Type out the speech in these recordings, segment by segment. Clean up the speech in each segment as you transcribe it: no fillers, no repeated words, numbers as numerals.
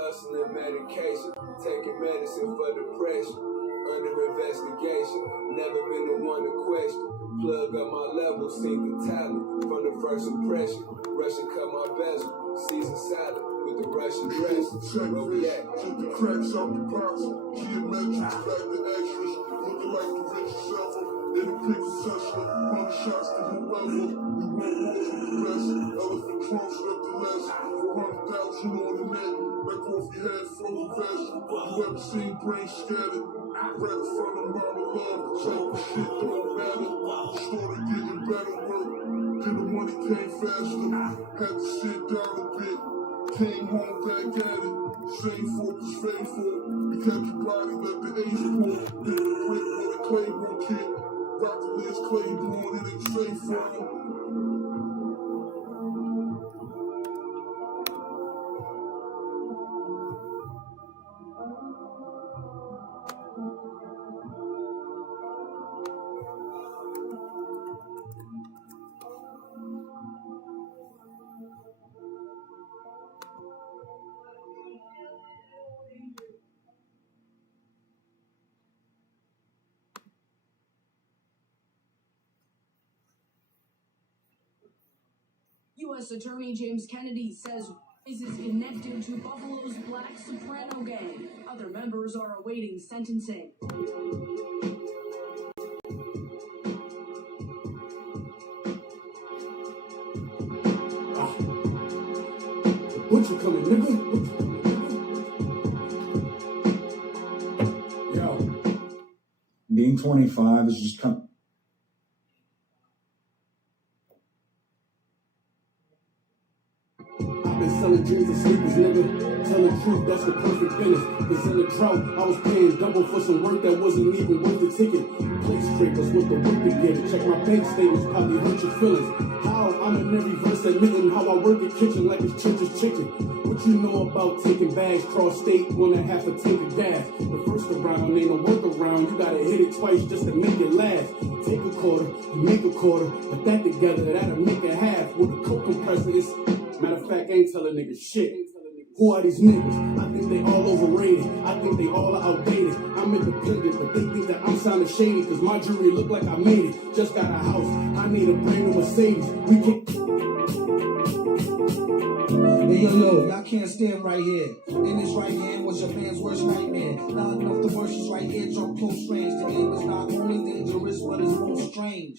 hustling medication, taking medicine for depression, under investigation, never been the one to question. Plug up my level, seen the talent from the first impression. Russian cut my bezel, seasoned salad with the Russian dress. Where we at? Took the cracks out the box, geometrics back to extras, looking like the richest ever. In a pink session, money shots to whoever. We won't walk with the best, elephant trunks up the less. 400,000 on the net, like off your head from the vest. You ever seen brains scattered? Right in front of mama love, type of shit don't matter. Started getting better work, then the money came faster. Had to sit down a bit, came home back at it. Shameful was faithful, we kept your body, let the ace pour. Hit the brick with a Claymore kit, rock the Liz Claiborne, it ain't safe for him. U.S. Attorney James Kennedy says this is connected to Buffalo's Black Soprano gang. Other members are awaiting sentencing. Butcher coming, nigga. Yo. Being 25 is just come. Selling dreams and sleepers, nigga. Tell the truth, that's the perfect business. Cause in the drought, I was paying double for some work that wasn't even worth the ticket. Plate scrapers with the work to get it. Check my bank statements, probably hurt your feelings. How I'm in every verse admitting how I work the kitchen like it's church's chicken. What you know about taking bags cross state on a half a tank of gas? The first around ain't a workaround. You gotta hit it twice just to make it last. Take a quarter, you make a quarter, put that together, that'll make a half. With a coke compressor, it's matter of fact, I ain't telling niggas shit. Who are these niggas? I think they all overrated. I think they all are outdated. I'm independent, but they think that I'm sounding shady. Cause my jewelry look like I made it. Just got a house. I need a brand new Mercedes. We can. Hey, yo, y'all can't stand right here. In this right hand was your man's worst nightmare. Not enough, the verses right here drunk close strange. The game is not only dangerous, but it's most strange.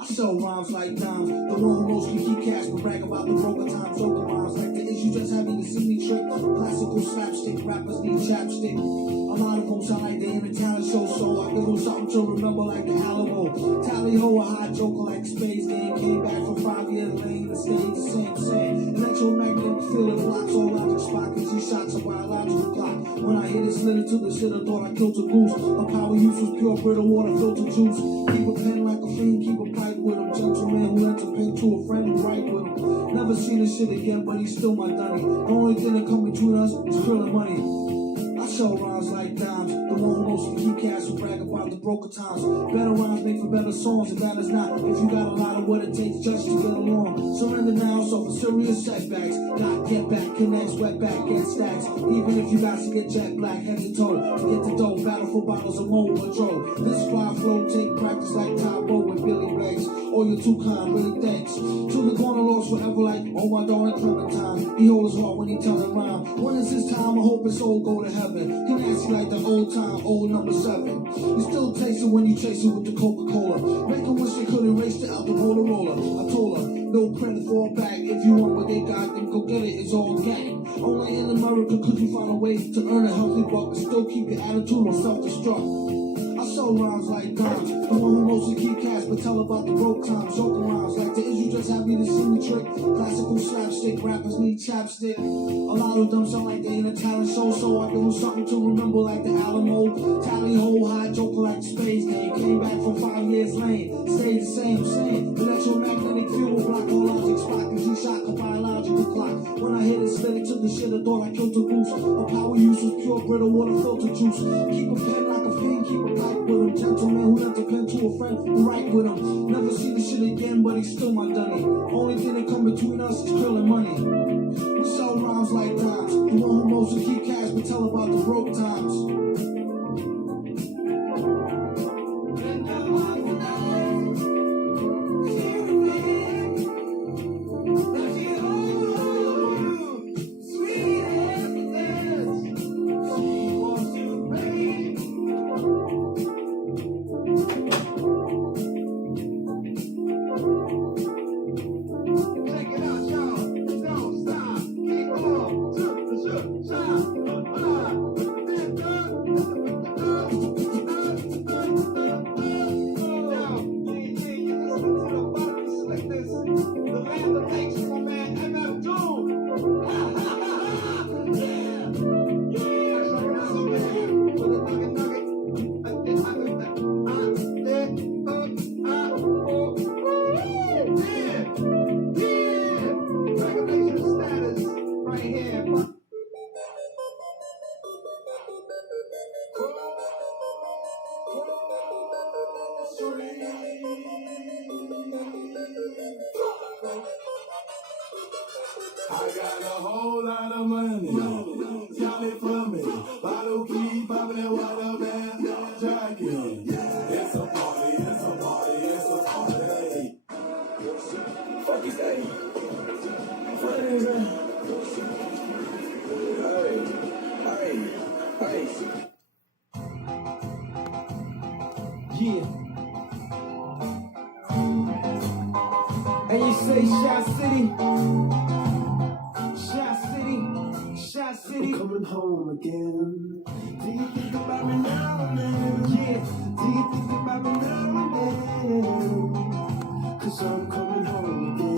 I sell rhymes like dimes. The one who knows can keep cash, but brag about the broken times. Over rhymes like the issue just having the Sydney trick. Classical slapstick, rappers need chapstick. A lot of them sound like they in a talent show, so I give them something to remember like the Alamo. Tally ho, a hot joker like Space Game. Came back from 5 years lane and stayed the same. Electromagnetic field and blocks, all logic spot, cause these shots are biological clock. When I hit it, slid it to the shit, I thought I killed a goose. My power use was pure brittle water, filter juice. Keep a pen like a fiend, keep a pipe with him. Gentleman who lent a pen to a friend and write with him. Never seen this shit again, but he's still my dunny. The only thing that come between us is krill and money. I sell rhymes like dimes. The one who knows to keep cash and brag about the broken times. Better rhymes make for better songs, and that is not if you got a lot of what it takes just to get along. Surrender now, so for serious setbacks. Got get back, connects, wet back, get stacks. Even if you got to get jet black, head to toe. To get the dough, battle for bottles of mold control. This fly flow, take practice like Tybo with Billy Rex. Oh, you're too kind, really thanks. To the corner lost forever like, oh my darling Clementine. He hold his heart when he tell him rhyme. When is his time? I hope his soul go to heaven. He nasty like the old time, old number 7. You still taste it when you chase it with the Coca-Cola. Make them wish they could erase it out the Motorola. I told her, no credit for a bag. If you want what they got, then go get it. It's all gang. Only in America could you find a way to earn a healthy buck and still keep your attitude on self-destruct. I sell rhymes like dimes. The one who knows to keep cash, but tell about the broke times. Joker rhymes like the issue just have me to see me trick. Classical slapstick, rappers need chapstick. A lot of them sound like they in a talent show, so I give them something to remember like the Alamo. Tally ho, high joker like the Space Game. Came back from 5 years lane, stayed the same. Electromagnetic field, block all logic spot, cause he shot a biological clock. When I hit it, slid it to the shit, I thought I killed a goose. My power use was pure brittle water, filter juice. Keep a pen like a pen, keep a pipe with him. Gentleman who lent a pen to a friend who write with him. Never see the shit again, but he's still my dunny. Only thing that come between us is krill and money. We sell rhymes like dimes. The one who knows to keep tell about the broke times. I got a whole lot of money. Y'all it for me. Bottle key, popping that water man, jacking. It's a party, it's a party, it's a party. Fuck is that? What is that? Hey. Yeah. And you say Shot City? Shot City. I'm coming home again. Do you think about me now and then? Yeah. Do you think about me now and then? Cause I'm coming home again.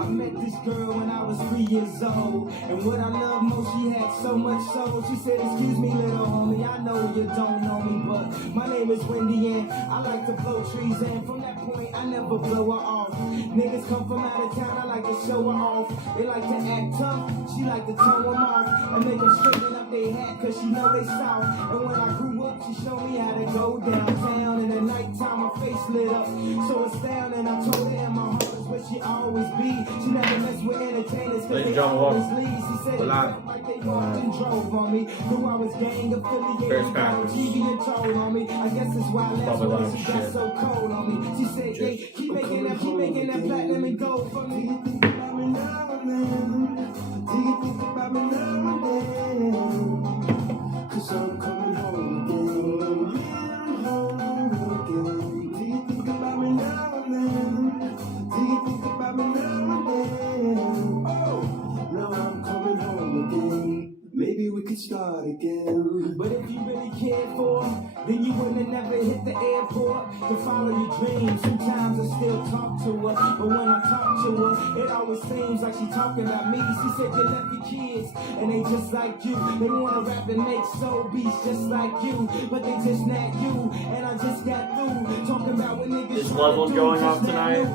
I met this girl when I was 3 years old, and what I love most, she had so much soul. She said, excuse me, little homie, I know you don't know me, but my name is Wendy, and I like to blow trees, and from that point, I never blow her off. Niggas come from out of town, I like to show her off. They like to act tough, she like to tone them off, and make them straighten up their hat, cause she know they soft. And when I grew up, she showed me how to go downtown. In the nighttime, my face lit up, so astounding. I told her in my heart is where she always be. She never mess with entertainers, cause they always leave. She said it felt like they walked and drove on me. Knew I was gang affiliated, got TV and told on me. I guess that's why last week she got so cold on me. She said, hey, keep making that platinum and gold for me. Do you think about me now and then? Do you think about me now and then? Cause I'm coming home again. Do you think about me now and then? Do you think about me now and then? Oh, now I'm coming home again. Maybe we could start again. But if you really cared for her, then you wouldn't have never hit the airport to follow your dreams. Sometimes I still talk to her, but when I talk to her, it always seems like she talking about me. She said you left your kids, and they just like you. They wanna rap and make soul beats just like you, but they just not you. And I just got through talking about when niggas. Is Loveland going off tonight?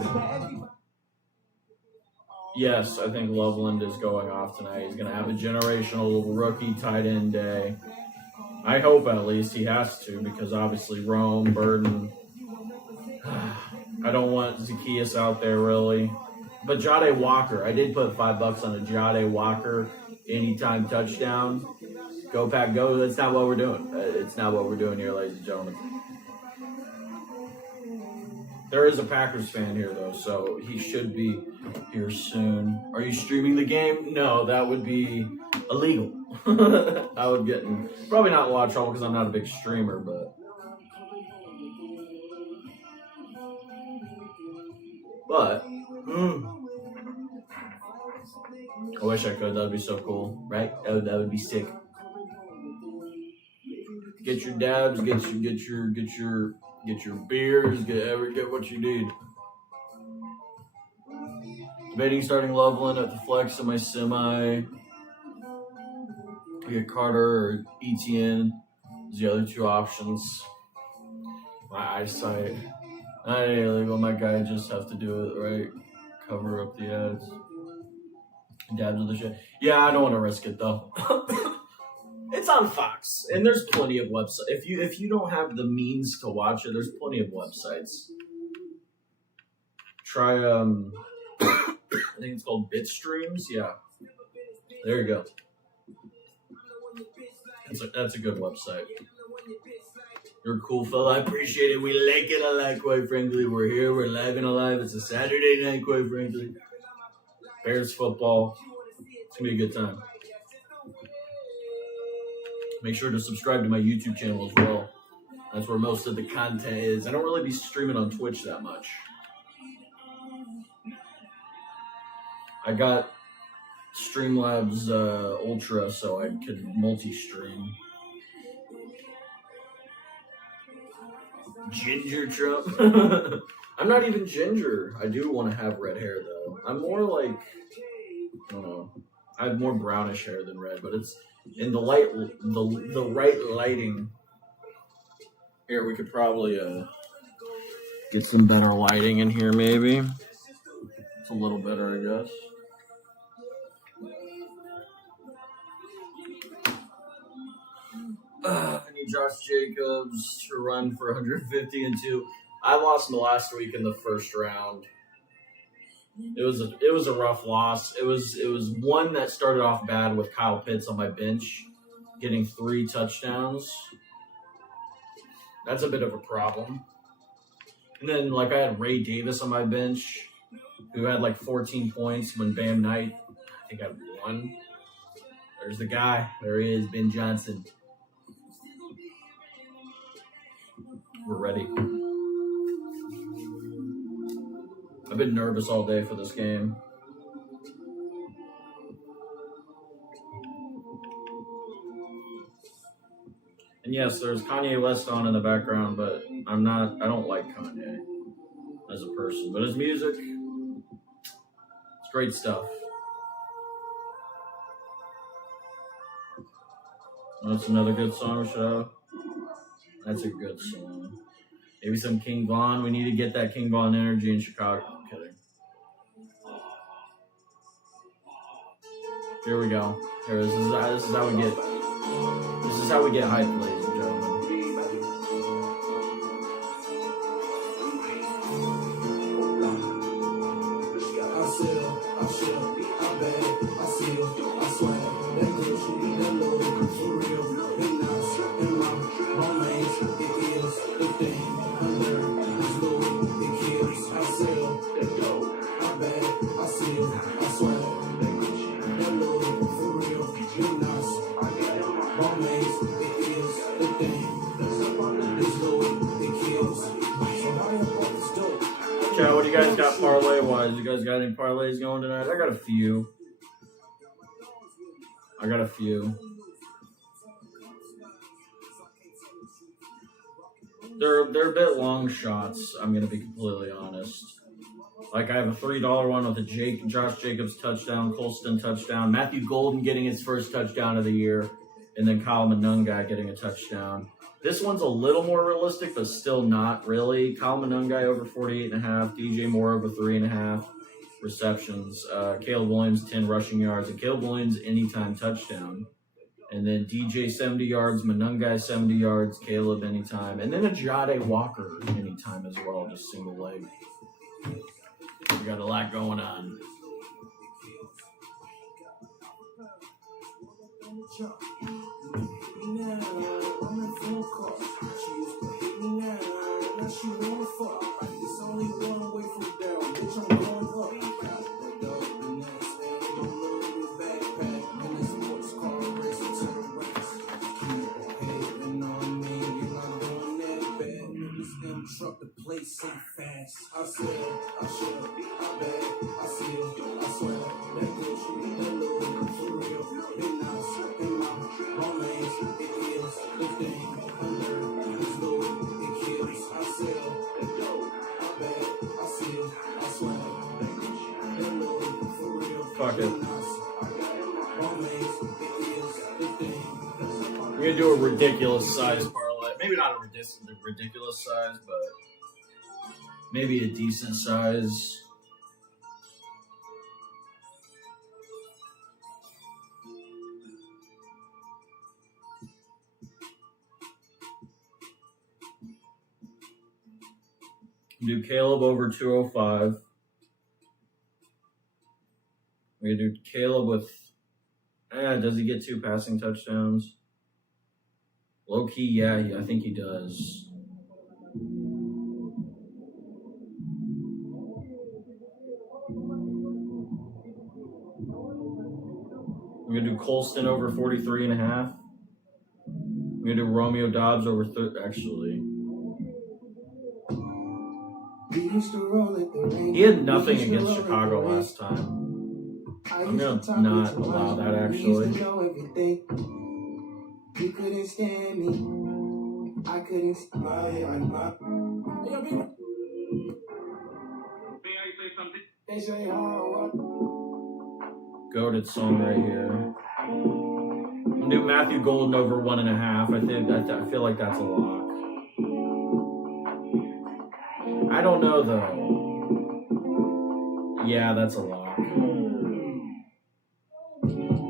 Yes, I think Loveland is going off tonight. He's going to have a generational rookie tight end day. I hope at least he has to, because obviously Rome, Burden. I don't want Zacchaeus out there really. But Jade Walker, I did put $5 on a Jade Walker anytime touchdown. Go Pack Go. That's not what we're doing. It's not what we're doing here, ladies and gentlemen. There is a Packers fan here, though, so he should be here soon. Are you streaming the game? No, that would be illegal. I would get in, probably not watch trouble because I'm not a big streamer, but I wish I could. That would be so cool, right? That would be sick. Get your dabs, get your beers, get what you need. Debating starting Loveland at the flex in my semi. We get Carter or Etienne as the other two options. My eyesight. Not illegal. My guy just have to do it, right? Cover up the ads. Dabs with the shit. Yeah, I don't want to risk it though. It's on Fox, and there's plenty of websites. If you don't have the means to watch it, there's plenty of websites. Try I think it's called Bitstreams. Yeah, There you go. That's a good website. You're a cool fella. I appreciate it. We like it a lot, quite frankly. We're here. We're live and alive. It's a Saturday night, quite frankly. Bears football. It's going to be a good time. Make sure to subscribe to my YouTube channel as well. That's where most of the content is. I don't really be streaming on Twitch that much. I got Streamlabs Ultra so I could multi-stream. Ginger Trump. I'm not even ginger. I do want to have red hair though. I'm more like, I don't know. I have more brownish hair than red, but it's in the light, the right lighting. Here we could probably get some better lighting in here. Maybe it's a little better, I guess. I need Josh Jacobs to run for 150 and 2. I lost him last week in the first round. It was a rough loss. It was one that started off bad with Kyle Pitts on my bench, getting 3 touchdowns. That's a bit of a problem. And then I had Ray Davis on my bench, who had 14 points when Bam Knight, I think, had 1. There's the guy. There he is, Ben Johnson. We're ready. I've been nervous all day for this game. And yes, there's Kanye West on in the background, but I don't like Kanye as a person. But his music, it's great stuff. That's another good song, show. That's a good song. Maybe some King Von. We need to get that King Von energy in Chicago. I'm kidding. Here we go. This is how we get. This is how we get hype, ladies and gentlemen. Chat, what do you guys got parlay wise? You guys got any parlays going tonight? I got a few. They're a bit long shots, I'm gonna be completely honest. I have a $3 one with a Josh Jacobs touchdown, Colston touchdown, Matthew Golden getting his first touchdown of the year, and then Kyle Monungai getting a touchdown. This one's a little more realistic, but still not really. Kyle Monungai over 48.5, DJ Moore over 3.5 receptions, Caleb Williams 10 rushing yards, and Caleb Williams anytime touchdown. And then DJ 70 yards, Monungai 70 yards, Caleb anytime, and then a Jade Walker anytime as well, just single leg. We got a lot going on. Truck the place so fast. I said, I should, I bet, I see it, I swear. That good shit, that little for real. Been nice, in my romance, it is the thing. Under this load, it kills. I said, I bet, I see it, I swear. That little for real. Fuck it. Romance, it is the thing. We're gonna do a ridiculous size parlay. Maybe not a ridiculous size, but maybe a decent size. Do Caleb over 205. We're gonna do Caleb with Does he get 2 passing touchdowns? Low key, yeah, I think he does. I'm going to do Colston over 43.5. I'm going to do Romeo Dobbs over 30. Actually, he had nothing against Chicago last time. I'm going to not allow that, actually. You couldn't stand me. I couldn't stand Goated song right here. I'm gonna do Matthew Golden over 1.5. I feel like that's a lock. I don't know though. Yeah, that's a lock.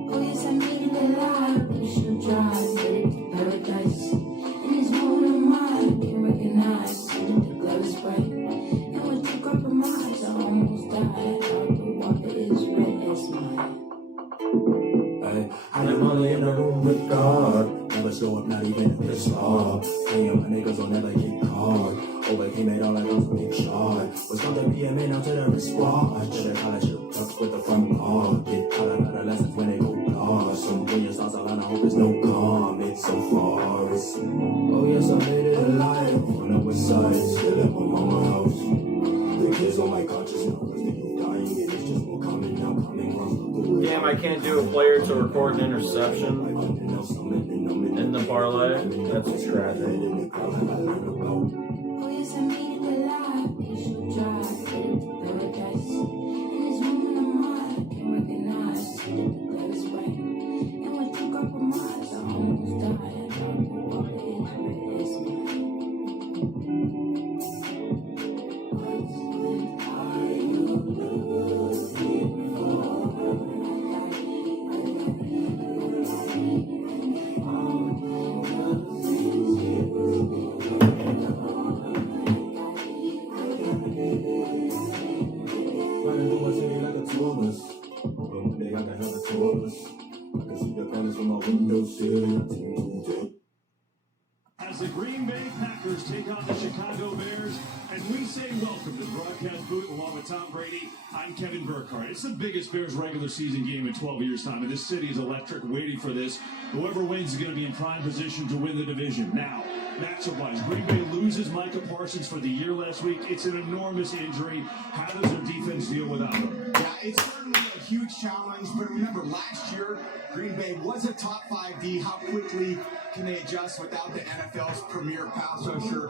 Oh yes, I made it alive. You should drive it to paradise. In this moment of mine, I can recognize that the glove is bright. And when you compromise, I almost died. Out the water is red as mine. I'm only in the room with God. Never show up, not even at the start. Hey, my niggas will never get caught. Overcame it all like I was a big shot. Was from the PMA now to the response. To the college, up with the front part. Get caught out of the lessons when they go lost. Some when your stars align, I hope there's no calm. It's so far. It's, oh yes, I made it alive. On the west side, still at my mama's house. The kids on my conscious now, cause they keep dying. And it's just more coming now, coming wrong. Damn, I can't do a player to record an interception in the parlay. That's tragic. Oh yes, I made it alive. You should drive it to paradise. In this moment of mine, I can recognize that the glove is bright. And when you compromise, I almost died. Out the water is red as mine. Running through a city like a tourist. But one day I can have a tourist. I can see the colors from my window sill. As the Green Bay Packers take on the Chicago Bears, and we say welcome to the broadcast booth along with Tom Brady, I'm Kevin Burkhardt. It's the biggest Bears regular season game in 12 years' time, and this city is electric waiting for this. Whoever wins is going to be in prime position to win the division. Now, matchup-wise, Green Bay loses Micah Parsons for the year last week. It's an enormous injury. How does their defense deal without him? Yeah, it's certainly a huge challenge, but remember, last year, Green Bay was a top 5 D. How quickly can they adjust without the NFL's premier pass rusher?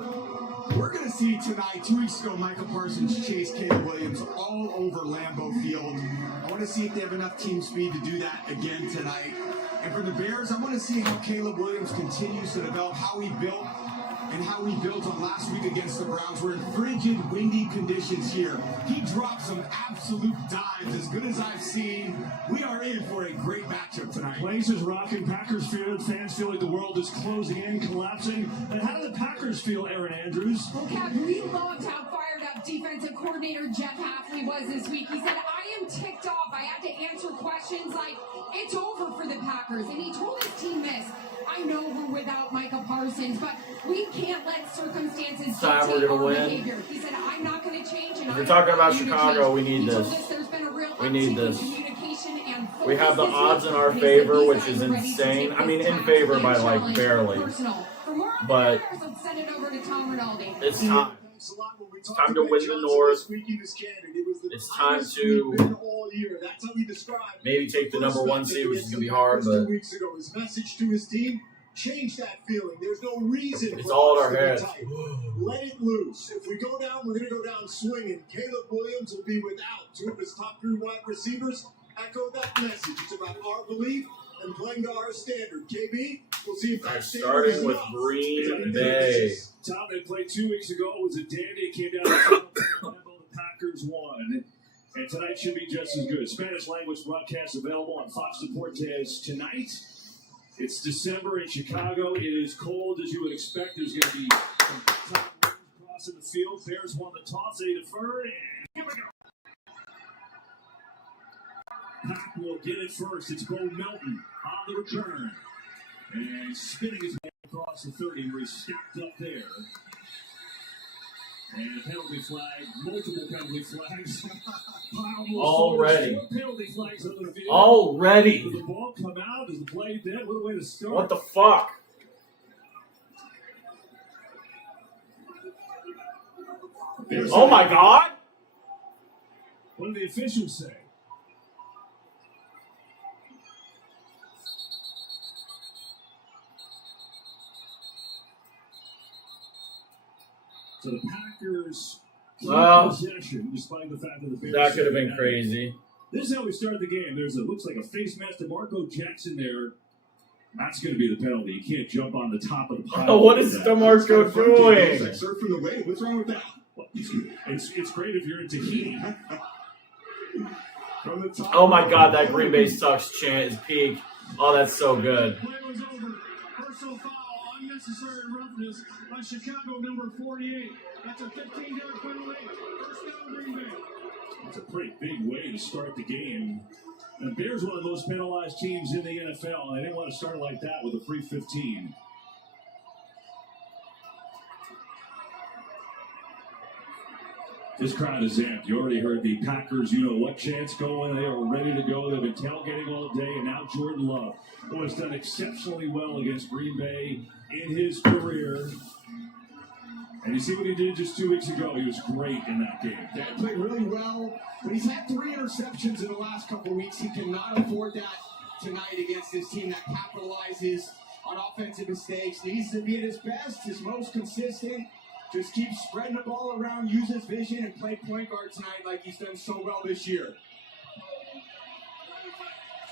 We're going to see tonight, 2 weeks ago, Micah Parsons chased Caleb Williams all over Lambeau Field. I want to see if they have enough team speed to do that again tonight. And for the Bears, I want to see how Caleb Williams continues to develop, how he built and how he built on last week against the Browns. We're in frigid, windy conditions here. He dropped some absolute dives, as good as I've seen. We are in for a great matchup tonight. Place is rocking. Packers fans feel like the world is closing in, collapsing. And how do the Packers feel, Aaron Andrews? Well, Cap, we loved how fired up defensive coordinator Jeff Hafley was this week. He said, I am ticked off. I had to answer questions like, it's over for the Packers. And he told his team this. I know we're without Micah Parsons, but we can't let circumstances dictate our behavior. He said, I'm not going to change. And if you're talking about Chicago, we need this. We need this. We have the odds in our favor, which is insane. I mean, in favor by like barely. But it's time. It's time to win the North. It's time to maybe take the number 1 seed, which is going to be hard, but 2 weeks ago, his message to his team, change that feeling. There's no reason. It's all in our heads. Let it loose. If we go down, we're going to go down swinging. Caleb Williams will be without 2 of his top 3 wide receivers. Echo that message. It's about our belief and playing to our standard. KB, we'll see if that standard is starting with enough. Green Bay. Tom, they played 2 weeks ago. It was a dandy. It came down to the Packers won. And tonight should be just as good. Spanish language broadcast available on Fox Deportes tonight. It's December in Chicago. It is cold, as you would expect. There's going to be some top winds crossing the field. Bears won the toss. They deferred. And here we go. Pack will get it first. It's Bo Melton on the return. And spinning his way across the 30 where he's stacked up there. And a penalty flag, multiple penalty flags. Already. Penalty flags on the field. Already. Does the ball come out? Is the play dead? What a way to start. What the fuck? Oh my god! What do the officials say? So the Packers possession, despite the fact that the Bears That could have been crazy. This is how we start the game. There's looks like a face mask to Marco Jackson there. That's going to be the penalty. You can't jump on the top of the pile. Oh, what is DeMarco doing? Like surfing the wave. What's wrong with that? Well, it's great if you're in Tahiti. From the top. Oh my god, that Green Bay sucks chant is peak. Oh, that's so good. Play was over. Personal foul, unnecessary roughness by Chicago number 48. That's a 15-yard penalty. First down, Green Bay. That's a pretty big way to start the game. And the Bears, one of the most penalized teams in the NFL, and they didn't want to start like that with a free 15. This crowd is amped. You already heard the Packers, you know what chants going. They are ready to go. They've been tailgating all day, and now Jordan Love, who has done exceptionally well against Green Bay in his career. And you see what he did just 2 weeks ago. He was great in that game. Yeah, he played really well, but he's had 3 interceptions in the last couple of weeks. He cannot afford that tonight against this team that capitalizes on offensive mistakes. He needs to be at his best, his most consistent. Just keep spreading the ball around, use his vision, and play point guard tonight like he's done so well this year.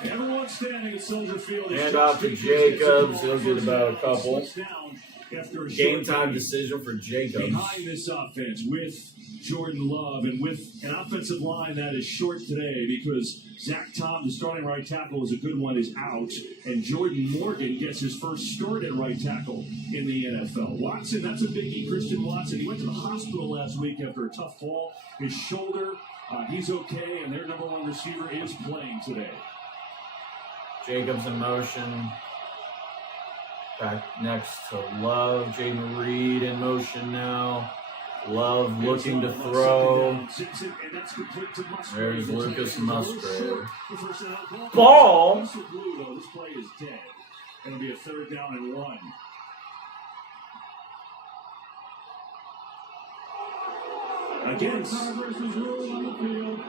Everyone standing at Soldier Field. And off to Jacobs. He'll get about a couple. Game time decision for Jacobs. Behind this offense with Jordan Love and with an offensive line that is short today because Zach Tom, the starting right tackle, is a good one, is out. And Jordan Morgan gets his first start at right tackle in the NFL. Watson, that's a biggie. Christian Watson, he went to the hospital last week after a tough fall. His shoulder, he's okay, and their number one receiver is playing today. Jacobs in motion. Back next to Love. Jaden Reed in motion now. Love looking to throw. There's Lucas Musgrave. Ball! This play is dead. It'll be a 3rd down and 1. Again, versus rule on the field.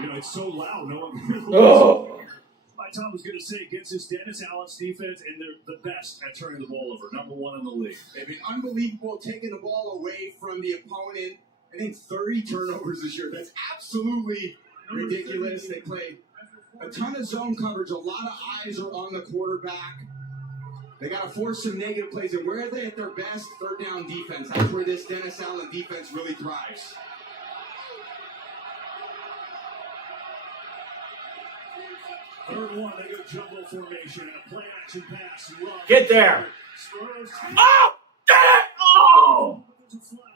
You know, it's so loud, no one can hear the Oh! My Tom was going to say against this Dennis Allen's defense, and they're the best at turning the ball over, number 1 in the league. They've been unbelievable taking the ball away from the opponent. I think 30 turnovers this year. That's absolutely ridiculous. They play a ton of zone coverage. A lot of eyes are on the quarterback. They got to force some negative plays. And where are they at their best? 3rd down defense. That's where this Dennis Allen defense really thrives. Third one, they go jumbo formation and a play action pass. Love. Get there! Oh! Get it! Oh!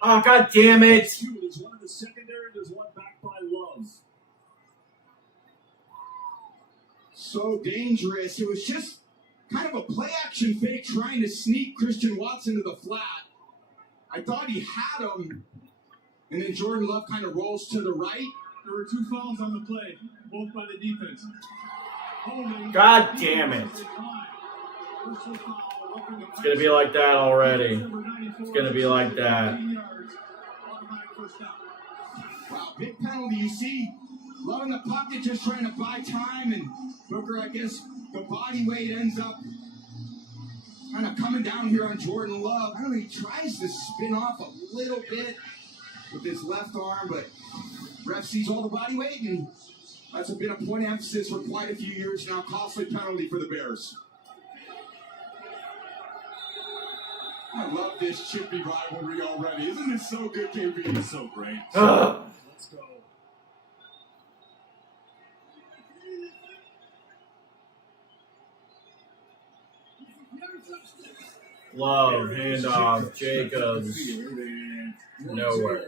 Oh, god damn it! There's one in the secondary, there's one back by Love. So dangerous. It was just kind of a play action fake trying to sneak Christian Watson to the flat. I thought he had him. And then Jordan Love kind of rolls to the right. There were 2 fouls on the play, both by the defense. God damn it. It's going to be like that already. It's going to be like that. Wow, big penalty. You see Love in the pocket just trying to buy time, and Booker, I guess, the body weight ends up kind of coming down here on Jordan Love. I don't know, he tries to spin off a little bit with his left arm, but ref sees all the body weight, and that's been a point of emphasis for quite a few years now. Costly penalty for the Bears. I love this chippy rivalry already. Isn't it so good, KB? It's so great. Let's go. Love, handoff, Jacobs. Nowhere.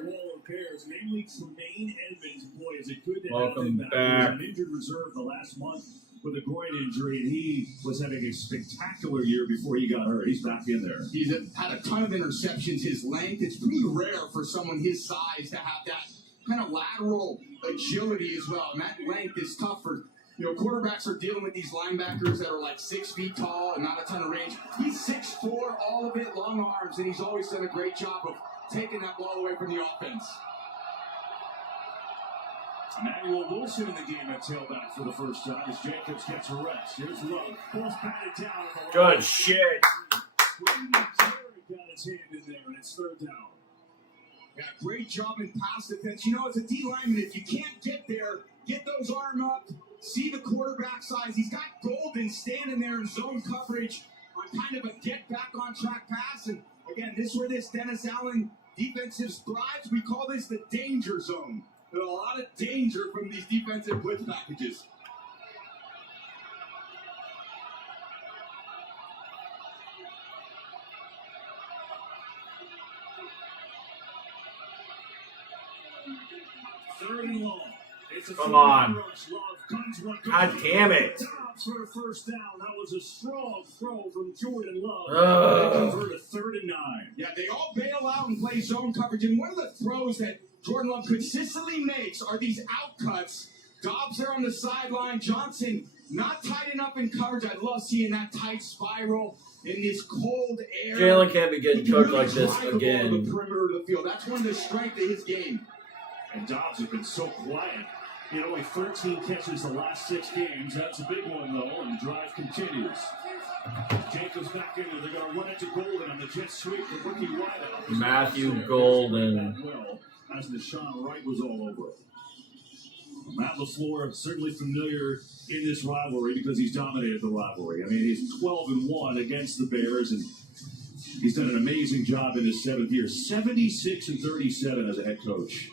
Bears, namely Tremaine Edmonds. Boy, is it good to Welcome have him back. back. He was on injured reserve the last month with a groin injury, and he was having a spectacular year before he got hurt. He's back in there. He's had a ton of interceptions. His length, it's pretty rare for someone his size to have that kind of lateral agility as well. And that length is tough for, quarterbacks are dealing with these linebackers that are like 6 feet tall and not a ton of range. He's 6'4", all of it, long arms, and he's always done a great job of taking that ball away from the offense. Emmanuel Wilson in the game at tailback for the first time as Jacobs gets a rest. Here's Love. Ball's batted down. Good shit. Brandon Terry got his hand in there, and it's third down. Yeah, great job in pass defense. As a D lineman, if you can't get there, get those arms up, see the quarterback size. He's got Golden standing there in zone coverage on kind of a get back on track pass. And again, this is where this Dennis Allen defensive thrives. We call this the danger zone. There's a lot of danger from these defensive blitz packages. Third and long. Come on. God damn it. Dobbs for a first down. That was a strong throw from Jordan Love. They convert a 3rd and 9. Yeah, they all bail out and play zone coverage. And one of the throws that Jordan Love consistently makes are these out cuts. Dobbs there on the sideline. Johnson not tight enough in coverage. I love seeing that tight spiral in this cold air. Jalen can't be getting cooked like this drive the ball to again. the perimeter of the field. That's one of the strengths of his game. And Dobbs has been so quiet. He had only 13 catches the last 6 games. That's a big one, though, and the drive continues. Jacobs back in there. They're going to run it to Golden on the jet sweep. The rookie wideout. Matthew Golden. Well, as Deshaun Wright was all over it. Matt LaFleur certainly familiar in this rivalry because he's dominated the rivalry. I mean, he's 12-1 against the Bears, and he's done an amazing job in his 7th year. 76-37 as a head coach.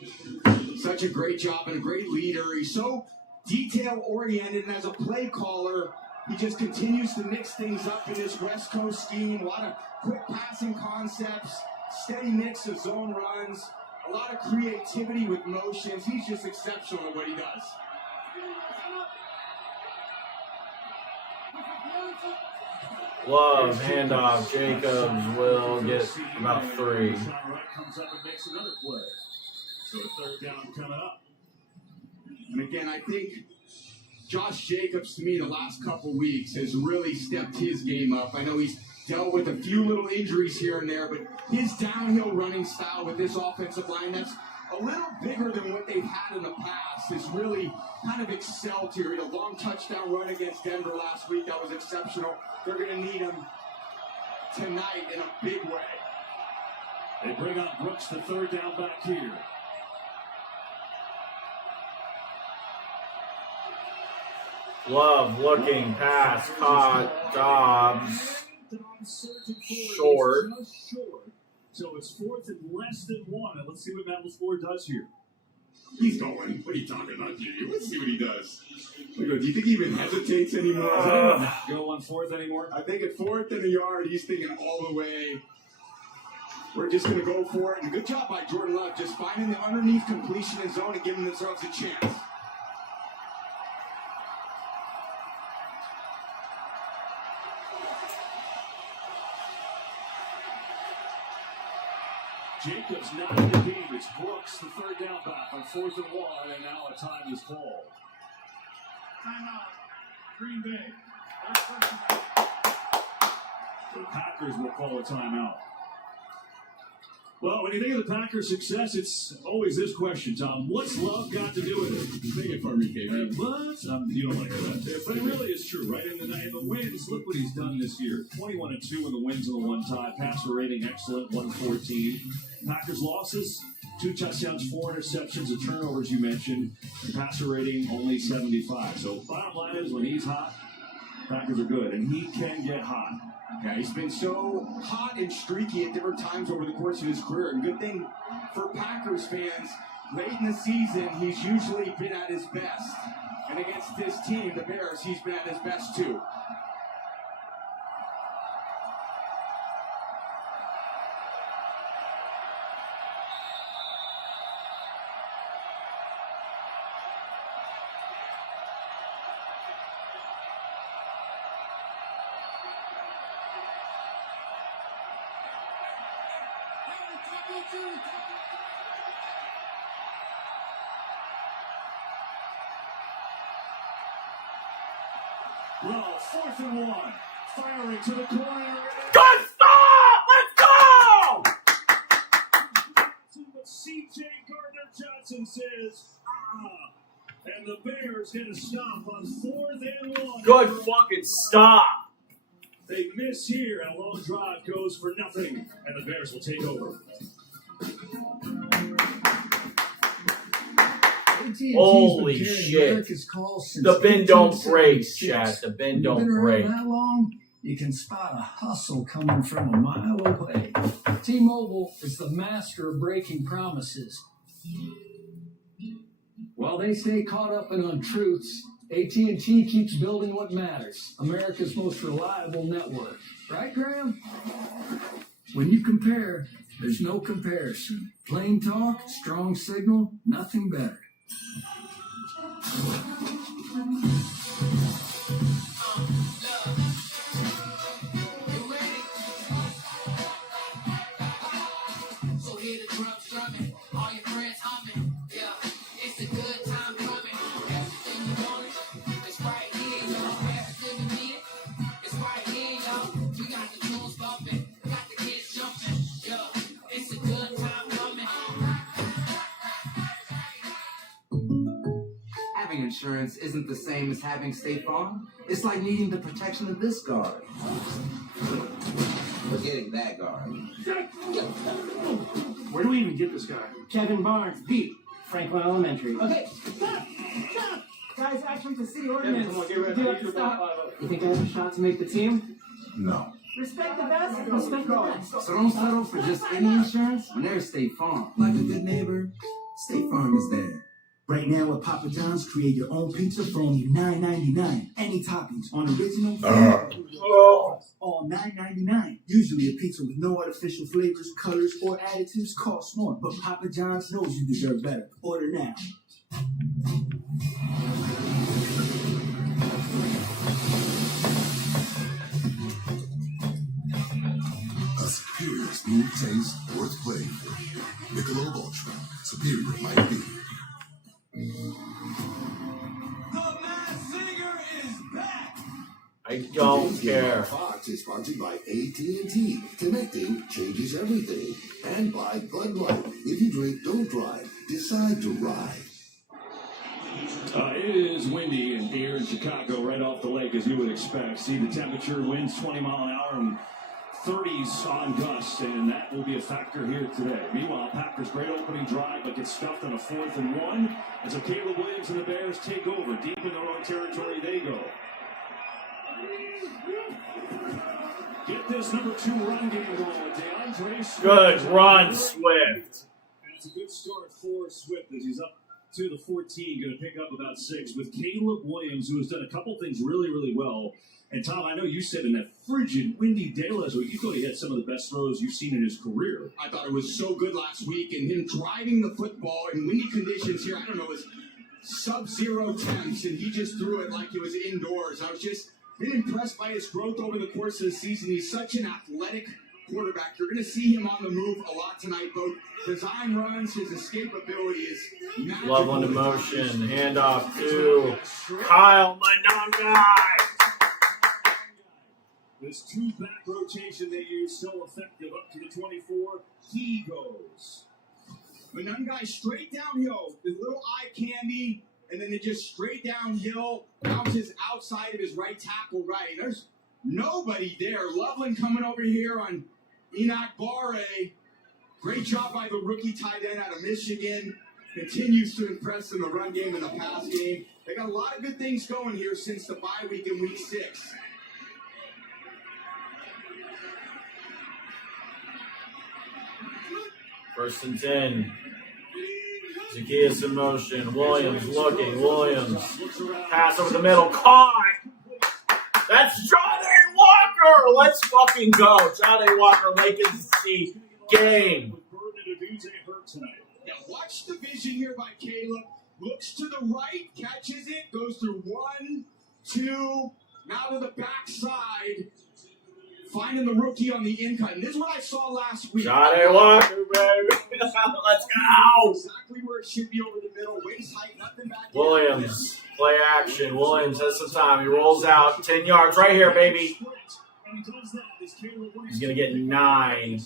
Such a great job and a great leader. He's so detail-oriented, and as a play caller, he just continues to mix things up in his West Coast scheme. A lot of quick passing concepts, steady mix of zone runs, a lot of creativity with motions. He's just exceptional at what he does. Love, handoff. Jacobs will get about 3. Deshaun Wright comes up and makes another play. So a 3rd down coming up. And again, I think Josh Jacobs, to me, the last couple weeks has really stepped his game up. I know he's dealt with a few little injuries here and there, but his downhill running style with this offensive line that's a little bigger than what they've had in the past has really kind of excelled here. He had a long touchdown run against Denver last week. That was exceptional. They're going to need him tonight in a big way. They bring on Brooks, the 3rd down back here. Love looking pass caught. Dobbs short. Just short. So it's 4th and less than 1. And let's see what Matt LaFleur does here. He's going. What are you talking about, Jimmy? Let's see what he does. Do you think he even hesitates anymore? Go on 4th anymore? I think at 4th and a yard, he's thinking all the way. We're just going to go for it. And good job by Jordan Love, just finding the underneath completion in zone and giving themselves a chance. Jacobs not in the game. It's Brooks, the 3rd down back on 4th and 1, and now a time is called. Timeout. Green Bay. The Packers will call a timeout. Well, when you think of the Packers' success, it's always this question, Tom. What's Love got to do with it? Make it for me, David. What? You don't want to hear that. But it really is true, right? In the wins, look what he's done this year. 21-2 in the wins and the 1 tie. Passer rating excellent, 114. Packers losses, 2 touchdowns, 4 interceptions, the turnovers you mentioned. And passer rating only 75. So bottom line is, when he's hot, Packers are good. And he can get hot. Yeah, he's been so hot and streaky at different times over the course of his career. And good thing for Packers fans, late in the season, he's usually been at his best. And against this team, the Bears, he's been at his best too. Well, 4th and 1. Firing to the corner. Good stop! Let's go! But C.J. Gardner-Johnson says, and the Bears get a stop on 4th and 1. Good fucking stop. They miss here, and a long drive goes for nothing, and the Bears will take over. Holy shit. The bend don't break, chat. The bend don't break. That long, you can spot a hustle coming from a mile away. T-Mobile is the master of breaking promises. While they stay caught up in untruths, AT&T keeps building what matters. America's most reliable network. Right, Graham? When you compare, there's no comparison. Plain talk, strong signal, nothing better. So hear the drums drumming, all your friends humming. Yeah, it's a good time coming. Everything you wanted, it's right here, y'all. Everything you needed, it's right here, y'all. We got the tunes bumping, got the kids jumping. Yeah, it's a good time coming. Having insurance isn't the same as having State Farm. It's like needing the protection of this guard. Forgetting that guard. Where do we even get this guy? Kevin Barnes, Pete, Franklin Elementary. Okay, stop! Stop! Guys, action to city ordinance. Come on, get ready. You have to stop. You think I have a shot to make the team? No. Respect the best, respect the best. So don't settle for just any insurance when there's State Farm. Like a good neighbor, State Farm is there. Right now at Papa John's, create your own pizza for only $9.99. Any toppings on original, all $9.99. Usually a pizza with no artificial flavors, colors, or additives costs more, but Papa John's knows you deserve better. Order now. A superior smooth taste worth playing for. Michelob Ultra. Superior might be. I don't care. Fox is sponsored by AT&T. Connecting changes everything. And by Bud Light. If you drink, don't drive. Decide to ride. It is windy and here in Chicago, right off the lake, as you would expect. See the temperature, winds 20 mile an hour and 30s on gusts, and that will be a factor here today. Meanwhile, Packers' great opening drive, but gets stuffed on a 4th and 1. And so Caleb Williams and the Bears take over. Deep in their own territory they go. Get this number 2 run game going with DeAndre Swift. Good run, Swift. And it's a good start for Swift as he's up to the 14, going to pick up about 6 with Caleb Williams, who has done a couple things really, really well. And Tom, I know you said in that frigid, windy day last week, you thought he had some of the best throws you've seen in his career. I thought it was so good last week, and him driving the football in windy conditions here, I don't know, it was sub-zero temps, and he just threw it like it was indoors. I was just been impressed by his growth over the course of the season. He's such an athletic quarterback. You're going to see him on the move a lot tonight, both design runs, his escapability is magical. Loveland in motion, handoff to Kyle Monangai. This 2-back rotation they use so effective up to the 24. He goes. Monangai straight downhill, his little eye candy, and then they just straight downhill, bounces outside of his right tackle right. There's nobody there. Loveland coming over here on Enoch Barre. Great job by the rookie tight end out of Michigan. Continues to impress in the run game and the pass game. They got a lot of good things going here since the bye week in week 6. First and 10. Zacchaeus in motion. Williams looking. Williams. Pass over the middle. Caught. That's Johnny Walker. Let's fucking go. Johnny Walker making the game. Now watch the vision here by Caleb. Looks to the right, catches it, goes through 1, 2, now to the backside. finding the rookie on the in-cut. And this is what I saw last week. Johnny Walker, baby. Let's go. Exactly where it should be over the middle. Waist height, nothing back. Williams, play action. Williams has some time. He rolls out 10 yards right here, baby. He's going to get 9.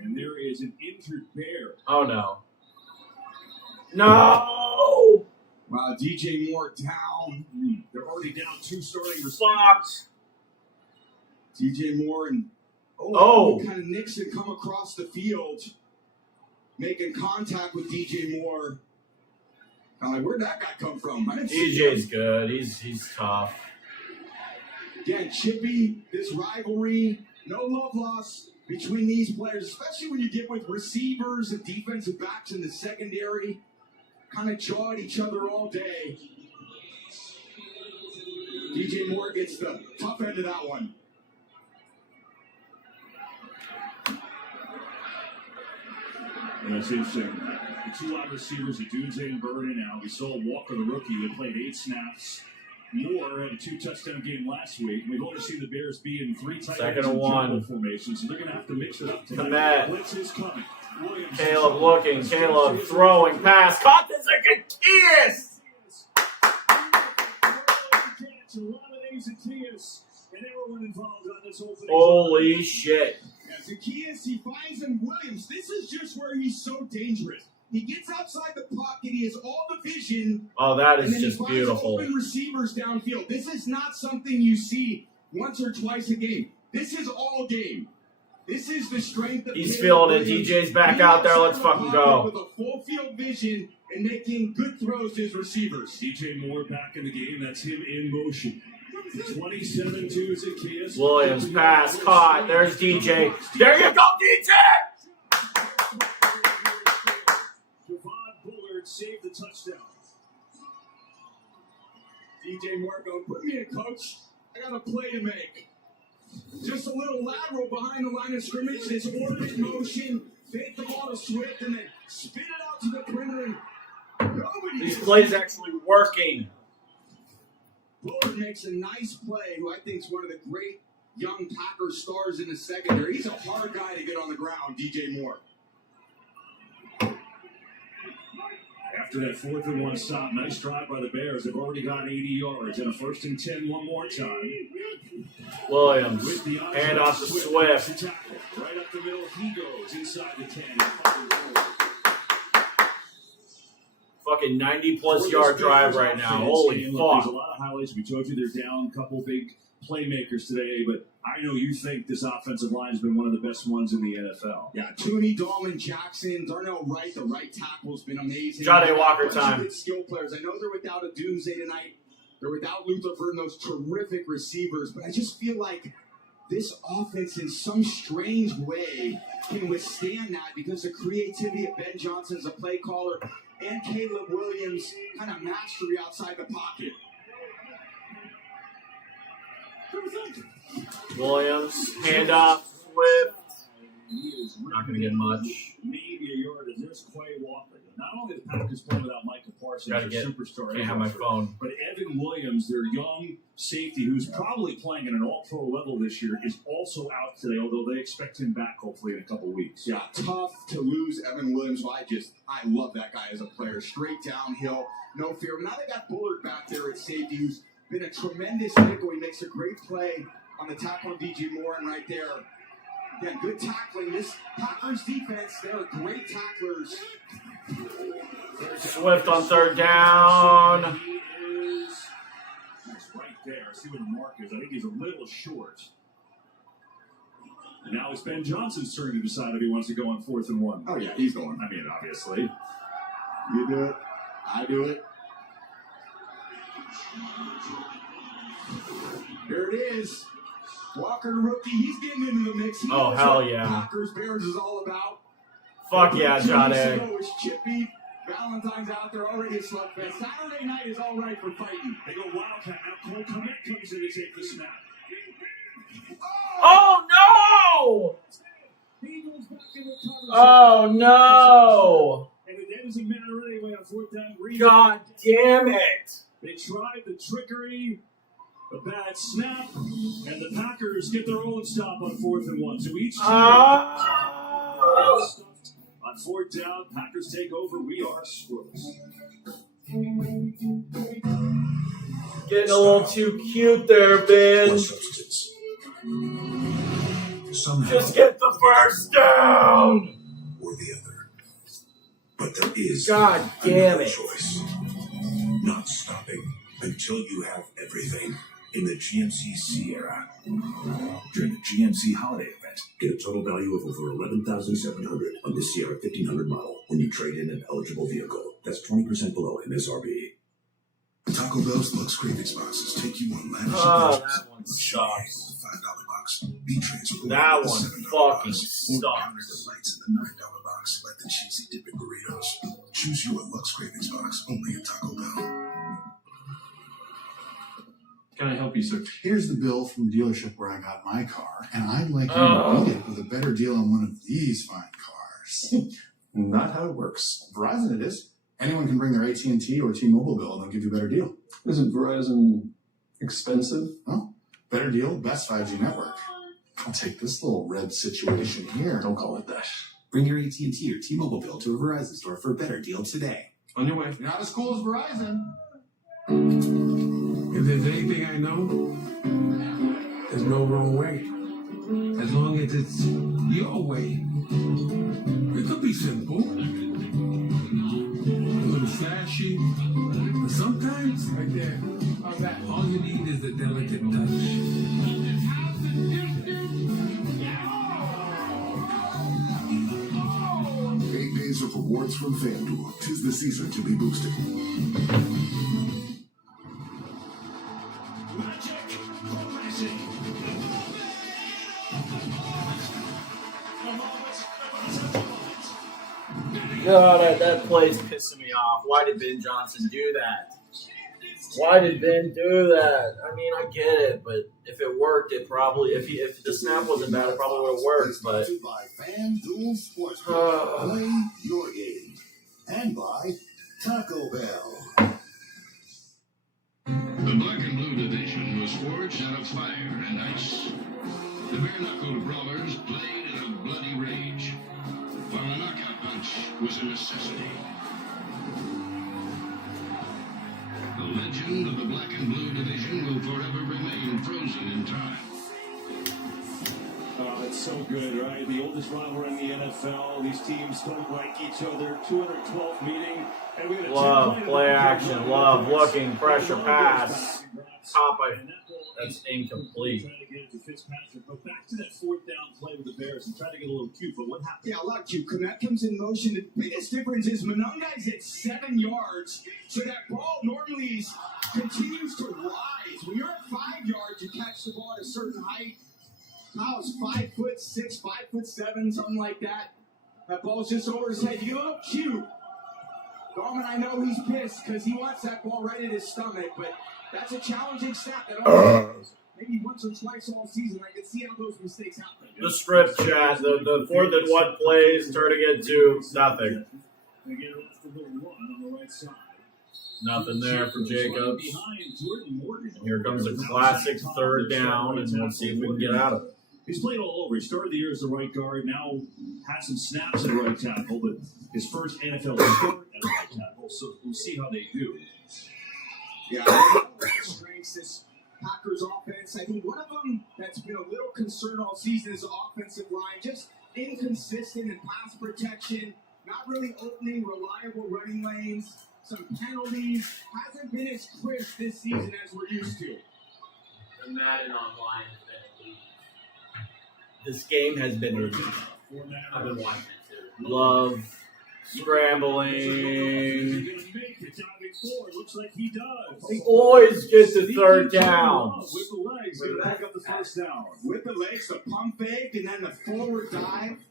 And there is an injured Bear. Oh, no. No! Wow, DJ Moore down. They're already down 2 starting receivers. Fucked. DJ Moore and kind of Nixon come across the field, making contact with DJ Moore. I'm like, where'd that guy come from? I didn't see DJ's him. good. He's tough. Again, Chippy, this rivalry, no love lost between these players, especially when you get with receivers and defensive backs in the secondary. Kind of jaw at each other all day. DJ Moore gets the tough end of that one. And that's interesting. The 2 wide receivers, Adunze and Burden out. We saw Walker, the rookie, that played 8 snaps. Moore had a 2-touchdown game last week. We've only seen the Bears be in 3 tight ends in jumbo formation, so they're going to have to mix it up tonight. Blitz is coming. Williams Caleb looking. Caleb throwing pass. Caught this like a kiss. Holy shit. Zacchaeus, he finds him. Williams, this is just where he's so dangerous. He gets outside the pocket. He has all the vision. Oh, that is and then just he finds beautiful. Open receivers downfield. This is not something you see once or twice a game. This is all game. This is the strength of He's Caleb feeling it. Williams. DJ's back out there. Let's fucking go. With a full field vision and making good throws to his receivers. DJ Moore back in the game. That's him in motion. 27-2 Zacchaeus. Williams pass caught. There's DJ. There you go, DJ. Javon Bullard saved the touchdown. DJ Moore going, put me in, coach. I got a play to make. Just a little lateral behind the line of scrimmage. This orbit motion. Fake the ball to Swift and then spin it out to the perimeter. These plays actually working. Bullard makes a nice play, who I think is one of the great young Packers stars in the secondary. He's a hard guy to get on the ground, DJ Moore. After that 4th and 1 stop, nice drive by the Bears. They've already got 80 yards and a 1st and 10 one more time. Williams, hand off to Swift. Right up the middle, he goes inside the 10. Fucking 90-plus yard drive right now. Holy There's fuck. a lot of highlights. We told you they're down a couple big playmakers today, but I know you think this offensive line has been one of the best ones in the NFL. Yeah, Tooney, Dahlman, Jackson, Darnell Wright, the right tackle has been amazing. Johnny Walker Bunch of time. good skill players. I know they're without a Doomsday tonight. They're without Luther Burden, those terrific receivers, but I just feel like this offense in some strange way can withstand that because the creativity of Ben Johnson as a play caller and Caleb Williams kind of mastery outside the pocket. Williams, handoff, Swift. Not going to get much. Maybe a yard, and there's Quay Walker. Not only the Packers playing without Micah Parsons, Gotta their get- superstar, can't have my phone. but Evan Williams, their young safety, who's probably playing at an all-pro level this year, is also out today, although they expect him back hopefully in a couple weeks. Yeah, tough to lose Evan Williams. Well, I love that guy as a player. Straight downhill, no fear. Now they got Bullard back there at safety, who's been a tremendous nickel. He makes a great play on the tackle on DJ Moore, and right there, again, good tackling. This Packers defense, they're great tacklers. Swift on 3rd down. He's right there. See what the mark is. I think he's a little short. And now it's Ben Johnson's turn to decide if he wants to go on 4th and 1. Oh, yeah, he's going. I mean, obviously. You do it. I do it. There it is. Walker, rookie, he's getting into the mix. He Oh, knows hell what yeah. Packers Bears is all about. Fuck yeah, 2 Johnny. weeks ago was Chippy. Valentine's out there already a slugfest. Saturday night is all right for fighting. They go Wildcat. Now Cole Kmet comes in to take the snap. Oh, no! Oh, no! And it doesn't matter anyway on 4th down. God damn it! They tried the trickery, A bad snap, and the Packers get their own stop on 4th and 1. So each team on 4th down, Packers take over. We are Skrulls. Getting a little too cute there, Ben. Just get the first down. Or the other. But there is God damn it. choice. Not stopping until you have everything in the GMC Sierra. During the GMC holiday event, get a total value of over $11,700 on the Sierra 1500 model when you trade in an eligible vehicle. That's 20% below MSRP. Taco Bell's Lux Cravings boxes take you on lavish adventures. That one sucks. $5 box. Be transported. That with the one $7 fucking box. Or honor the sucks. lights in the $9 box like the cheesy dipping burritos. Choose your Lux Cravings box only at Taco Bell. Can I help you, sir? Here's the bill from the dealership where I got my car, and I'd like you to beat it with a better deal on one of these fine cars. Not how it works. Verizon it is. Anyone can bring their AT&T or T-Mobile bill and they'll give you a better deal. Isn't Verizon expensive? Oh, better deal, best 5G network. I'll take this little red situation here. Don't call it that. Bring your AT&T or T-Mobile bill to a Verizon store for a better deal today. On your way. You're not as cool as Verizon. If there's anything I know, there's no wrong way. As long as it's your way. It could be simple, a little flashy, but sometimes, right there, all you need is a delicate touch. 8 days of rewards from FanDuel. 'Tis the season to be boosted. God, that play's pissing me off. Why did Ben Johnson do that? Why did Ben do that? I mean, I get it, but if it worked, it probably, if the snap wasn't bad, it probably would have worked, but. By FanDuel Sportsbook. Play your game. And by Taco Bell. The Black and Blue division was forged out of fire and ice. The bare-knuckled brawlers played in a bloody rage, while a knockout punch was a necessity. The legend of the Black and Blue division will forever remain frozen in time. Oh, it's so good, right? The oldest rivalry in the NFL. These teams don't like each other. 212th meeting. And we Love play action. Love looking pressure pass. Top, that's incomplete. Trying to get it to Fitzpatrick, but back to that 4th down play with the Bears and try to get a little cute. But what happened? Yeah, a lot cute. Komet comes in motion. The biggest difference is Mononga's at 7 yards, so that ball normally continues to rise. When you're at 5 yards, you catch the ball at a certain height. Kyle's 5'6", 5'7", something like that. That ball's just over his head. You look cute. Garmin, I know he's pissed because he wants that ball right in his stomach, but that's a challenging snap that only maybe once or twice all season. I can see how those mistakes happen. The script chat, the 4th and 1 plays turning into nothing. Nothing there for Jacobs. Here comes a classic 3rd down, and we'll see if we can get out of it. He's played all over. He started the year as the right guard, now had some snaps at right tackle, but his first NFL start at right tackle, so we'll see how they do. Yeah, strengths this Packers offense. I think one of them that's been a little concerned all season is the offensive line. Just inconsistent in pass protection, not really opening reliable running lanes, some penalties. Hasn't been as crisp this season as we're used to. The Madden Online has been elite. This game has been elite. I've been watching it too. Love scrambling. Looks like he does. He always gets the 3rd down. With the legs, going to back up the first down. With the legs, the pump fake, and then the forward dive.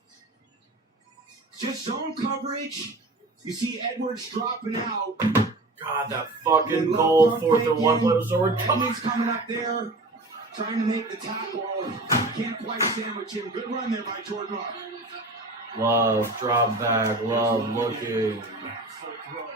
Just zone coverage. You see Edwards dropping out. God, that fucking goal, 4th and 1 play was over. He's coming up there, trying to make the tackle. Can't quite sandwich him. Good run there by Jordan Love. Love, drop back, Love looking.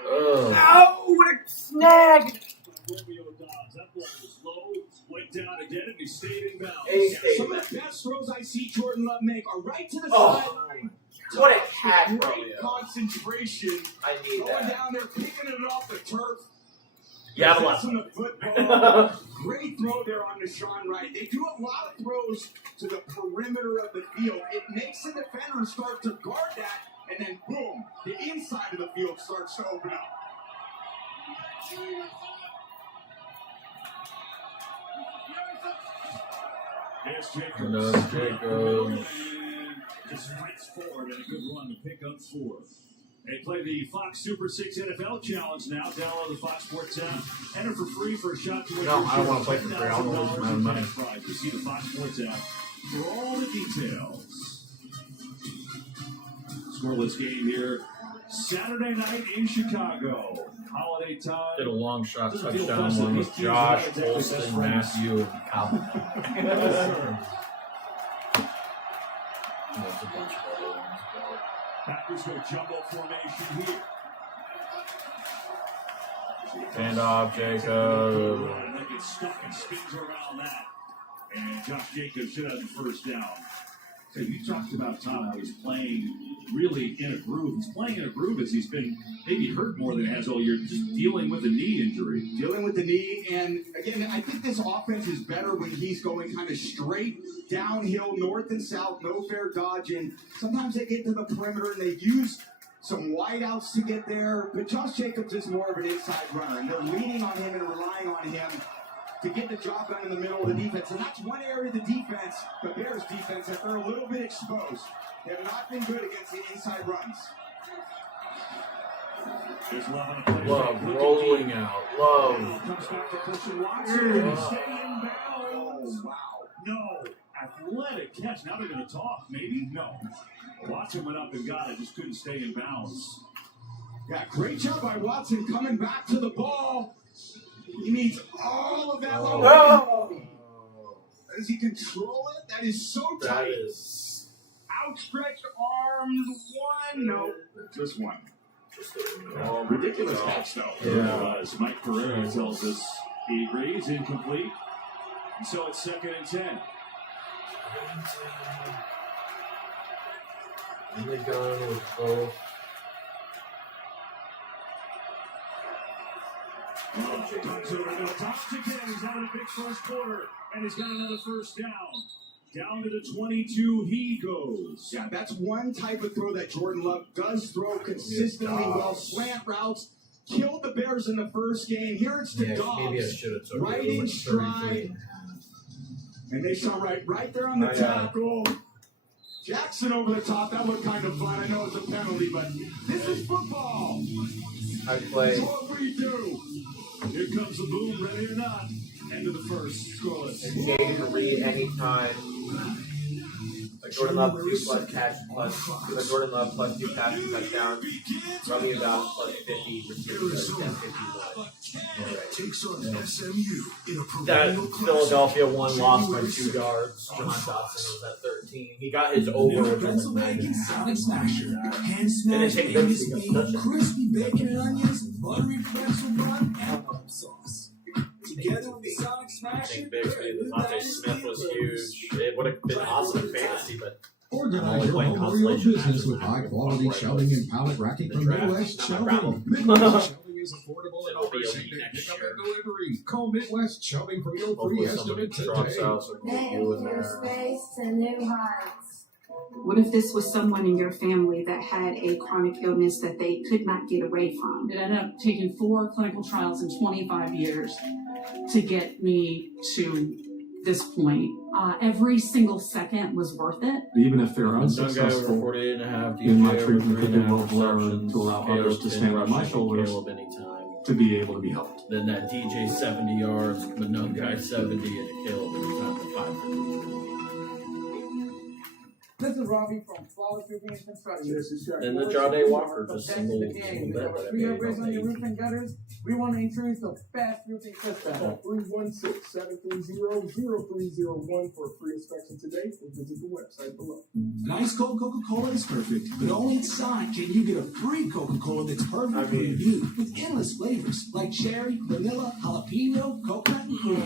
Ugh. Ow, what a snag! That ball was low, went down again, and he stayed in bounds. Some of the best throws I see Jordan Love make are right to the Oh, sideline. what a cat throw, Great yo. concentration. I need Going that. down there, picking it off the turf. You have a Possessing lesson. the football. Great throw there on Deshaun Wright. They do a lot of throws to the perimeter of the field. It makes the defender start to guard that, and then boom, the inside of the field starts to open up. There's Jacobs. No, Jacobs. Just fights forward and a good run to pick up 4. They play the Fox Super 6 NFL Challenge now. Download the Fox Sports app. Enter for free for a shot to win. No, I don't want to play for free. I don't want to lose my own money. You see the Fox Sports app for all the details. Scoreless game here Saturday night in Chicago. Holiday time. Did a long shot touchdown one with Josh, Olsen, Matthew, and Calvin. Packers go jumbo formation here. Hand off, Jacob. And they get stuck and spins around that. And Josh Jacobs should have the first down. So you talked about Tom how he's playing really in a groove. He's playing in a groove as he's been maybe hurt more than he has all year, just dealing with a knee injury. Dealing with the knee, and again, I think this offense is better when he's going kind of straight downhill, north and south, no fair dodge, and sometimes they get to the perimeter and they use some wideouts to get there, but Josh Jacobs is more of an inside runner, and they're leaning on him and relying on him to get the job done in the middle of the defense. And that's one area of the defense, the Bears defense, that they're a little bit exposed. They have not been good against the inside runs. There's Love on a play. Love rolling out. Love. Comes back to Christian Watson. And stay in bounds. Wow. No. Athletic catch. Now they're going to talk. Maybe? No. Watson went up and got it. Just couldn't stay in bounds. Yeah, great job by Watson coming back to the ball. He needs all of that. Does he control it? That is so tight. That is Outstretched arms. One. No. Just one. Ridiculous catch, though. Yeah. As Mike Pereira tells us he agrees, incomplete. And so it's 2nd and 10. And they go with both. So we're going to toss again. He's having a big first quarter, and he's got another first down. Down to the 22 he goes. Yeah, that's one type of throw that Jordan Love does throw consistently well. Slant routes. Killed the Bears in the first game. Here it's the Dogs. Maybe I should have took right it. in stride. And they shot right there on the tackle. Jackson over the top. That looked kind of fun. I know it's a penalty, but this is football. I play. It's what we do. Here comes the boom, ready or not. End of the first. Scoreless. And Jaden to read anytime. A Jordan Love 2 plus catch plus a Jordan Love plus 2 passing touchdowns. Robbie about plus 50 receivers. 51. That Philadelphia one lost by 2 yards. John Dotson was at 13. He got his over with Pennsylvania Sonic Smasher. Hand Didn't smashed take in those his to go touch it. crispy bacon and onions, buttery pretzel bun, and pump sauce. Together with the Sonic I Smasher, think Bigsby and Devontae Smith was huge. It would have been awesome in fantasy, but Organize your home or your business with high-quality shelving and pallet racking from Midwest Shelving. Midwest Shelving is affordable and offers same-day pickup and delivery. Call Midwest Shelving for your free estimate today. Space to new heights. What if this was someone in your family that had a chronic illness that they could not get away from? It ended up taking 4 clinical trials in 25 years to get me to this point. Every single second was worth it. Even if they're Some guy over unsuccessful 48.5, in my DJ treatment, over could do well 3.5 learn to allow others to stand on my shoulders Caleb anytime. to be able to be helped. Then that DJ 70 yards, Manungai 70, and Caleb anytime for 5. This is Robbie from Flawless Roofing and Construction. And the Jade Walker just Protect single the game. With our free upgrades on your roof and gutters, we want to introduce the fast roofing system. Call 316-730-0301 for a free inspection today and visit the website below. An ice cold Coca-Cola is perfect, but only at Sonic can you get a free Coca-Cola that's perfect for you with endless flavors like cherry, vanilla, jalapeno, coconut, and cream.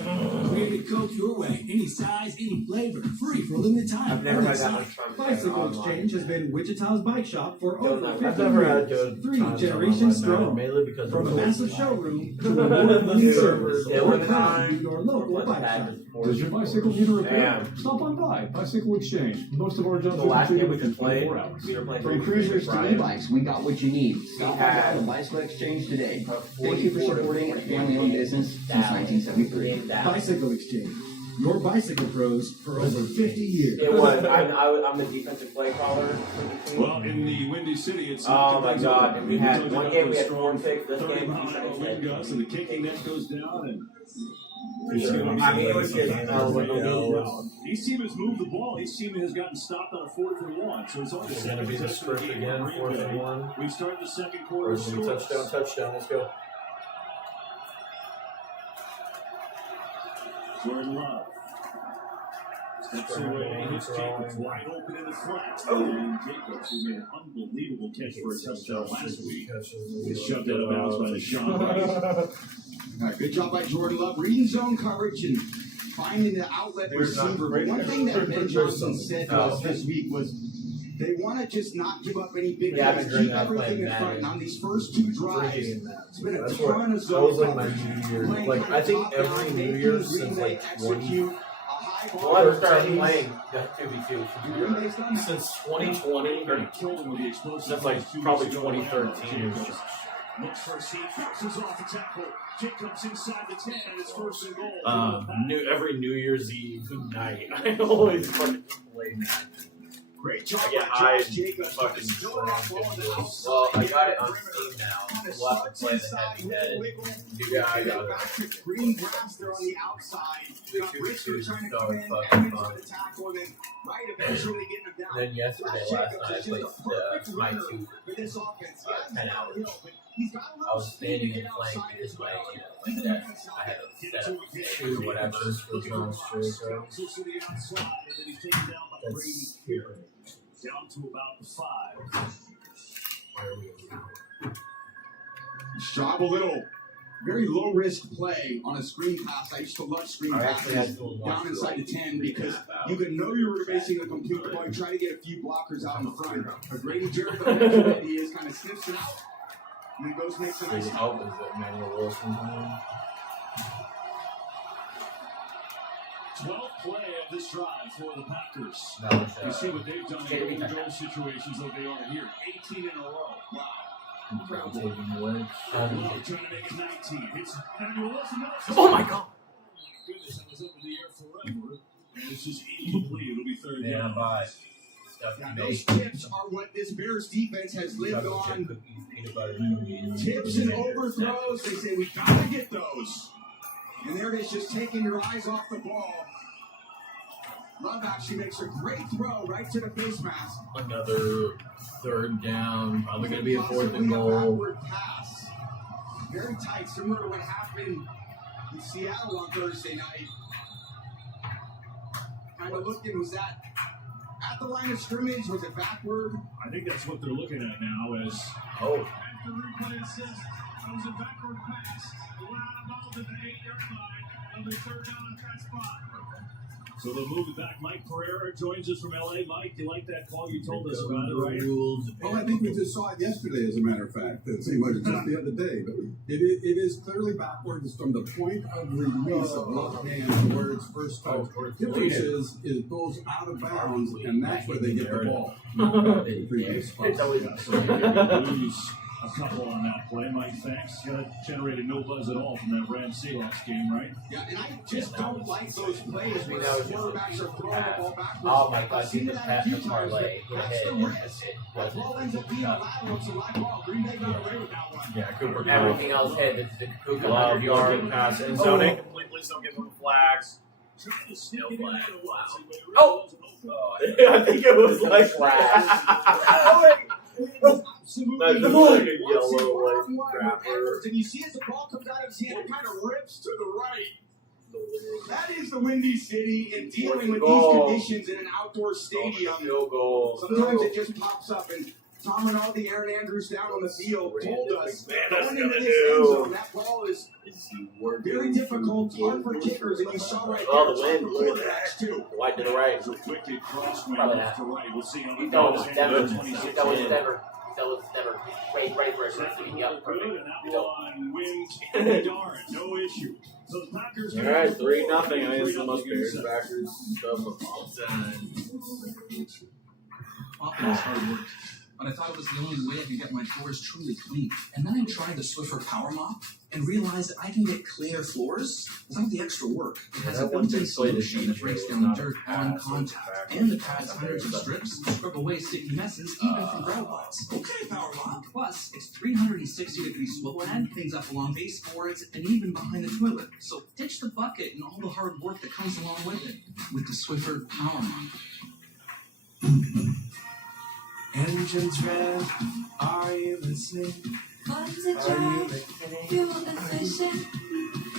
Created boats your way. Any size, any flavor. Free for a limited time. I've never had that much fun playing Bicycle online. Exchange has been Wichita's bike shop for over 50 I've never had years. good 3 times generations online, strong. mainly because From of a the massive voice. showroom to award-winning service, Yeah, we're when proud to be your local bike shop. Does your bicycle need a repair? Damn. Stop on by Bicycle Exchange. Most of our jobs The last are game we completed just within played, 24 hours. we were playing From cruisers to Friday. e-bikes, we got what you need. We Stop had by the Bicycle Exchange today. a Thank you for 44 to supporting a 41 family-owned business since 1973. Bicycle Exchange, your bicycle pros for over 50 years. It was. I'm the defensive play caller for the team. Well, in the Windy City, it's Oh my God! And we had one game we had 4 picks. This game, 30-mile-an-hour wind gusts, and the kicking net goes down, and I mean, it was just Each team has moved the ball. Each team has gotten stopped on a 4th and 1. So it's only It's going to be the script again, 4th and 1. We start the second Or quarter. is it a touchdown? Let's go. Jordan Love steps away. Hits Jacobs wide open in the flat. And Jacobs, who made an unbelievable catch for a touchdown last week, is shoved out of bounds by the Sean Wright. All right, good job by Jordan Love, reading zone coverage and finding the outlet receiver. But one thing that Ben Johnson said to us this week was they want to just not give up any big Yeah, plays, I've been keep doing that everything playing in front. Madden. And on these first 2 drives, it's been a That's ton what of that zone was like my coverage. New Year's. Playing Like kind I of think top every down, New making Year's Green since Bay like execute a high ball. Well, I started playing that 2v2. Green Bay's done that. since 2020 or Killed him with the explosive. since like probably 2013. It was just Looks for a seat, bounces off the tackle. Jacobs inside the 10, and it's 1st and goal. every New Year's Eve night. I always fucking play that. Great job I get by high Josh and Jacobs. fucking Still that ball on the drunk. outside. Well, I got it on Steam now. We'll have to play the heavy head. Yeah, I got it. Back to green grass there on the outside. The Got 2v2 Richard is trying to so come in, fucking Evans fun. with the tackle, and then Wright eventually getting him down. Then yesterday, Josh last Jacobs night, I is played just a perfect my runner 2 for this offense. He 10 has hours. no hill, but he's got a I little was speed standing to and get playing outside because as my, well. like that, I had a set up 2 or whatever. For John Straker. Bounces to the outside, and then he's taken down by Brady here. Down to about the 5. Job a little, very low risk play on a screen pass. I used to love screen I actually had passes to watch down inside the 10 because out. you could know you were basically going to complete the ball. You try to get a few blockers out in front. But Grady Jarrett, though, that's what he is, kind of sniffs it out. And then goes makes a nice His help is that Emmanuel Wilson. 12th play of this drive for the Packers. That was, You see what they've done in those situations like they are here. 18 in a row. Wow. Taking away. Love trying to make it 19. It's Emmanuel Wilson. Oh my God! Goodness, that was up in the air forever. And it's just incomplete. It'll be 3rd Yeah, down. bye. Yeah, those tips are what this Bears defense has lived on. Tips and overthrows. They say, we got to get those. And there it is, just taking your eyes off the ball. Love actually makes a great throw right to the face mask. Another 3rd down. Probably going to be a 4th Possibly and a goal. backward pass. Very tight, similar to what happened in Seattle on Thursday night. Kind of looking, was that at the line of scrimmage? Was it backward? I think that's what they're looking at now as Oh. After replay assists, that was a backward pass. It went out of bounds at the 8-yard line. It'll be 3rd down at that spot. so they'll move it back. Mike Pereira joins us from LA. Mike, you like that call? You told us about it, right? Well, I think we just saw it yesterday, as a matter of fact. It seemed like just the other day, but it is clearly backwards from the point of release of left hand to where it's first touched. The difference is it goes out of bounds, and that's where they get the ball. Not back to the previous spot. So they lose a couple on that play. Mike, thanks. Generated no buzz at all from that Rams Seahawks game, right? Yeah, and I just don't like those plays where quarterbacks are throwing the ball backwards. Oh my God, I've seen you just that a passed few the times, parlay. but that's the risk. That ball ends up being a lateral, it's a live ball. Green Bay got away with that one. Yeah, Cooper. Everything else hit. The Kuka Love 100 yard looking pass in zone incomplete. Please don't give them flags. No flag. Wow. Oh! I think it was like flag. Absolutely. That's like a yellow, like, crapper. And you see as the ball comes out of his hand, it kind of rips to the right. That is the Windy City, and dealing with these conditions in an outdoor stadium. Field goal. Sometimes it just pops up, and Tom Rinaldi, Aaron Andrews down on the field told us Man, going into that's this gonna end do. zone, that ball is very difficult, hard for kickers, and you saw right Oh, there, the it's hard wind for blew quarterbacks too. Wide to the right. Wicked crosswind Probably left not. to right. We'll see how You it know goes. it's Denver. That was Denver. That was Denver. Right for us. Yep, Good, and perfect. that one wins pretty darn, no issue. So the Packers. All right, 3-0. I think it's the most Bears backers stuff of all time. Often it's hard work, but I thought it was the only way I could get my floors truly clean. And then I tried the Swiffer Power Mop and realized that I can get cleaner floors without the extra work. It has a built-in solution that breaks down dirt on contact, and the pad's hundreds of strips to scrub away sticky messes, even from grout lights. Okay, Power Mop. Plus, it's 360-degree swivel and cleans up along baseboards and even behind the toilet. So ditch the bucket and all the hard work that comes along with it with the Swiffer Power Mop. Engines rev, are you listening? Fun to drive, fuel efficient.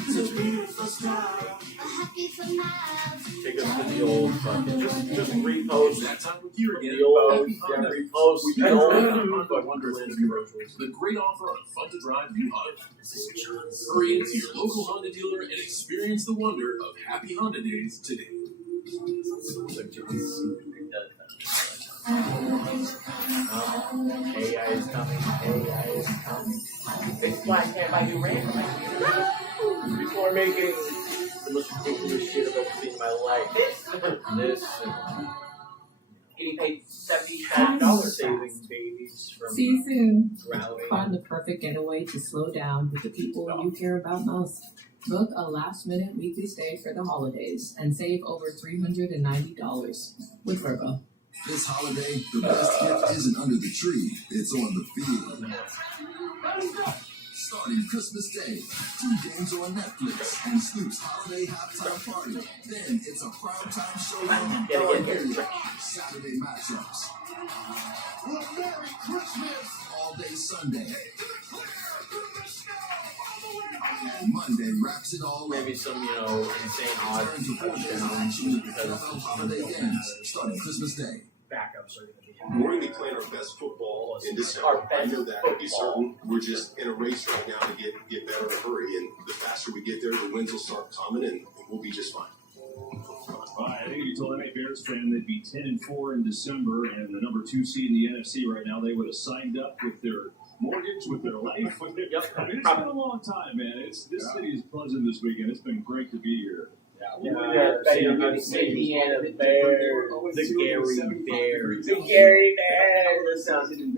It's a beautiful style. A happy for miles. Take us to the old fucking. Just repost. That time of year again. The old. Yeah, repost. The old. Wonderland commercials. The great offer on fun to drive new Honda. Hurry into your local Honda dealer and experience the wonder of happy Honda days today. AI is coming. AI is coming. Big splash can by new random. Before making the most ridiculous shit I've ever seen in my life. This. Getting paid $75 savings, babies. From See you soon. rallying. Find the perfect getaway to slow down with the people you care about most. Book a last-minute weekly stay for the holidays and save over $390 with Vrbo. This holiday, the best gift isn't under the tree, it's on the field. Starting Christmas Day, 2 games on Netflix and Snoop's holiday halftime party. Then it's a primetime showdown right Saturday matchups. Well, Merry Christmas! All day Sunday. And Monday wraps it all up. Maybe some, insane odd Turn to 4 days of touchdowns action with because NFL holiday games starting Christmas Day. Backups are going to be. We're going to be playing our best football in December. I know that to be certain. We're just in a race right now to get better in a hurry, and the faster we get there, the wins will start coming, and we'll be just fine. I think if you told any Bears fan they'd be 10-4 in December and the number 2 seed in the NFC right now, they would have signed up with their mortgage, with their life. With their, I mean, it's been a long time, man. This city is buzzing this weekend. It's been great to be here. Indiana Bears, the Gary Bears. The Gary Bears. This sounds fucking.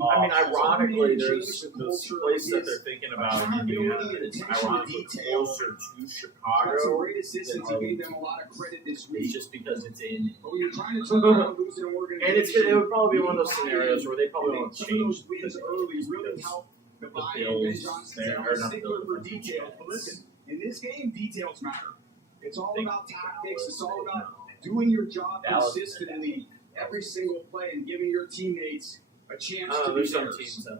I mean, ironically, there's this place that they're thinking about in Indiana. It's ironically closer to Chicago. Some great assistance. He gave them a lot of credit this week. It's just because it's in. But when you're trying to turn around losing an organization, And it would probably be one of those scenarios where they probably won't some of those change wins early really help the buy-in. Ben Bills, Johnson they're said, I'm a not stickler Bills, for details. But listen, in this game, details matter. It's all about tactics. It's all about doing your job consistently every single play and giving your teammates a chance to be there's some theirs. teams that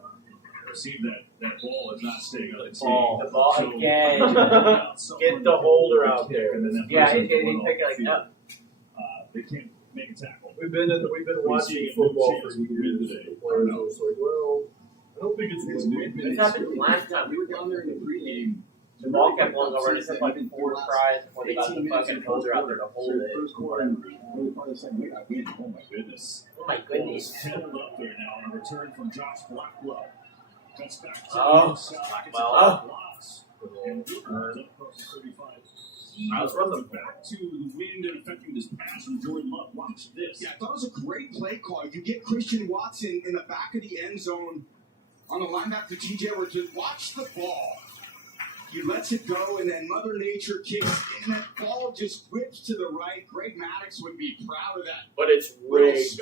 See that ball is not staying on the tee. The ball So, again. someone Get the holder out there. and then that Yeah, person he's getting going picked off like the up. field. They can't make a tackle. we've been watching football for years. Players are just like, well, I don't think it's This happened last time. We were down there in the pregame. The ball kept going over and it took like 4 tries before they got the fucking holder out there to hold it. First quarter, early part of the second, we got win. Oh my goodness. Oh my goodness. Held up there now on a return from Josh Blackwell. Cuts back to Oh, the inside. Blackwell. Blocks. And turns up across the 35. I was running Back to the wind and affecting this pass from Jordan Love. Watch this. Yeah, I thought it was a great play call. You get Christian Watson in the back of the end zone on the linebacker TJ Edwards. Just watch the ball. He lets it go, and then Mother Nature kicks, and that ball just whips to the right. Greg Maddox would be proud of that. But it's rigged.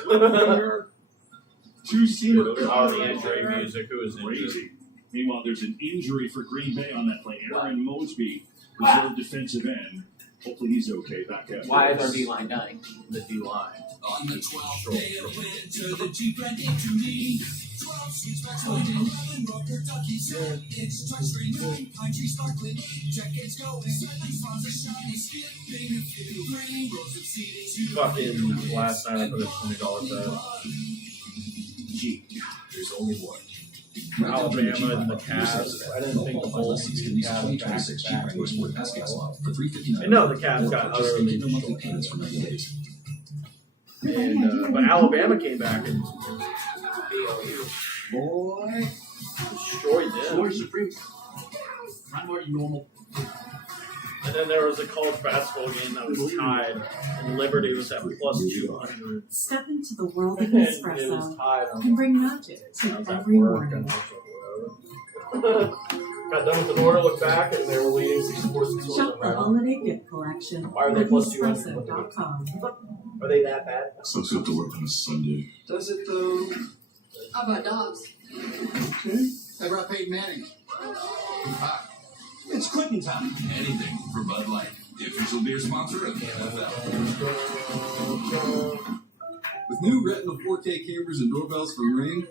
Two-seamer. Oh, the injury music. Who is injured? Crazy. Meanwhile, there's an injury for Green Bay on that play. Aaron Mosby, reserve defensive end. Hopefully he's okay back after Why is this. our D-line dying? The D-line. On the 12th day of winter, the Jeep ran into me. 12 switchbacks pointing, 11 rubber duckies. It's touchscreen, 9 pine tree sparkling. Jackets going, 7 fronts are shiny. Skipping a few green rows of seating. Fucking last night I put a $20 bet. Jeep, there's only one. Alabama and the Cavs. I didn't think the whole season Cavs 2026 Jeep Wrangler Sport Basket Slot for $359. I know the Cavs got utterly monthly payments for 90 days. And but Alabama came back and Boy, destroyed them. Boy Supreme. Not more normal. And then there was a college basketball game that was tied, and Liberty was at plus 200. Step into the world of And it espresso was tied. and bring magic I to was at every work morning. and got done with the order, looked back, and they were leading 6-4. Shop the holiday gift collection Why are they at plus 200? espresso.com. Are they that bad? Sucks you have to work on a Sunday. Does it though? How about dogs? Okay. How about Peyton Manning? Hi. It's Clinton time. Anything for Bud Light, the official beer sponsor of the NFL. With new Retina 4K cameras and doorbells from Ring,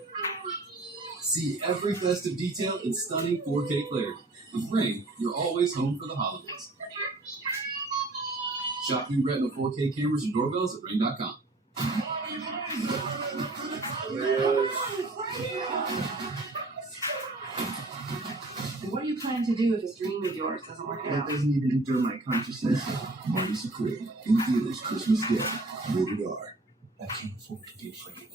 see every festive detail in stunning 4K clarity. With Ring, you're always home for the holidays. Shop new Retina 4K cameras and doorbells at Ring.com. And what do you plan to do if this dream of yours doesn't work That out? doesn't even enter my consciousness. Marty Supreme, in theaters Christmas Day, rated R. I can't afford to be afraid.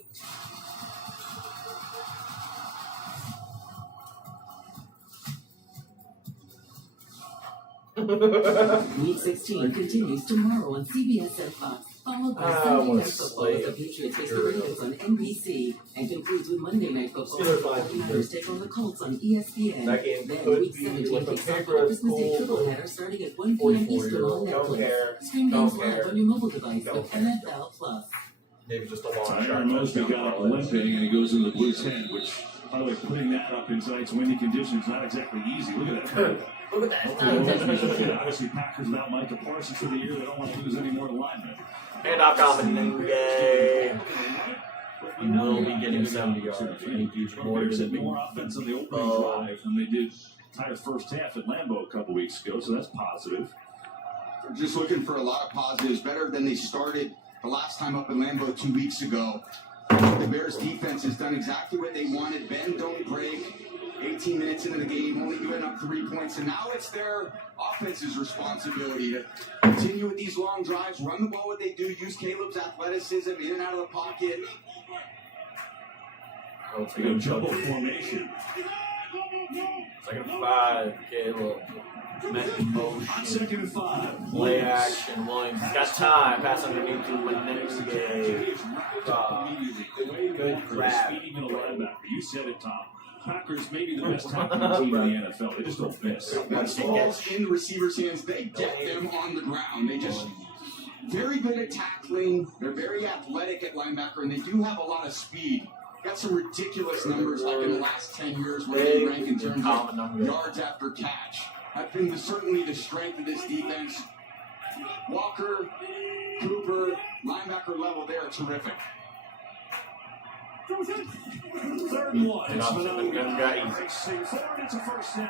Week 16 continues tomorrow on CBS and Fox, followed by Sunday Night Football as the Patriots face the Ravens on NBC, and concludes with Monday Night Football as the 49ers take on the Colts on ESPN. That game Then could Week be 17 with a takes off paper with a at Christmas Day school. triple starting at 1 p.m. Eastern on Don't Netflix. care. Stream Don't games care. live on your mobile device Don't with care. NFL Plus. Maybe just a long Tyler shot. Mosby got limping, and he goes into the blue tent, which, by the way, putting that up in tonight's windy conditions not exactly easy. Look at that. Look at that. Hopefully, obviously, Packers without Micah Parsons for the year. They don't want to lose any more linemen. And I'll comment. Yay. He will be getting 70 yards. More offense on the opening drive than they did entire first half at Lambeau a couple weeks ago, so that's positive. Just looking for a lot of positives. Better than they started the last time up in Lambeau 2 weeks ago. The Bears defense has done exactly what they wanted. Bend, don't break. 18 minutes into the game, only giving up 3 points. And now it's their offense's responsibility to continue with these long drives, run the ball what they do, use Caleb's athleticism in and out of the pocket. They go double formation. Second and 5, Caleb. Met in motion. On 2nd and 5. Play action. Williams got time. Pass underneath to Menengue. Good grab. Speeding in a linebacker. You said it, Tom. Packers may be the best tackling team in the NFL. They just don't miss. Once the ball's in the receiver's hands, they get them on the ground. They just very good at tackling. They're very athletic at linebacker, and they do have a lot of speed. Got some ridiculous numbers like in the last 10 years where they rank in terms of yards after catch. That's been certainly the strength of this defense. Walker, Cooper, linebacker level, they are terrific. 3rd and 1. It's Menengue. Racing forward. It's a first down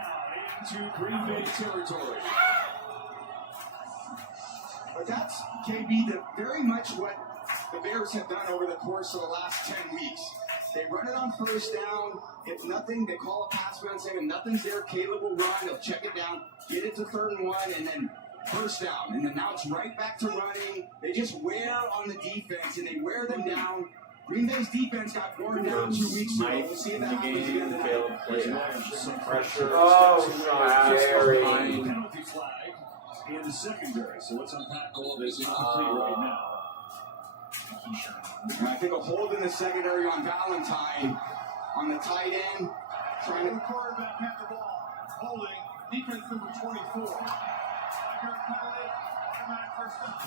into Green Bay territory. But that's, KB, very much what the Bears have done over the course of the last 10 weeks. They run it on first down. If nothing, they call a pass run saying if nothing's there, Caleb will run. They'll check it down, get it to 3rd and 1, and then first down. And then now it's right back to running. They just wear on the defense, and they wear them down. Green Bay's defense got worn down 2 weeks ago. We'll see if that happens again tonight. Some pressure. Oh, Jerry. Penalty flag in the secondary. So let's unpack all of this incomplete right now. And I think a hold in the secondary on Valentine on the tight end. Trying The to quarterback had the ball. Holding. Defense number 24. Packer penalty. Automatic first down.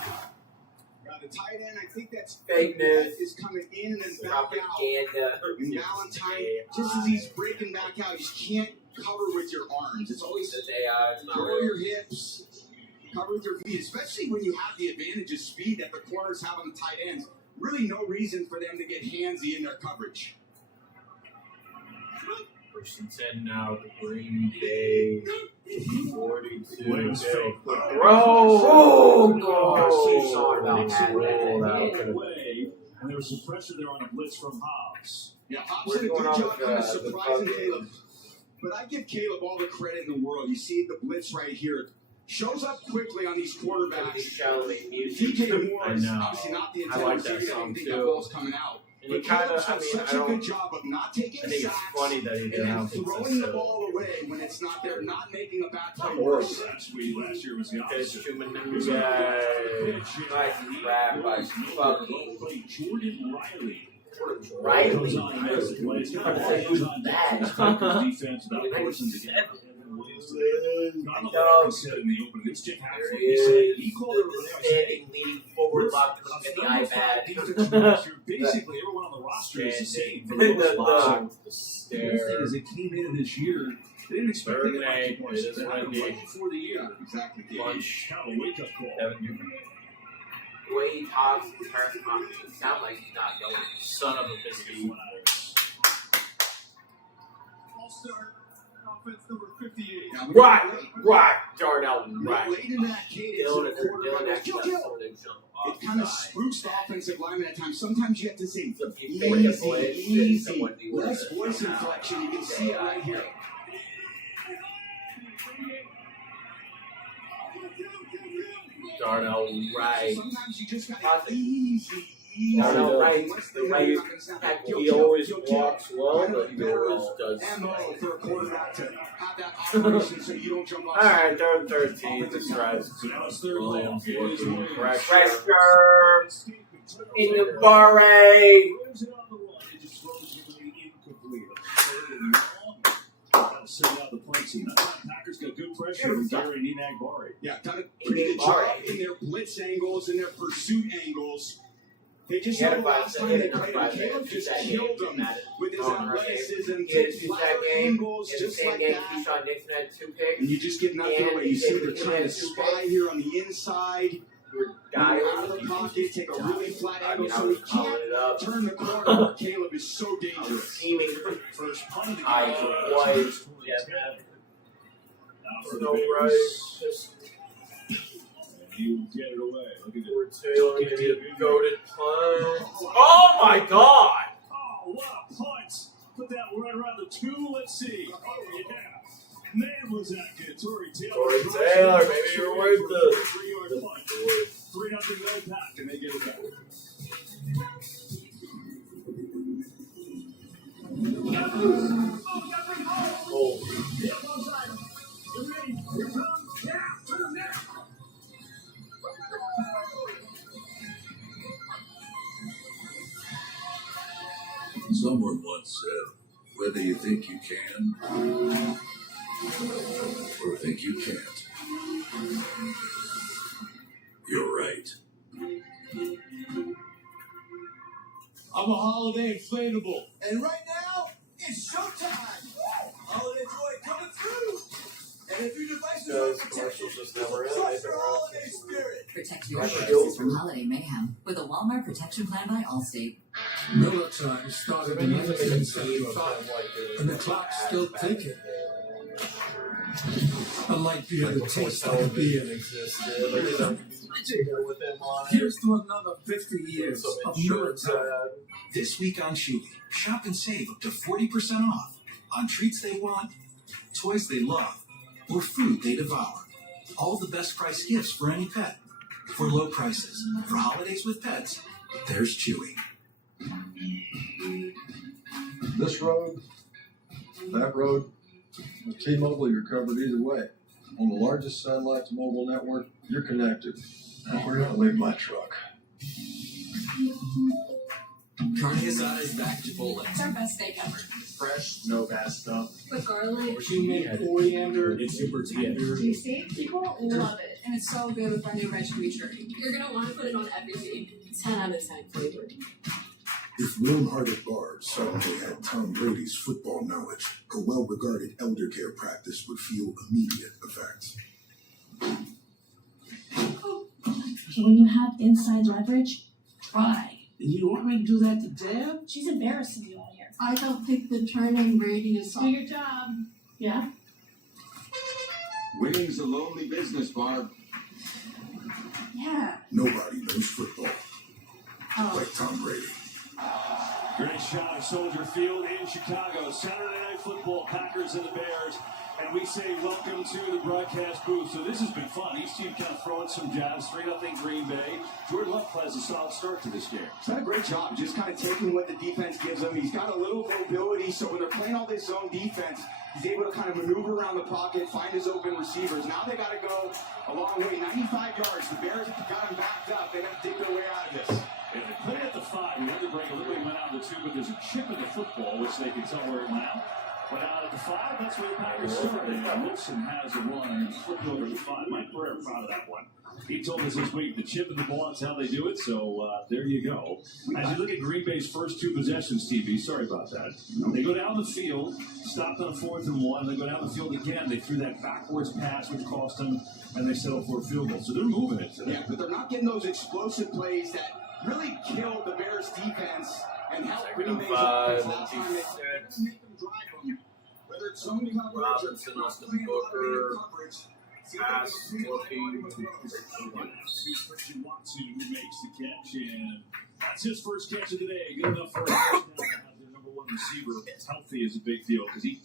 the tight end. I think that's fake news is coming in and then back out. Propaganda. And Valentine, just as he's breaking back out, you just can't cover with your arms. It's always lower your hips, cover with your feet, especially when you have the advantage of speed that the corners have on the tight ends. Really no reason for them to get handsy in their coverage. First and 10 now to Green Bay. 42. Throw! Oh, God. So sorry about that. Roll out. And there was some pressure there on a blitz from Hobbs. Yeah, Hobbs What's did a going good on job with, kind of the surprising bug Caleb. But I give Caleb all the credit in the world. You see the blitz right here. Shows up quickly on these quarterbacks. DJ Moore I is know. obviously not the I intended like that receiver. I song don't think that too. ball's coming out. And he But kind Caleb's of, I done mean, such I a don't. good job of not taking I think sacks it's funny that he and didn't then have to throwing the ball away when it's not there, not making a bad play Or worse. last year was the It's opposite. Chumanunga. Nice grab by fucking Jordan Riley. Riley. Goes on and makes the play. It's You're got about to say who's that? defense without forcing to get I don't know what he said in the opening. It's Jim Hackett. He said he called it a Standing, leaning forward, locked in the iPad. Basically, everyone on the roster is the same. For The- the most part. the The thing is, it came in this year. They didn't expect to get Third much and eight. They happened right before the year. Exactly. Lunch. Kind of a wake-up call. The way he talks, his parents sound like he's not going. Son of a biscuit. All-star offense number 58. Right, Darnell, right. Late in that cadence, Dylan the quarterback actually goes, got "Kill, someone to jump off it kind of the side. spooks the offensive lineman at times. Sometimes you have to say So if you fake a blitz, then easy. someone be with Less it. voice inflection. You can see it right here. Darnell right. Sometimes you just got Pass it. easy. Darnell right. The Right. He always walks well, but he always does. MO for a quarterback to have that operation so you don't jump off. Alright, third and 13. This drives So now it's third and Williams long. It is looking Williams. Pressure in the barre. Throws it on the run. It just throws it incomplete. Third and long. That'll send out the play team. Packers got good pressure from Gary Enagbari. Yeah, done a pretty good job in their blitz angles and their pursuit angles. They just He had saw a the last five- time he they had a played him. five- Caleb just that killed game, them with his on athleticism, He had a flat two-sack game. angles, He had the just same like game. that. Keyshawn Nixon had 2 picks. And you just get nothing And away. You see he they're had trying to 2 spy picks. here on the inside. You were Out dialing. of the pocket, take a really flat I angle mean, I so he was calling can't it up. turn the corner. Caleb is so dangerous. Scheming. First punt of the game. I was. Yeah. Now for the No Bears. right. He will get it away. Look at Or it. Taylor, maybe a goaded punt. Oh my god! Oh, what a punt. Put that right around the 2. Let's see. Oh, yeah. Man, was that good. Tory Taylor. Tory Taylor, maybe you're worth the 3-yard punt. 3-0 no pack, and they get it back. Oh. Someone once said, whether you think you can or think you can't, you're right. I'm a holiday inflatable. And right now, it's showtime. Holiday joy coming through. And if your device is Those unprotected, commercials just never end. trust your holiday spirit. Protect your Right. purchases from holiday mayhem with a Walmart protection plan by Allstate. Miller time started in 1971, and the clock's still ticking. I might be able to taste of the beer. Here's to another 50 years of Miller time. This week on Chewy, shop and save up to 40% off on treats they want, toys they love, or food they devour. All the best price gifts for any pet. For low prices, for holidays with pets, there's Chewy. This road, that road, with T-Mobile, you're covered either way. On the largest satellite mobile network, you're connected. And where do I leave my truck? Carne asada is back Chipotle. It's our best steak ever. Fresh, no bad stuff. With garlic. Cumin, coriander, it's super tender. Juicy. People love it. And it's so good with our new red chimichurri. You're going to want to put it on everything. 10 out of 10 flavor. If warm-hearted Barb suddenly had Tom Brady's football knowledge, her well-regarded elder care practice would feel immediate effects. When you have inside leverage, try. And you want me to do that to Deb? She's embarrassing you all here. I don't think the turning Brady is Do your job. Yeah? Winning's a lonely business, Barb. Yeah. Nobody knows football Oh. like Tom Brady. shot of Soldier Field in Chicago. Saturday Night Football, Packers and the Bears. And we say welcome to the broadcast booth. So this has been fun. Each team kind of throwing some jabs. 3-0 Green Bay. Jordan Love has a solid start to this game. He's done a great job just kind of taking what the defense gives him. He's got a little mobility, so when they're playing all this zone defense, he's able to kind of maneuver around the pocket, find his open receivers. Now they got to go a long way, 95 yards. The Bears got him backed up. They have to dig their way out of this. And they put it at the 5. We had to break a little bit, went out of the 2, but there's a chip in the football, which they can tell where it went out. Went out at the 5. That's where the Packers started. And Wilson has a run and flipped over to the 5. Mike Pereira proud of that one. He told us this week the chip in the ball, that's how they do it. So there you go. As you look at Green Bay's first 2 possessions, TV, sorry about that. They go down the field, stopped on 4th and 1. They go down the field again. They threw that backwards pass, which cost them, and they settled for a field goal. So they're moving it today. Yeah, but they're not getting those explosive plays that really killed the Bears' defense and helped Green Bay's offense last time. They make them drive them. Whether it's zone coverage Robinson, Austin Booker, pass, looking. Christian Watson who makes the catch, and that's his first catch of the day. Good enough for a first down to have their number 1 receiver healthy is a big deal because he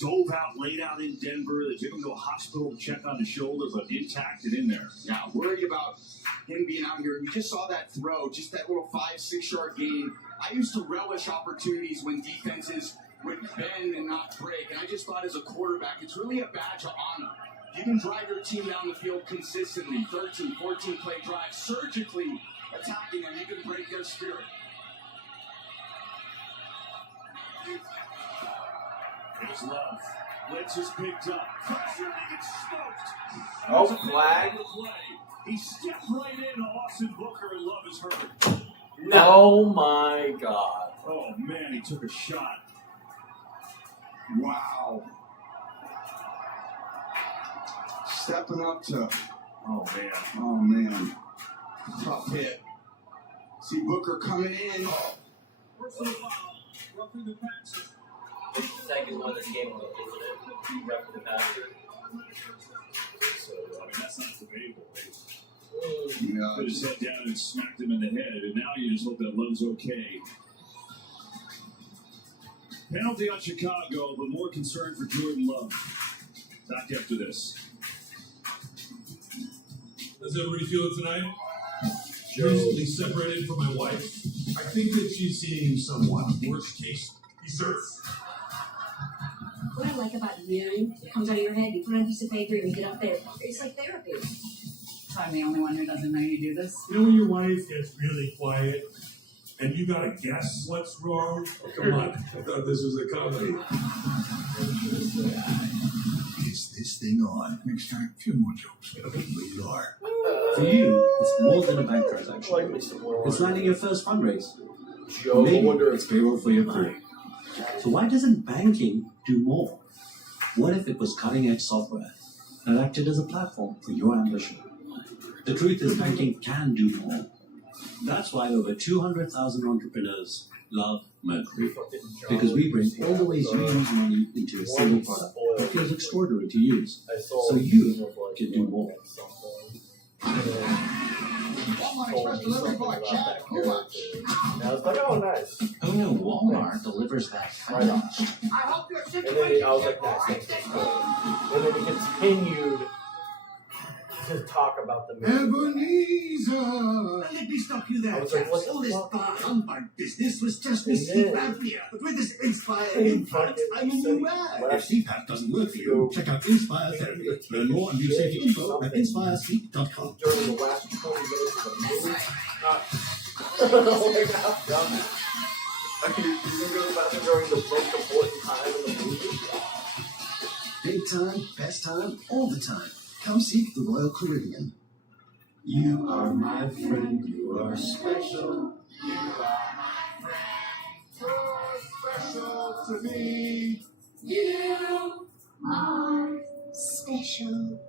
dove out, laid out in Denver. They took him to a hospital to check on his shoulder, but intact and in there. Yeah, worried about him being out here. You just saw that throw, just that little 5-6 yard gain. I used to relish opportunities when defenses would bend and not break, and I just thought as a quarterback, it's really a badge of honor. You can drive your team down the field consistently, 13, 14 play drives, surgically attacking them, you can break their spirit. Here's Love. Blitz is picked up. Pressure, he gets smoked. Oh, flag. He stepped right in. Austin Booker and Love is hurt. No. Oh my God. Oh man, he took a shot. Wow. Stepping up to, oh man. Tough hit. See Booker coming in. Personal foul. Roughing the passer. This is the second one this game, isn't it? Roughing the passer. So, I mean, that's not debatable. Yeah. Put his head down and smacked him in the head, and now you just hope that Love's okay. Penalty on Chicago, but more concern for Jordan Love. Back after this. How's everybody feeling tonight? Recently separated from my wife. I think that she's seeing somewhat. Worst case, desserts. What I like about you, it comes out of your head, you put it on a piece of paper, and you get up there. It's like therapy. So I'm the only one who doesn't know you do this? You know when your wife gets really quiet and you gotta guess what's wrong? Oh, come on, I thought this was a comedy. Is this thing on? Next time, a few more jokes. Rated R. For you, it's more than a bank transaction. It's landing your first fundraise. Maybe it's payroll for your crew. So why doesn't banking do more? What if it was cutting-edge software that acted as a platform for your ambition? The truth is banking can do more. That's why over 200,000 entrepreneurs love Mercury. Because we bring all the ways you use money into a single product that feels extraordinary to use. So you can do more. Walmart Express delivery boy, Chad, how much? And I was like, oh, nice. Oh no, Walmart delivers that fast. I hope your And then situation I was like, that's next. And then we continued to talk about the movie. Ebenezer! Let me stop you I there, was like, chaps. what the All this fuck? bar humbug business was just And Miss then- CPAP here. But with this inspiring product, I'm a new man. If CPAP doesn't work for you, check out Inspire Therapy. Learn more and view safety info at inspiresleep.com. During the last 20 minutes of the movie. Oh my God, dumb. You can go to the bathroom during the most important time in the movie. Big time, best time, all the time. Come seek the Royal Caribbean. You are my friend, you are special. You are my friend, you're special to me. You are special.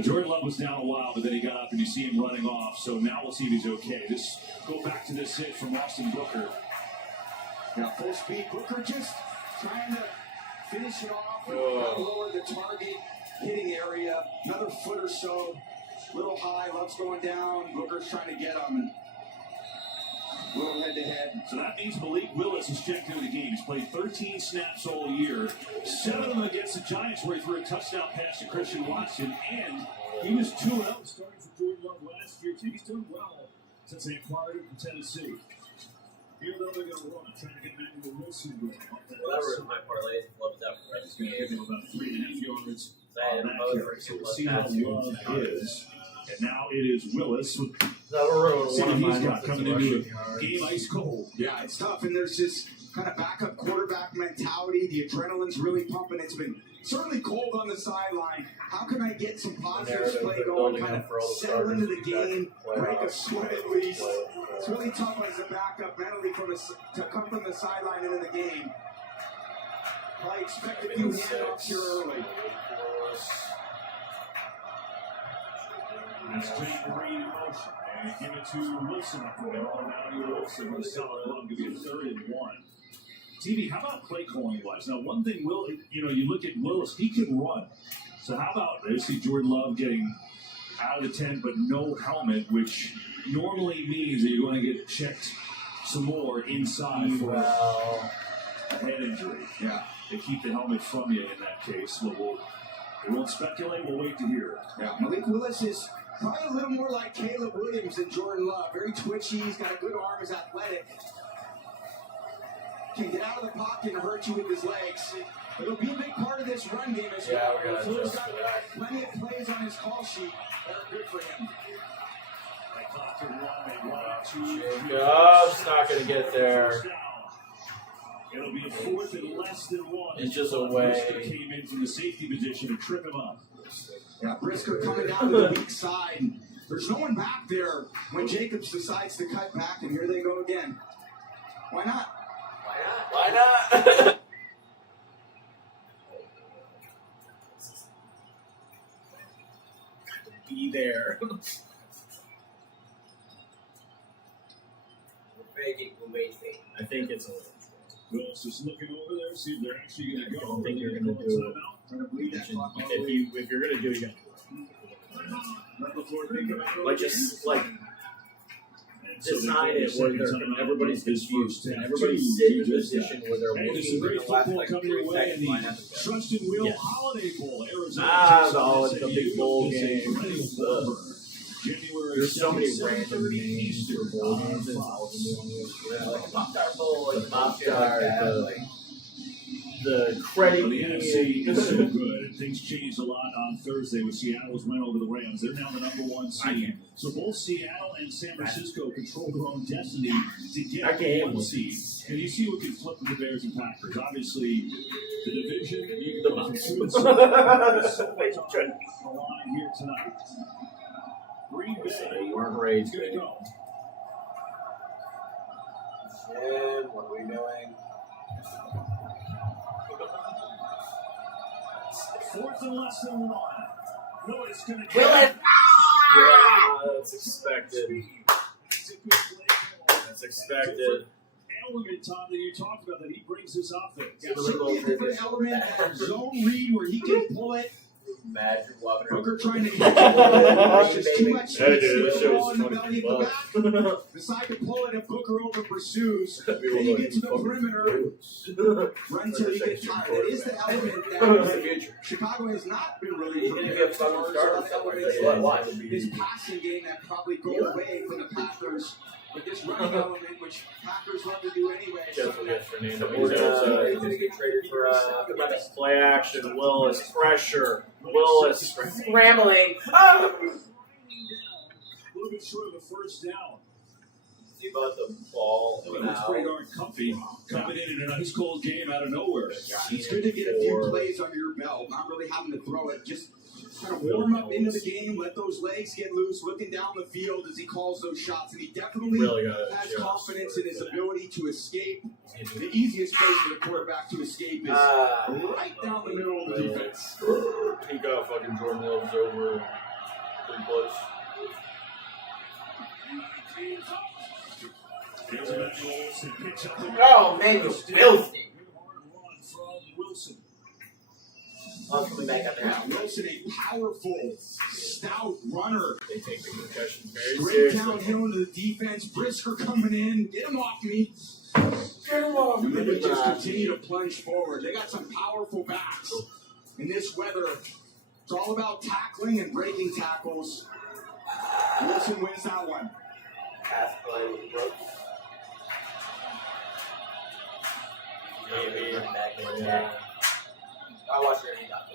Jordan Love was down a while, but then he got up and you see him running off. So now we'll see if he's okay. This go back to this hit from Austin Booker. Yeah, full speed. Booker just trying to finish it off. Lower the target, hitting area. Another foot or so. Little high. Love's going down. Booker's trying to get him. going head to head. So that means Malik Willis is checked into the game. He's played 13 snaps all year. 7 of them against the Giants where he threw a touchdown pass to Christian Watson. And he was 2-0 starting for Jordan Love last year. He's doing well since they acquired him from Tennessee. Here though they're going to run, trying to get back into Wilson. Whatever in my parlay, Love is out for the rest of the Give game. him about 3.5 yards. I had on that both carry. for So we'll plus see how pass. Love is. And now it is Willis. That were See one what of he's mine got was coming rushing into yards. the game ice cold. Yeah, it's tough, and there's this kind of backup quarterback mentality. The adrenaline's really pumping. It's been certainly cold on the sideline. How can I get some positive play going, kind of settle into the game, break a sweat at least? It's really tough as a backup mentally to come from the sideline into the game. Probably expect a few handoffs here early. That's Jake Green in motion. And give it to Wilson up the middle. And now to Wilson with a solid run. Give you a 3rd and 1. TV, how about play calling wise? Now, one thing, you look at Willis, he can run. So how about, I see Jordan Love getting out of the tent, but no helmet, which normally means that you're going to get checked some more inside for a head injury. Yeah. They keep the helmet from you in that case. But we won't speculate. We'll wait to hear. Yeah, Malik Willis is probably a little more like Caleb Williams than Jordan Love. Very twitchy. He's got a good arm. He's athletic. Can get out of the pocket and hurt you with his legs. It'll be a big part of this run game as well. Yeah, we gotta Fleur's adjust got for that. plenty of plays on his call sheet that are good for him. Jacob's not going to get there. It'll be a 4th and less than 1. It's just a Brisker way. came in from the safety position to trip him up. Yeah, Brisker coming down to the weak side. There's no one back there when Jacobs decides to cut back, and here they go again. Why not? Why not? Be there. We're faking, we're waiting. I think it's a Willis is looking over there, see if they're actually going to go. I don't think you're going to do it. If you're going to do it, you got to like just like decide it where they're everybody's confused and everybody's in a position where they're looking great for the last football like coming 3 your way in seconds line the up to go. Trust and Will Yes. Holiday Bowl, Arizona. It's a big bowl game. January There's so many 2nd, random 7:30 names Eastern for bowls on and Fox. Like a Pop-Tart bowl, the like Pop-Tart, like the credit But the NFC is so union. good, and things changed a lot on Thursday with Seattle's win over the Rams. They're now the #1 seed. So both Seattle and San Francisco control their own destiny to get That game 1 was- seed. And you see what can flip with the Bears and Packers. Obviously, the division, you The can go Bucs. through and see there's so much on the line here tonight. Green Bay Weren't raised is going to go. Jim, what are we doing? 4th and less than 1. No, it's going to Will it? Yeah, that's expected. That's expected. Element, Tom, that you talked about that he brings this offense. Yeah, certainly a different element, that zone read where he can pull it. Magic walking Booker around. trying to catch it. There's just too much Hey, space dude, this to show ball is in the belly of the 20 back. Decide to pull it if Booker over pursues. Then you get to the perimeter. Run till you get tired. It is the element that Chicago has not been really He's gonna be a fucking starter somewhere. Like, watch. This passing game that probably go away from the Packers with this running element, which Packers love to do anyway. Just will get Fernando. He's gonna get traded for Play action. Willis pressure. Willis scrambling. A little bit short of a first down. See about the ball. It's pretty darn comfy coming in a nice cold game out of nowhere. It's good to get a few plays under your belt, not really having to throw it, just kind of warm up into the game, let those legs get loose, looking down the field as he calls those shots. And he definitely has confidence in his ability to escape. The easiest place for the quarterback to escape is right down the middle of the defense. He got fucking Jordan Love's over pretty close. Oh, man, you're filthy. Love's coming back up now. Wilson, a powerful, stout runner. They take the concussion very Straight seriously. downhill into the defense. Brisker coming in. Get him off me. Get him off And then we me. just continue to plunge forward. They got some powerful backs. In this weather, it's all about tackling and breaking tackles. Wilson wins that one. Pass play with Brooks. Maybe. Yeah. I watched it. He got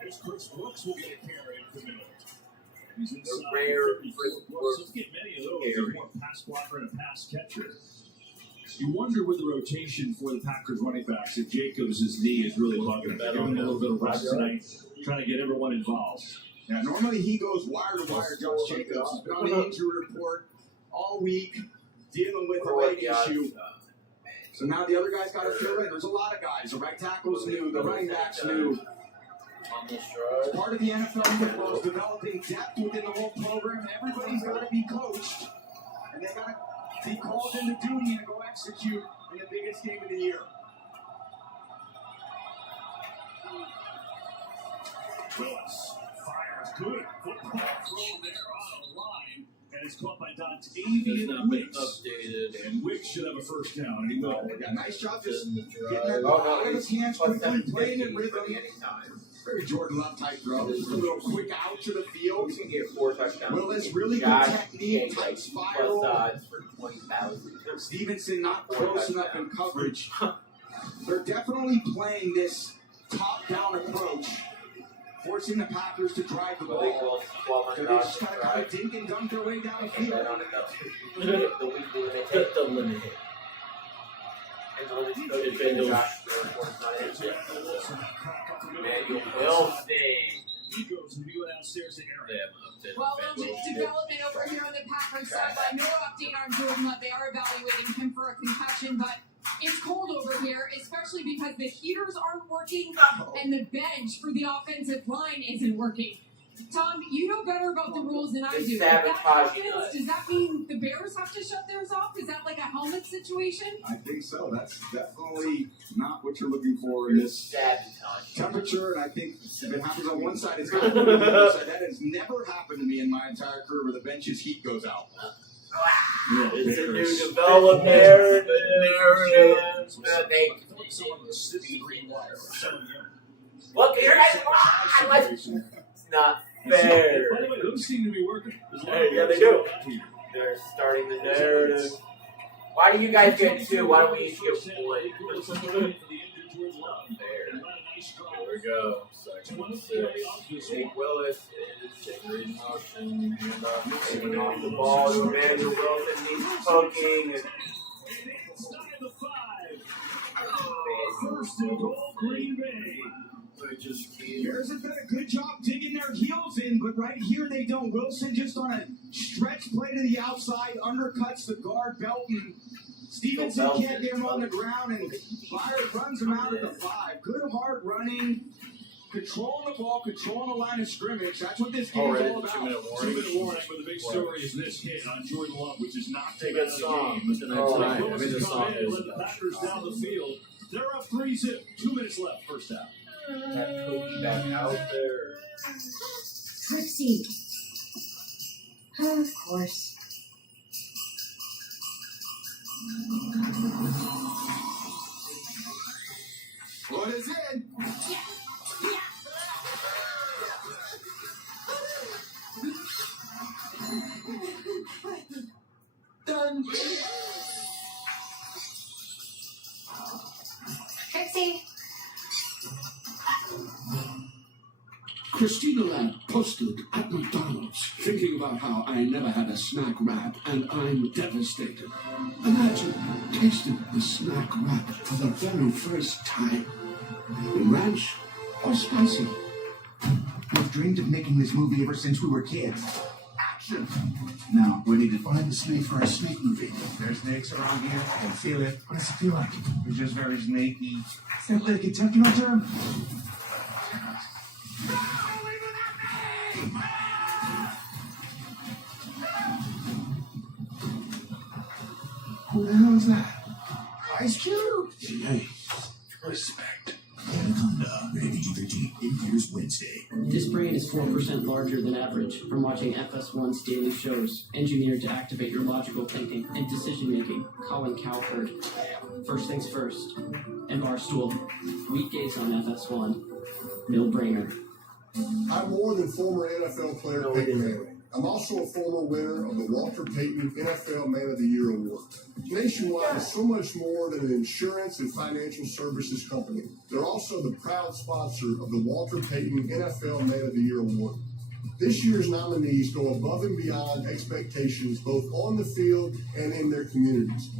There's Chris Brooks will get a carry in the middle. He's inside The rare 30 Brooks. Let's get many of those. He's more pass blocker and a pass catcher. You wonder with the rotation for the Packers running backs if Jacobs' knee is really bugging him. Give him a little bit of rest tonight, trying to get everyone involved. Yeah, normally he goes wire to wire, Josh Jacobs. He's been on the injury report all week, dealing with a leg issue. So now the other guys got to fill in. There's a lot of guys. The right tackle's new, the running back's new. It's part of the NFL football is developing depth within the whole program, and everybody's got to be coached. And they got to be called into duty and go execute in the biggest game of the year. Willis fires good football throw there on a line, and it's caught by Dontavian Wicks. Updated. And Wicks should have a first down, and he will. Yeah, nice job just getting that ball out of his hands quickly, playing in rhythm. Very Jordan Love type throw. Just a little quick out to the field. He's going to get 4 touchdowns. Willis, really Josh good technique, tight Jacobs, spiral. plus odds for 20,000. Stevenson not close enough in coverage. They're definitely playing this top-down approach, forcing the Packers to drive the ball. So they just gotta kind of dink and dunk their way down the field. The week The limit. And the limit coach is Josh. Emmanuel Wilson. He goes and we go downstairs to Aaron. Well, development over here on the Packers side, but no update on Jordan Love. They are evaluating him for a concussion, but it's cold over here, especially because the heaters aren't working and the bench for the offensive line isn't working. Tom, you know better about the rules than I do. If that happens, does that mean the Bears have to shut theirs off? Is that like a helmet situation? I think so. That's definitely not what you're looking for in this temperature. And I think if it happens on one side, it's going to happen on the other side. That has never happened to me in my entire career where the bench's heat goes out. It's a new development. Look, here it's not fair. By the way, those seem to be working. Yeah, they do. They're starting the narrative. Why do you guys get 2? Why don't we each get 1? There. Here we go. Second 6. Jake Willis is Read motion. Handoff. taking off the ball to Emmanuel Wilson. He's poking. First and goal, Green Bay. Bears have done a good job digging their heels in, but right here they don't. Wilson just on a stretch play to the outside, undercuts the guard, Belton. Stevenson can't get him on the ground, and Byard runs him out at the 5. Good hard running, controlling the ball, controlling the line of scrimmage. That's what this game is all about. 2-minute warning, but the big story is this hit on Jordan Love, which is not Take a song. The song is led the Packers down the field. They're up 3-0. 2 minutes left, first half. That Cody back out there. Trixie. Of course. What is it? Done. Trixie. Christina Ladd posted at McDonald's, thinking about how I never had a snack wrap and I'm devastated. Imagine tasting the snack wrap for the very first time. Ranch or spicy? We've dreamed of making this movie ever since we were kids. Action! Now, we need to find the snake for a snake movie. There's snakes around here. I can feel it. What does it feel like? It's just very snaky. Is that like a technical term? Who the hell is that? Ice Cube! Hey, only in Theaters Wednesday. This brain is 4% larger than average from watching FS1's daily shows, engineered to activate your logical thinking and decision-making. Colin Cowherd, First Things First, and Barstool, weekdays on FS1. No brainer. I'm more than former NFL player Peyton Manning. I'm also a former winner of the Walter Payton NFL Man of the Year Award. Nationwide is so much more than an insurance and financial services company. They're also the proud sponsor of the Walter Payton NFL Man of the Year Award. This year's nominees go above and beyond expectations both on the field and in their communities.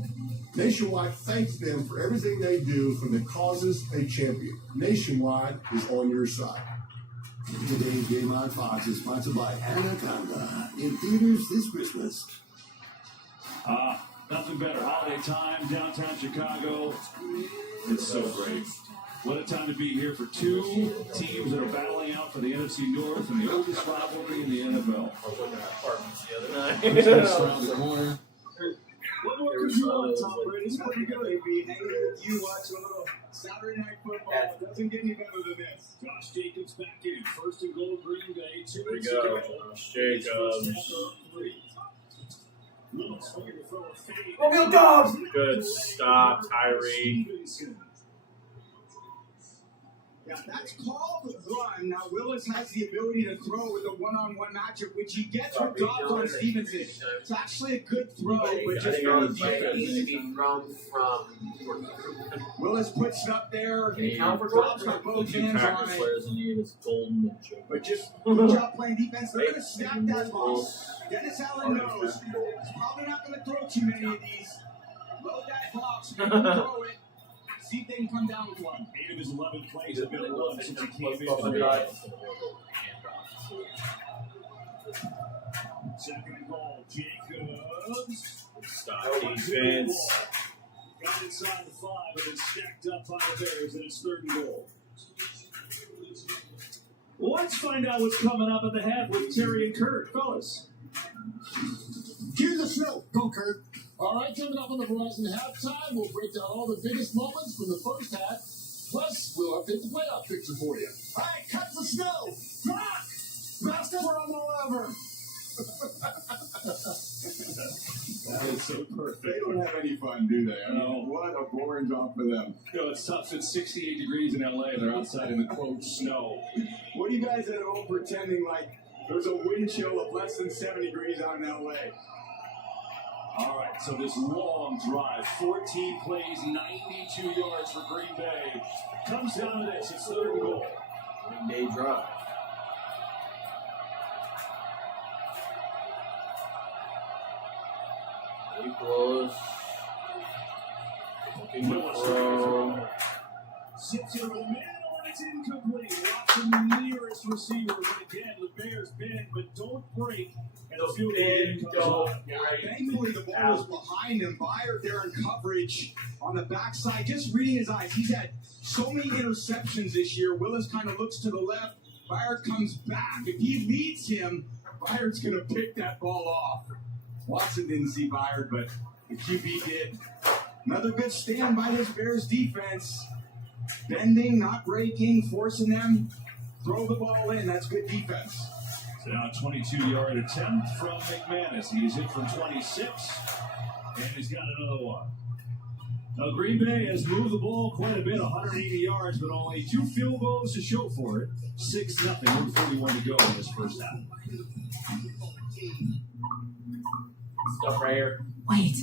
Nationwide thanks them for everything they do for the causes they champion. Nationwide is on your side. Today's Game on Fox is sponsored by Anaconda in theaters this Christmas. Nothing better. Holiday time, downtown Chicago. It's so great. What a time to be here for two teams that are battling out for the NFC North and the oldest rivalry in the NFL. I was looking at apartments the other night. It's just around the corner. What more could you want, Tom Brady? It's pretty good. Be hanging with you watching a little Saturday Night Football. It doesn't get any better than this. Josh Jacobs back in. First and goal, Green Bay. Here we go. Josh Jacobs. Romeo Dobbs! Good stop, Tyree. Yeah, that's called the run. Now, Willis has the ability to throw with a one-on-one matchup, which he gets with Dobbs on Stevenson. It's actually a good throw, but just very from Willis puts it up there. Albert Dobbs got both hands on it. Players in need is golden. But just good job playing defense. They're going to snap that ball. Dennis Allen knows he's probably not going to throw too many of these. Load that box, make him throw it. See if they can come down with one. 8 of his 11 plays have been a run since he came in. Second and goal, Jacobs. Stop defense. Got inside the 5 and then stacked up by the Bears, and it's third and goal. Well, let's find out what's coming up at the half with Terry and Kurt. Fellas. Cue the snow. Go, Kurt. All right, coming up on the Verizon halftime, we'll break down all the biggest moments from the first half. Plus, we'll update the playoff picture for you. All right, cut the snow. Rock! Best promo ever. That is so perfect. They don't have any fun, do they? I mean, what a boring job for them. You know, it's tough. It's 68 degrees in LA. They're outside in the quote snow. What are you guys at home pretending like there's a wind chill of less than 7 degrees out in LA? All right, so this long drive, 14 plays, 92 yards for Green Bay. Comes down to this. It's third and goal. Green Bay drive. Very close. Willis zips it over the middle, and it's incomplete. Watson, the nearest receiver, but again, the Bears bend, but don't break. And the field goal comes off. Thankfully, the ball was behind him. Byard there in coverage on the backside, just reading his eyes. He's had so many interceptions this year. Willis kind of looks to the left. Byard comes back. If he leads him, Byard's going to pick that ball off. Watson didn't see Byard, but the QB did. Another good stand by this Bears defense. Bending, not breaking, forcing them. Throw the ball in. That's good defense. So now a 22-yard attempt from McManus. He's hit from 26, and he's got another one. Now, Green Bay has moved the ball quite a bit, 180 yards, but only 2 field goals to show for it. 6-0, 141 to go in this first half. Stuff right here. Wait,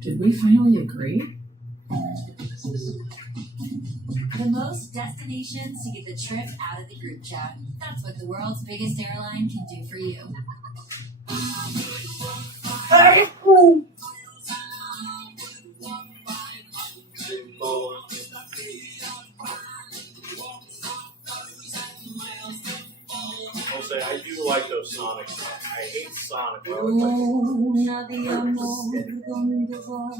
did we finally agree? The most destinations to get the trip out of the group chat. That's what the world's biggest airline can do for you. Hey! I'll say I do like those Sonic songs. I hate Sonic. Luna de amor, ¿dónde vas?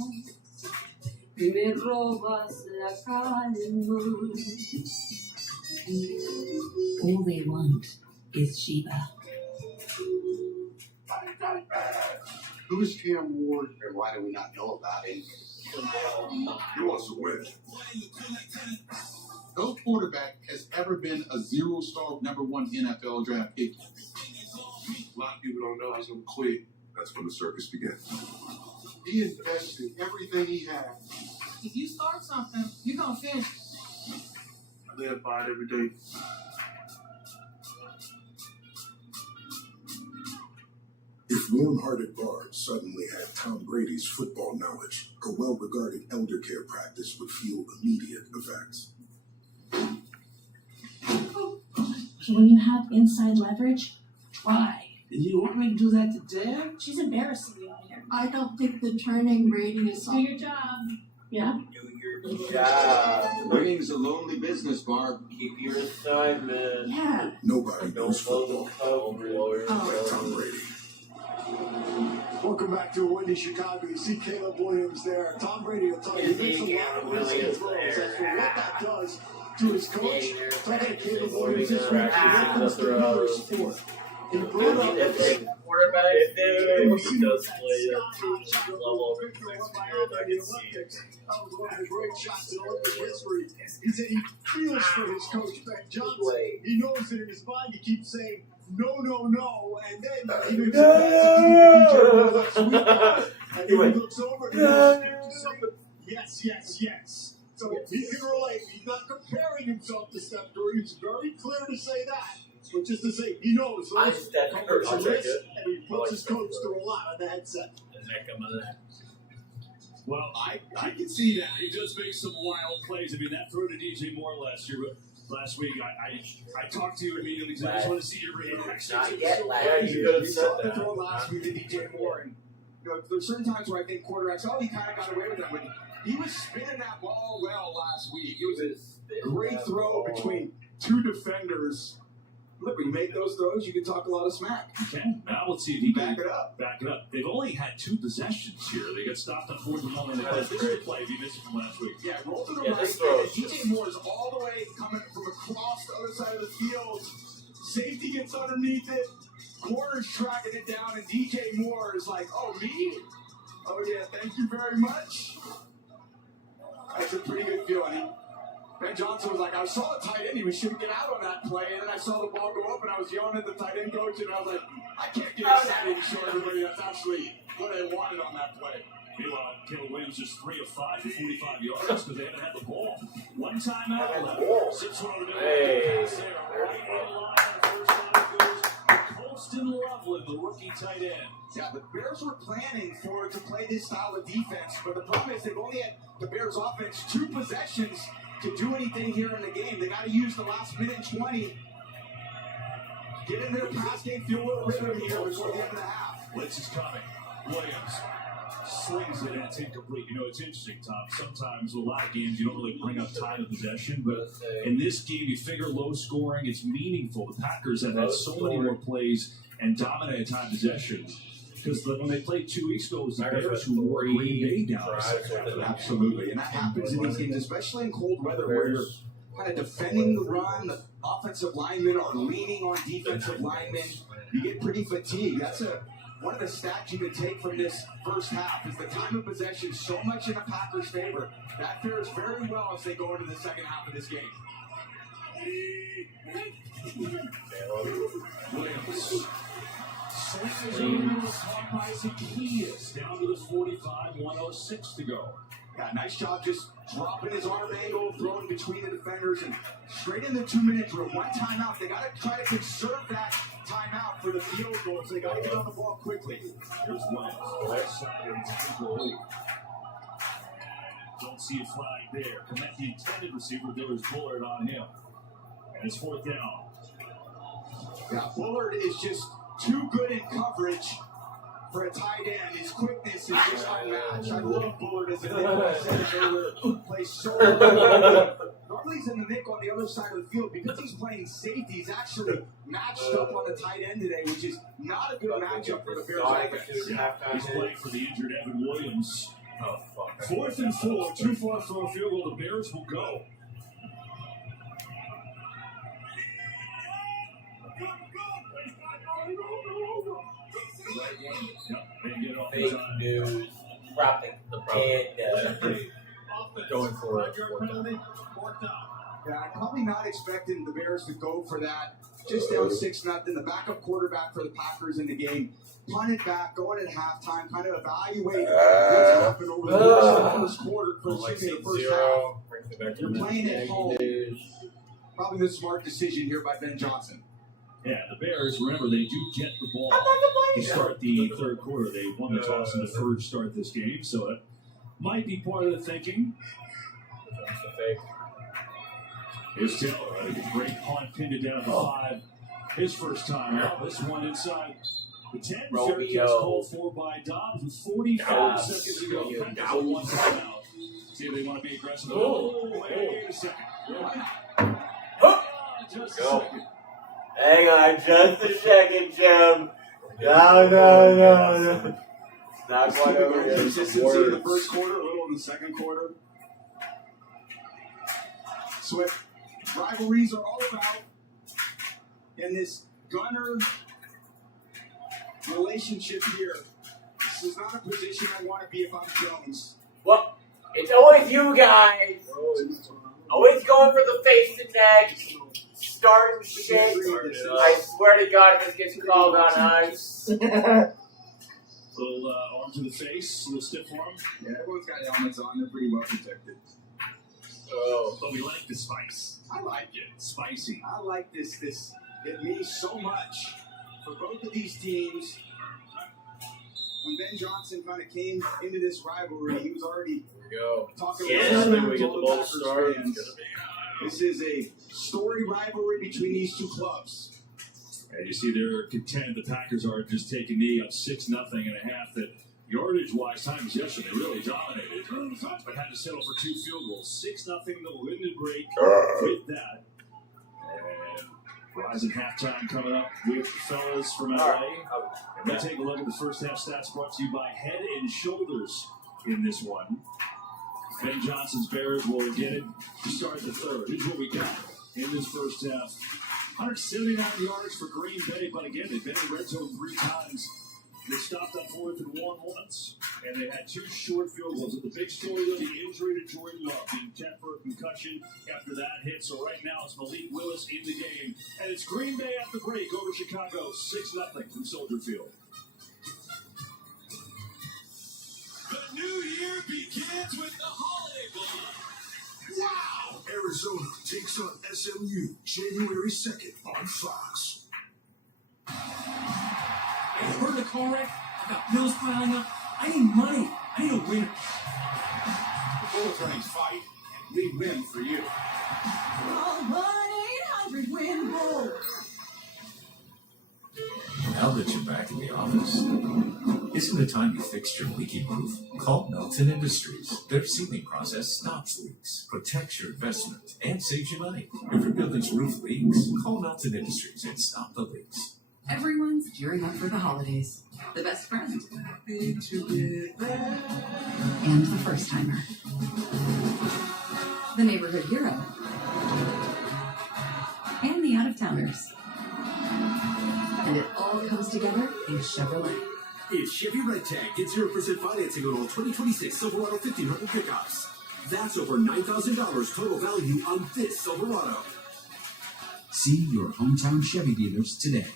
Me robas la calma. All they want is Sheba. Who is Cam Ward, and why do we not know about him? He wants to win. No quarterback has ever ever been a zero-star #1 NFL draft pick. A lot of people don't know I was going to quit. That's when the circus began. He invested everything he had. If you start something, you're gonna finish. I live by it every day. If warm-hearted Barb suddenly had Tom Brady's football knowledge, her well-regarded elder care practice would feel immediate effects. When you have inside leverage, try. You want me to do that to Dad? She's embarrassing me out here. I don't think the turning rating is Do your job. Yeah? Do your job. Winning's a lonely business, Barb. Keep your assignment. Yeah. Nobody Don't knows blow the football cover. like Tom Brady. Welcome back to a windy Chicago. You see Caleb Williams there. Tom Brady will tell you he makes a lot of risky throws. As for what that does to his coach, I think Caleb Williams is ready to happens to another sport. He brought up Quarterback, he does play at level over the next year. I can see it. That was one of the great shots in Olympic history. He said he feels for his coach, Ben Johnson. He knows that in his mind he keeps saying, no, no, no, and then he makes and he looks over and he says, yes, yes, yes. So he can relate. He's not comparing himself to Steph Curry. He's very clear to say that. But just to say, he knows those comforts and risks, and he puts his coach through a lot on the headset. Well, I can see that. He does make some wild plays. I mean, that throw to DJ Moore last week, I talked to you immediately because I just want to see your reaction. Not yet, you saw the throw last week to DJ Moore, and there's certain times where I think quarterbacks, he kind of got away with that, but he was spinning that ball well last week. It was a great throw between two defenders. Look, when you make those throws, you can talk a lot of smack. Okay, now let's see if he Back can it up. back it up. They've only had 2 possessions here. They got stopped on 4th and 1 on the this is the play if he missed it from last week. Yeah, roll to the Yeah, right, this throw and is DJ Moore is all the way coming from across the other side of the field. Safety gets underneath it. Corner's tracking it down, and DJ Moore is like, oh, me? Oh, yeah, thank you very much. That's a pretty good feeling. Ben Johnson was like, I saw the tight end. He shouldn't get out on that play. And then I saw the ball go up, and I was yelling at the tight end coach, and I was like, I can't get excited and show everybody that's actually what I wanted on that play. Meanwhile, Caleb Williams just 3 of 5 for 45 yards because they haven't had the ball. One timeout. 6-1 to Hey. pass there. Right in line. First time goes to Colston Loveland, the rookie tight end. Yeah, the Bears were planning for it to play this style of defense, but the problem is they've only had the Bears offense 2 possessions to do anything here in the game. They got to use the last minute 20. Get in their pass game, feel a little rhythm here before the end of the half. Blitz is coming. Williams slings it, and it's incomplete. You know, it's interesting, Tom. Sometimes with a lot of games, you don't really bring up time of possession, but in this game, you figure low scoring, it's meaningful. The Packers have had so many more plays and dominated time possession. Because when they played 2 weeks ago, it was the Bears who wore Green Bay down. Absolutely, and that happens in these games, especially in cold weather, where you're kind of defending the run. The offensive linemen are leaning on defensive linemen. You get pretty fatigued. That's one of the stats you can take from this first half is the time of possession so much in the Packers' favor. That fares very well as they go into the second half of this game. Williams. Caught by Zacchaeus down to the 45, 1:06 to go. Yeah, nice job just dropping his arm angle, throwing between the defenders, and straight in the 2-minute drill. One timeout. They got to try to conserve that timeout for the field goal, so they got to get on the ball quickly. Here's Williams. Left side and take Don't see a flag there. Commit the intended receiver. There was Bullard on him. And it's 4th down. Yeah, Bullard is just too good in coverage for a tight end. His quickness is just unmatched. I love Bullard as a nickel. I said it earlier. Plays so well. Normally he's in the nickel on the other side of the field. Because he's playing safety, he's actually matched up on the tight end today, which is not a good matchup for the Bears offense. He's playing for the injured Evan Williams. 4th and 4, too far for a field goal. The Bears will go. Fake news. Dropping the panda. Going for it. Yeah, I'm probably not expecting the Bears to go for that. Just down 6-0. The backup quarterback for the Packers in the game. Punt it back, going at halftime, kind of evaluate what's happened over the course of the first quarter, the first half. You're playing at home. Probably the smart decision here by Ben Johnson. Yeah, the Bears, remember, they do get the ball to start the third quarter. They won the toss and deferred to start this game, so that might be part of the thinking. Here's Taylor, a great punt, pinned it down at the 5. His first time out. This one inside the 10. Fair catch called for by Dobbs with 44 seconds to go. Packers are 1 time out. See if they want to be aggressive. Wait a second. Just a second. Hang on just a second, Jim. No. Not quite over here. Consistency in the first quarter, a little in the second quarter. So what rivalries are all about in this Gunner relationship here. This is not a position I want to be if I'm Jones. Well, it's always you guys. Always going for the face and neck. Starting shit. I swear to God, if this gets called on ice. Little arm to the face, a little stiff arm. Yeah, everyone's got helmets on. They're pretty well protected. Oh, but we like the spice. I like it. Spicy. I like this. It means so much for both of these teams. When Ben Johnson kind of came into this rivalry, he was already talking about we get the ball started. This is a storied rivalry between these two clubs. And you see they're content. The Packers are just taking knee up 6-0 and a half. That yardage-wise, time was yesterday really dominated, but had to settle for 2 field goals. 6-0 the winded break with that. And rising halftime coming up with the fellas from LA. And let's take a look at the first half stats brought to you by Head and Shoulders in this one. Ben Johnson's Bears will get it to start the third. Here's what we got in this first half. 179 yards for Green Bay, but again, they've been in the red zone 3 times. They stopped on 4th and 1 once, and they had 2 short field goals. The big story, though, the injury to Jordan Love, being 10 for a concussion after that hit. So right now, it's Malik Willis in the game, and it's Green Bay at the break over Chicago, 6-0 from Soldier Field. The new year begins with the holiday block. Wow! Arizona takes on SMU January 2nd on Fox. I heard a car wreck. I got bills piling up. I need money. I need a winner. The Bull Trains fight, and we win for you. Call 1-800-WIN-BULL. Now that you're back in the office, isn't it time you fixed your leaky roof? Call Melton Industries. Their sealing process stops leaks, protects your investment, and saves you money. If your building's roof leaks, call Melton Industries and stop the leaks. Everyone's gearing up for the holidays. The best friend. And the first timer. The neighborhood hero. And the out-of-towners. And it all comes together in Chevrolet. It's Chevy Red Tag. Get 0% financing on all 2026 Silverado 1500 pickups. That's over $9,000 total value on this Silverado. See your hometown Chevy dealers today.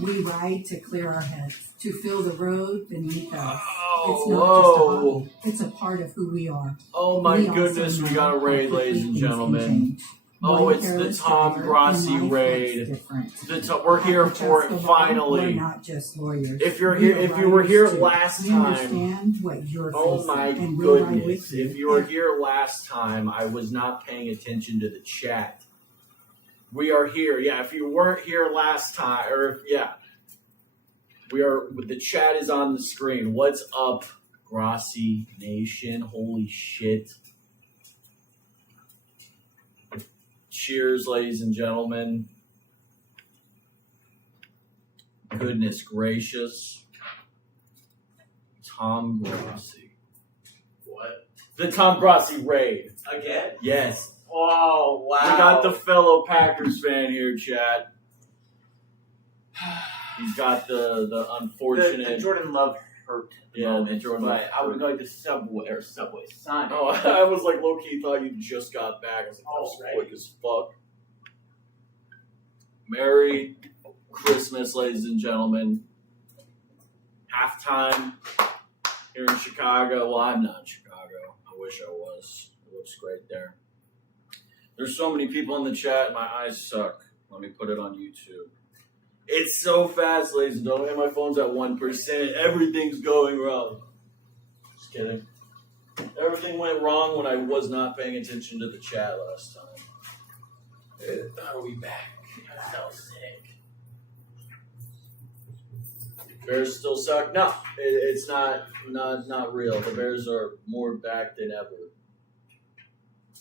We ride to clear our heads, to feel the road beneath us. Oh, it's not just a hobby, it's a part of who we are. Oh my goodness, we got a raid, ladies and gentlemen. Oh, it's the Tom Grassi raid. We're here for it finally. We're not just lawyers. If you're here, if you were here last we time, understand what you're oh facing, my and we'll ride goodness! with you. If you were here last time, I was not paying attention to the chat. We are here. Yeah, if you weren't here last time, or yeah, we are. The chat is on the screen. What's up, Grassi Nation? Holy shit! Cheers, ladies and gentlemen. Goodness gracious. Tom Grassi. What? The Tom Grassi raid. Again? Yes. Oh, wow. We got the fellow Packers fan here, chat. He's got the unfortunate... The Jordan Love hurt. Yeah, Jordan Love. But I would go like the Subway Sonic. Oh, I was like low key thought you just got back. I was like, that was quick as fuck. Merry Christmas, ladies and gentlemen. Halftime here in Chicago. Well, I'm not in Chicago. I wish I was. It looks great there. There's so many people in the chat. My eyes suck. Let me put it on YouTube. It's so fast, ladies and gentlemen. My phone's at 1%. Everything's going wrong. Just kidding. Everything went wrong when I was not paying attention to the chat last time. Are we back? I'm so sick. Bears still suck? No, it's not real. The Bears are more back than ever.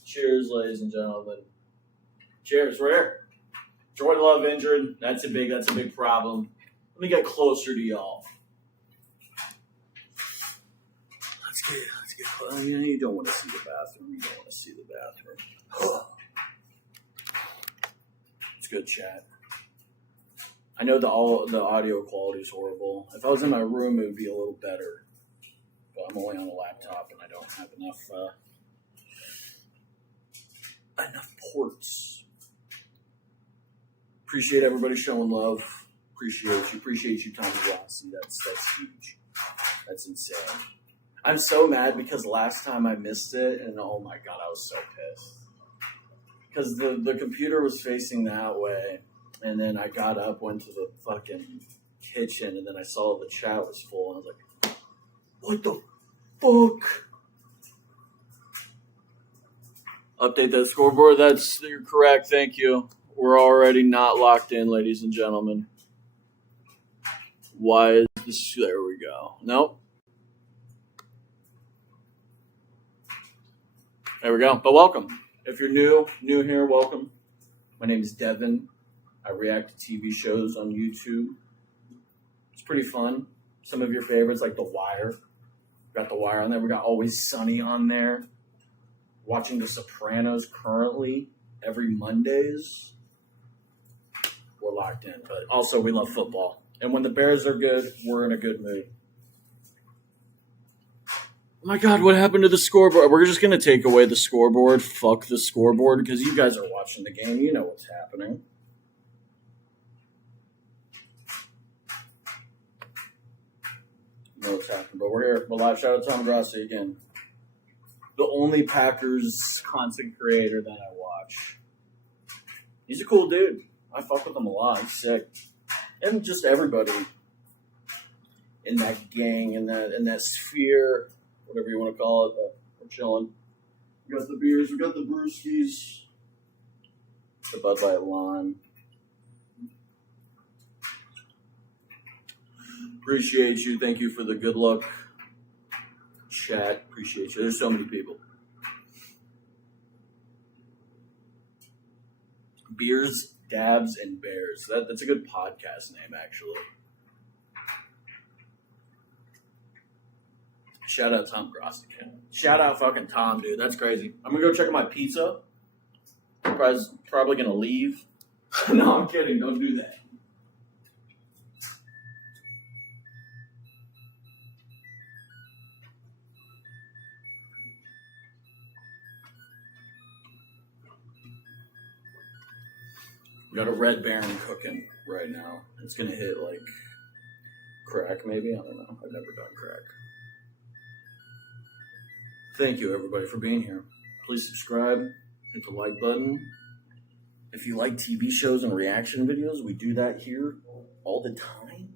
Cheers, ladies and gentlemen. Cheers. We're here. Jordan Love injured. That's a big problem. Let me get closer to y'all. Let's get. You don't want to see the bathroom. You don't want to see the bathroom. It's good chat. I know the audio quality is horrible. If I was in my room, it would be a little better. But I'm only on a laptop and I don't have enough ports. Appreciate everybody showing love. Appreciate you, Tommy Rossi. That's huge. That's insane. I'm so mad because last time I missed it, and oh my god, I was so pissed. Because the computer was facing that way, and then I got up, went to the fucking kitchen, and then I saw the chat was full, and I was like, what the fuck? Update that scoreboard. You're correct. Thank you. We're already not locked in, ladies and gentlemen. Why is this? There we go. Nope. There we go. But welcome. If you're new here, welcome. My name is Devin. I react to TV shows on YouTube. It's pretty fun. Some of your favorites, like The Wire. We got The Wire on there. We got Always Sunny on there. Watching The Sopranos currently every Mondays. We're locked in. But also, we love football. And when the Bears are good, we're in a good mood. Oh my God, what happened to the scoreboard? We're just going to take away the scoreboard. Fuck the scoreboard, because you guys are watching the game. You know what's happening. You know what's happening. But we're here. We're live. Shout out to Tom Grassi again. The only Packers content creator that I watch. He's a cool dude. I fuck with him a lot. He's sick. And just everybody in that gang, in that sphere, whatever you want to call it, we're chilling. We got the beers, we got the brewskis, the Bud Light Lime. Appreciate you. Thank you for the good luck chat. Appreciate you. There's so many people. Beers, Dabs, and Bears. That's a good podcast name, actually. Shout out Tom Grossi. Shout out fucking Tom, dude. That's crazy. I'm gonna go check on my pizza. Probably gonna leave. No, I'm kidding. Don't do that. We got a Red Baron cooking right now. It's gonna hit like crack, maybe. I don't know. I've never done crack. Thank you, everybody, for being here. Please subscribe, hit the like button. If you like TV shows and reaction videos, we do that here all the time.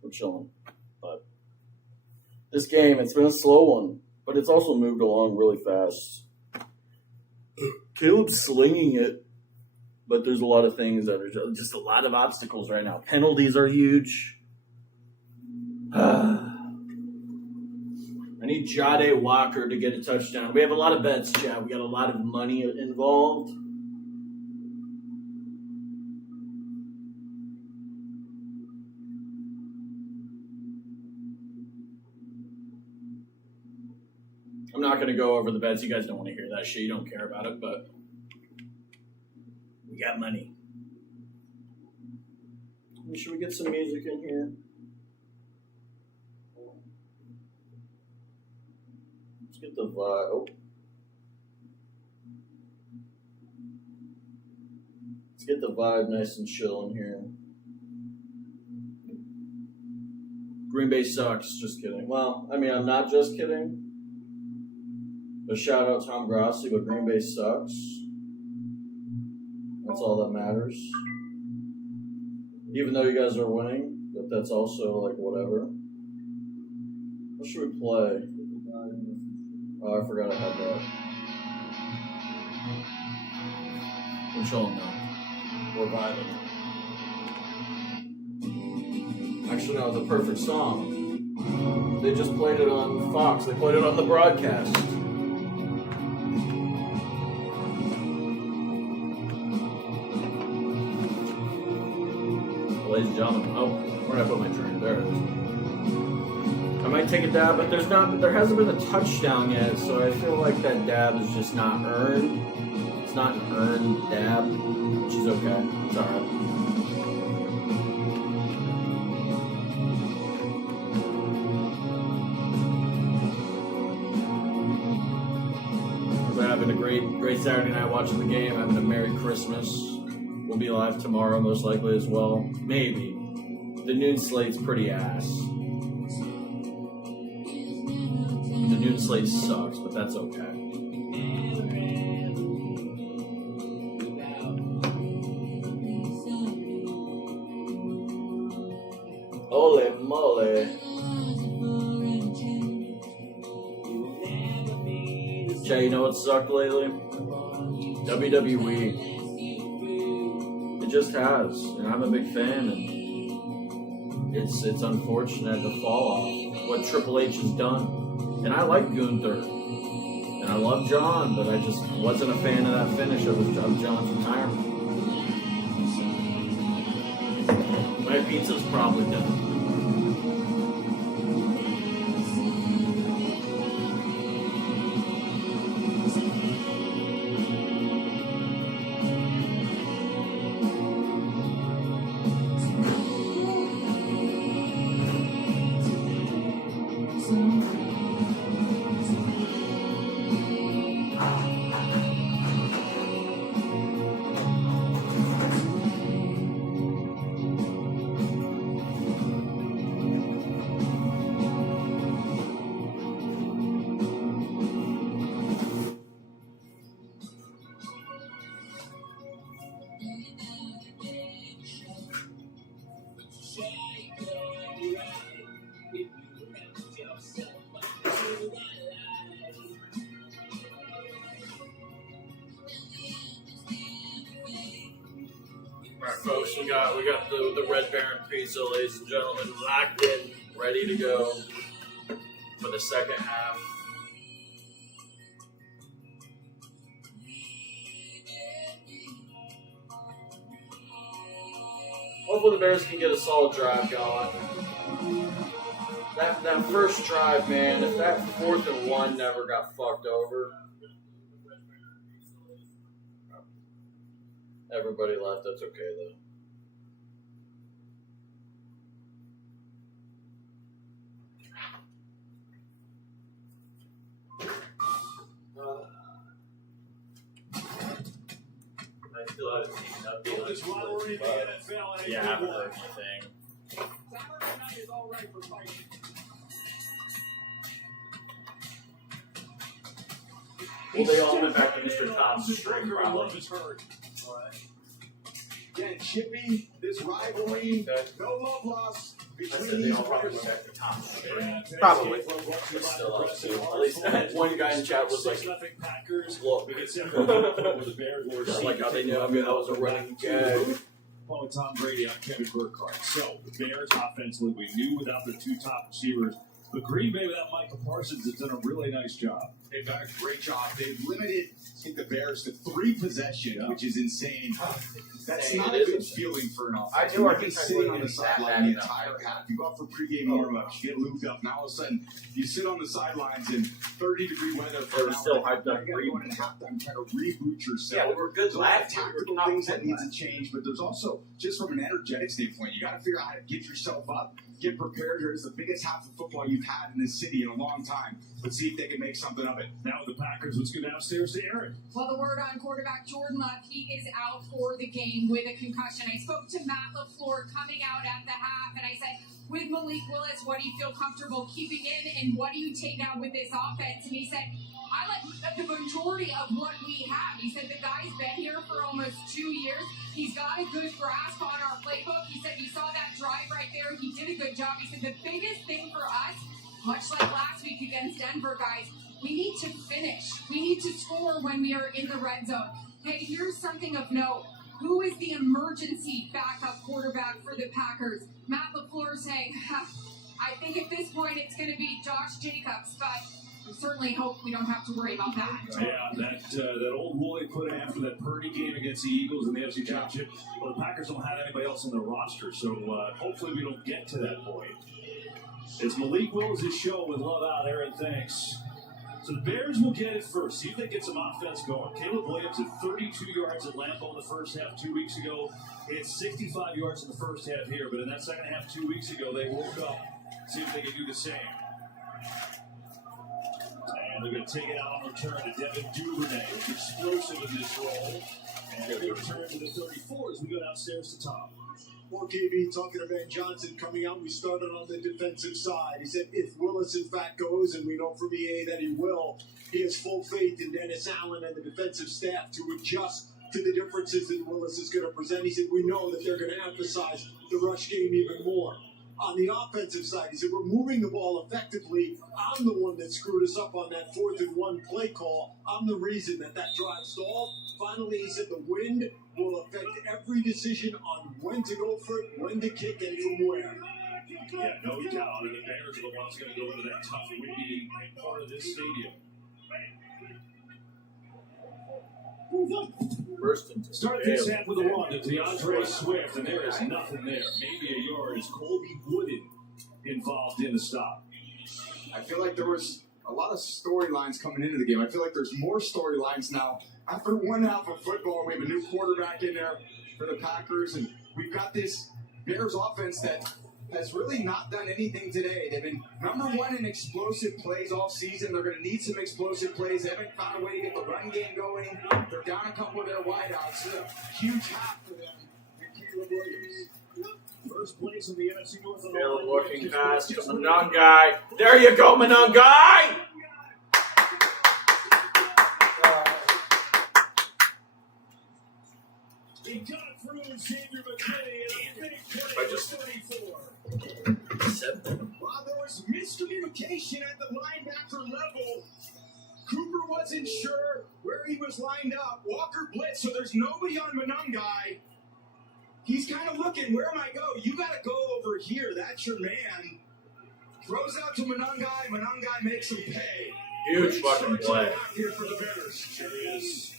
We're chilling. But this game, it's been a slow one, but it's also moved along really fast. Caleb's slinging it, but there's a lot of things that are just a lot of obstacles right now. Penalties are huge. I need Jade Walker to get a touchdown. We have a lot of bets, Chad. We got a lot of money involved. I'm not going to go over the bets. You guys don't want to hear that shit. You don't care about it, but we got money. Should we get some music in here? Let's get the vibe. Oh. Let's get the vibe nice and chill in here. Green Bay sucks. Just kidding. Well, I mean, I'm not just kidding. But shout out Tom Grassi, but Green Bay sucks. That's all that matters. Even though you guys are winning, but that's also like whatever. What should we play? Oh, I forgot I had that. We're chilling now. We're vibing. Actually, no, the perfect song. They just played it on Fox. They played it on the broadcast. Ladies and gentlemen, oh, where did I put my drink? There it is. I might take a dab, but there hasn't been a touchdown yet, so I feel like that dab is just not earned. It's not an earned dab, which is okay. It's alright. We're having a great Saturday night watching the game, having a Merry Christmas. We'll be live tomorrow, most likely as well. Maybe. The noon slate's pretty ass. The noon slate sucks, but that's okay. Holy moly. Jay, you know what sucked lately? WWE. It just has, and I'm a big fan, and it's unfortunate the fall off, what Triple H has done. And I like Gunther, and I love John, but I just wasn't a fan of that finish of John's retirement. My pizza's probably done. Folks, we got the Red Baron pizza, ladies and gentlemen, locked in, ready to go for the second half. Hopefully the Bears can get a solid drive going. That first drive, man, if that 4th and 1 never got fucked over. Everybody left, that's okay though. I still haven't seen an update on this, but yeah, I haven't heard anything. Well, they all went back to Mr. Tom's string, probably. Again, Chippy, this rivalry, no love lost between these players. Probably. But still, at least one guy in chat was like, look. I like how they knew. I mean, that was a running gag. Paul Tom Brady on Kevin Burkhardt. So, the Bears offensively, we knew without the two top receivers, The Green Bay without Michael Parsons has done a really nice job. They've done a great job. They've limited, I think, the Bears to 3 possessions, which is insane. That's not a good feeling for an offense. I knew our You've been defense sitting on wouldn't the be that sideline bad the enough. entire half. You go out for pregame warm-ups, you get looped up. Now all of a sudden, you sit on the sidelines in 30-degree weather for an hour. still hyped up You got to go in at halftime, try to reboot yourself. Yeah, we were good There's a lot of last year. We were tactical top things 10 that need to last change, but there's also, just from an energetic standpoint, you got to figure out how to get yourself up, get prepared. Here is the biggest half of football you've had in this city in a long time. Let's see if they can make something of it. Now with the Packers, let's go downstairs to Aaron. Well, the word on quarterback Jordan Love, he is out for the game with a concussion. I spoke to Matt LaFleur coming out at the half, and I said, with Malik Willis, what do you feel comfortable keeping in, and what do you take out with this offense? And he said, I like the majority of what we have. He said the guy's been here for almost 2 years. He's got a good grasp on our playbook. He said you saw that drive right there. He did a good job. He said the biggest thing for us, much like last week against Denver, guys, we need to finish. We need to score when we are in the red zone. Hey, here's something of note. Who is the emergency backup quarterback for the Packers? Matt LaFleur saying, I think at this point it's going to be Josh Jacobs, but we certainly hope we don't have to worry about that. Yeah, that old rule they put in after that Purdy game against the Eagles in the AFC Championship. Well, the Packers don't have anybody else on their roster, so hopefully we don't get to that point. It's Malik Willis' show with Love out, Aaron. Thanks. So the Bears will get it first. See if they get some offense going. Caleb Williams had 32 yards at Lambeau in the first half 2 weeks ago. He had 65 yards in the first half here, but in that second half 2 weeks ago, they woke up. See if they can do the same. And they're going to take it out on return to Devin Duvernay, who's explosive in this role. And they return to the 34 as we go downstairs to Tom. Well, KB, talking to Ben Johnson coming out, we started on the defensive side. He said if Willis, in fact, goes, and we know from EA that he will, he has full faith in Dennis Allen and the defensive staff to adjust to the differences that Willis is going to present. He said we know that they're going to emphasize the rush game even more. On the offensive side, he said we're moving the ball effectively. I'm the one that screwed us up on that 4th and 1 play call. I'm the reason that drive stalled. Finally, he said the wind will affect every decision on when to go for it, when to kick, and from where. Yeah, no doubt. And the Bears are the ones going to go into that tough, windy part of this stadium. Start this half with a run to DeAndre Swift, and there is nothing there. Maybe a yard. Is Colby Wooden involved in the stop? I feel like there was a lot of storylines coming into the game. I feel like there's more storylines now. After one half of football, we have a new quarterback in there for the Packers, and we've got this Bears offense that has really not done anything today. They've been number one in explosive plays all season. They're going to need some explosive plays. They haven't found a way to get the run game going. They're down a couple of their wideouts. So a huge half for them and Caleb Williams. First place in the NFC North. Caleb looking pass to Monangai. There you go, Monangai! He got through Xavier McKinney and a big play for 34. While there was miscommunication at the linebacker level, Cooper wasn't sure where he was lined up. Walker blitzed, so there's nobody on Monangai. He's kind of looking, where am I go? You got to go over here. That's your man. Throws out to Monangai. Monangai makes him pay. Huge fucking play. Here for the Bears. Here he is.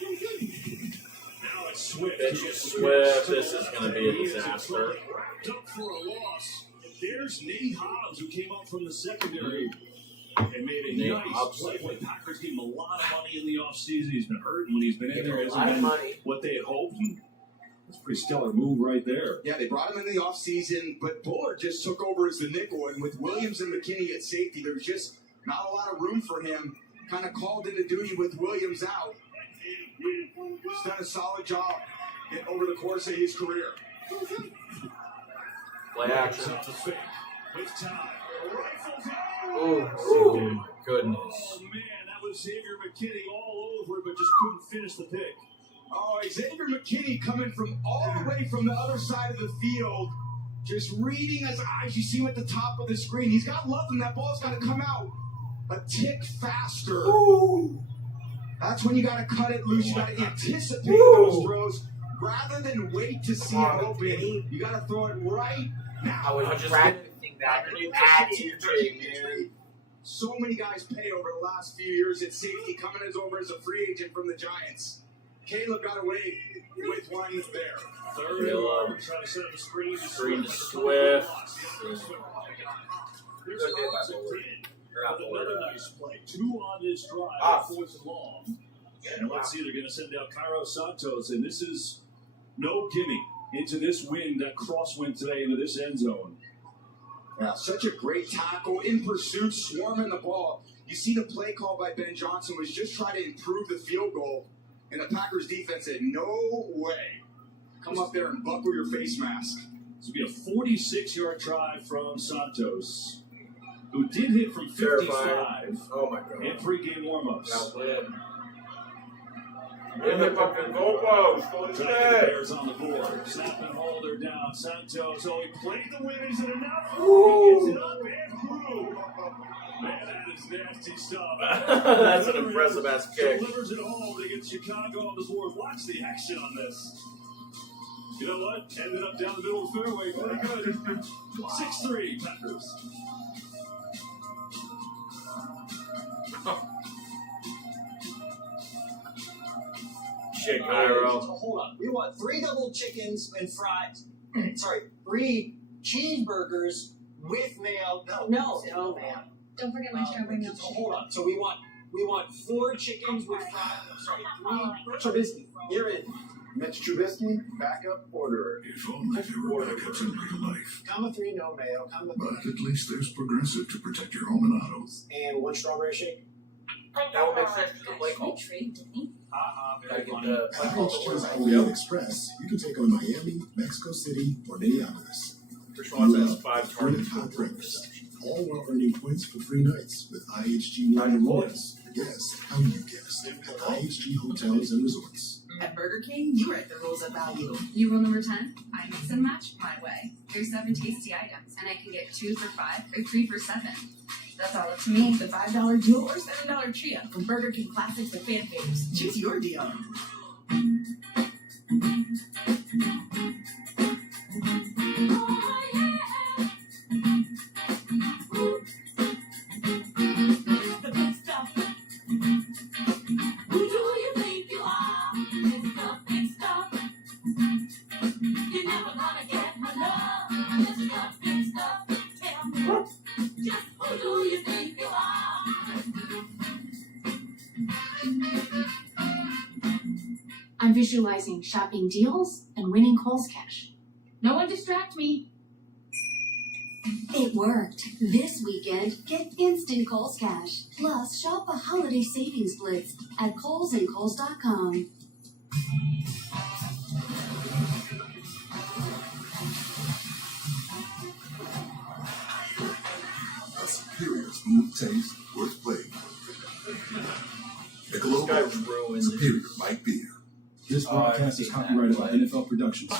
Now it's Swift. This is going to be a disaster. Wrapped up for a loss. There's Nate Hobbs, who came up from the secondary and made a nice play. The Packers gave him a lot of money in the offseason. He's been hurt when he's been in there. Hasn't been what they had hoped. That's a pretty stellar move right there. Yeah, they brought him in the offseason, but Bullard just took over as the nickel. And with Williams and McKinney at safety, there was just not a lot of room for him. Kind of called into duty with Williams out. He's done a solid job over the course of his career. Play action. With time. Oh, my goodness. Oh, man, that was Xavier McKinney all over, but just couldn't finish the pick. Oh, Xavier McKinney coming from all the way from the other side of the field, just reading his eyes. You see him at the top of the screen. He's got love, and that ball's got to come out a tick faster. Ooh. That's when you got to cut it loose. You got to anticipate those throws rather than wait to see it open. You got to throw it right now. I was just getting So many guys pay over the last few years at safety, coming as over as a free agent from the Giants. Caleb got away with one there. Third and long. Trying to set up a screen to Screen to Swift. Here's another nice play. 2 on this drive, 4th and long. And let's see, they're going to send out Cairo Santos, and this is no gimme into this wind, that crosswind today into this end zone. Yeah, such a great tackle in pursuit, swarming the ball. You see the play call by Ben Johnson was just trying to improve the field goal, and the Packers defense said, no way. Come up there and buckle your face mask. This will be a 46-yard drive from Santos, who did hit from 55 in pregame warmups. In the fucking goalpost. Bears on the board. Snap and hold her down. Santos. Oh, he played the winners and enough. He gets it up and through. Man, that is nasty stuff. That's an impressive ass kick. Delivers it home to get Chicago on the board. Watch the action on this. You know what? Ended up down the middle of the fairway. Pretty good. 6-3 Packers. Shit, Cairo. So hold on. We want 3 double chickens and fries. Sorry, 3 cheeseburgers with mayo. No, ma'am. Don't forget my strawberry milkshake. So hold on. So we want 4 chickens with fries. Sorry, 3 Trubisky. You're in. Mitch Trubisky, backup order. If only there were backups in real life. Comma 3, no mayo. Comma 3. But at least there's Progressive to protect your home and auto. And 1 strawberry shake. That would make sense to play call. Very funny. IHG's Holiday Express. You can take on Miami, Mexico City, or Minneapolis. Deshaun says 5 Free targets. hot breakfast. All while earning points for free nights with IHG One Rewards. Guess how you guessed. At IHG Hotels and Resorts. At Burger King, you write the rules of value. You rule number 10. I mix and match my way. There's 7 tasty items, and I can get 2 for $5 or 3 for $7. That's all up to me. The $5 duo or $7 trio from Burger King Classics to Fan Favorites. Choose your deal. The big stuff. Who do you think you are? It's the big stuff. You're never gonna get my love. It's the big stuff. Tell me, just who do you think you are? I'm visualizing shopping deals and winning Kohl's Cash. No one distract me. It worked. This weekend, get instant Kohl's Cash. Plus, shop the holiday savings blitz at KohlsandKohls.com. A superior smooth taste worth playing. Michelob Superior Light Beer. This broadcast is copyrighted by NFL Productions. This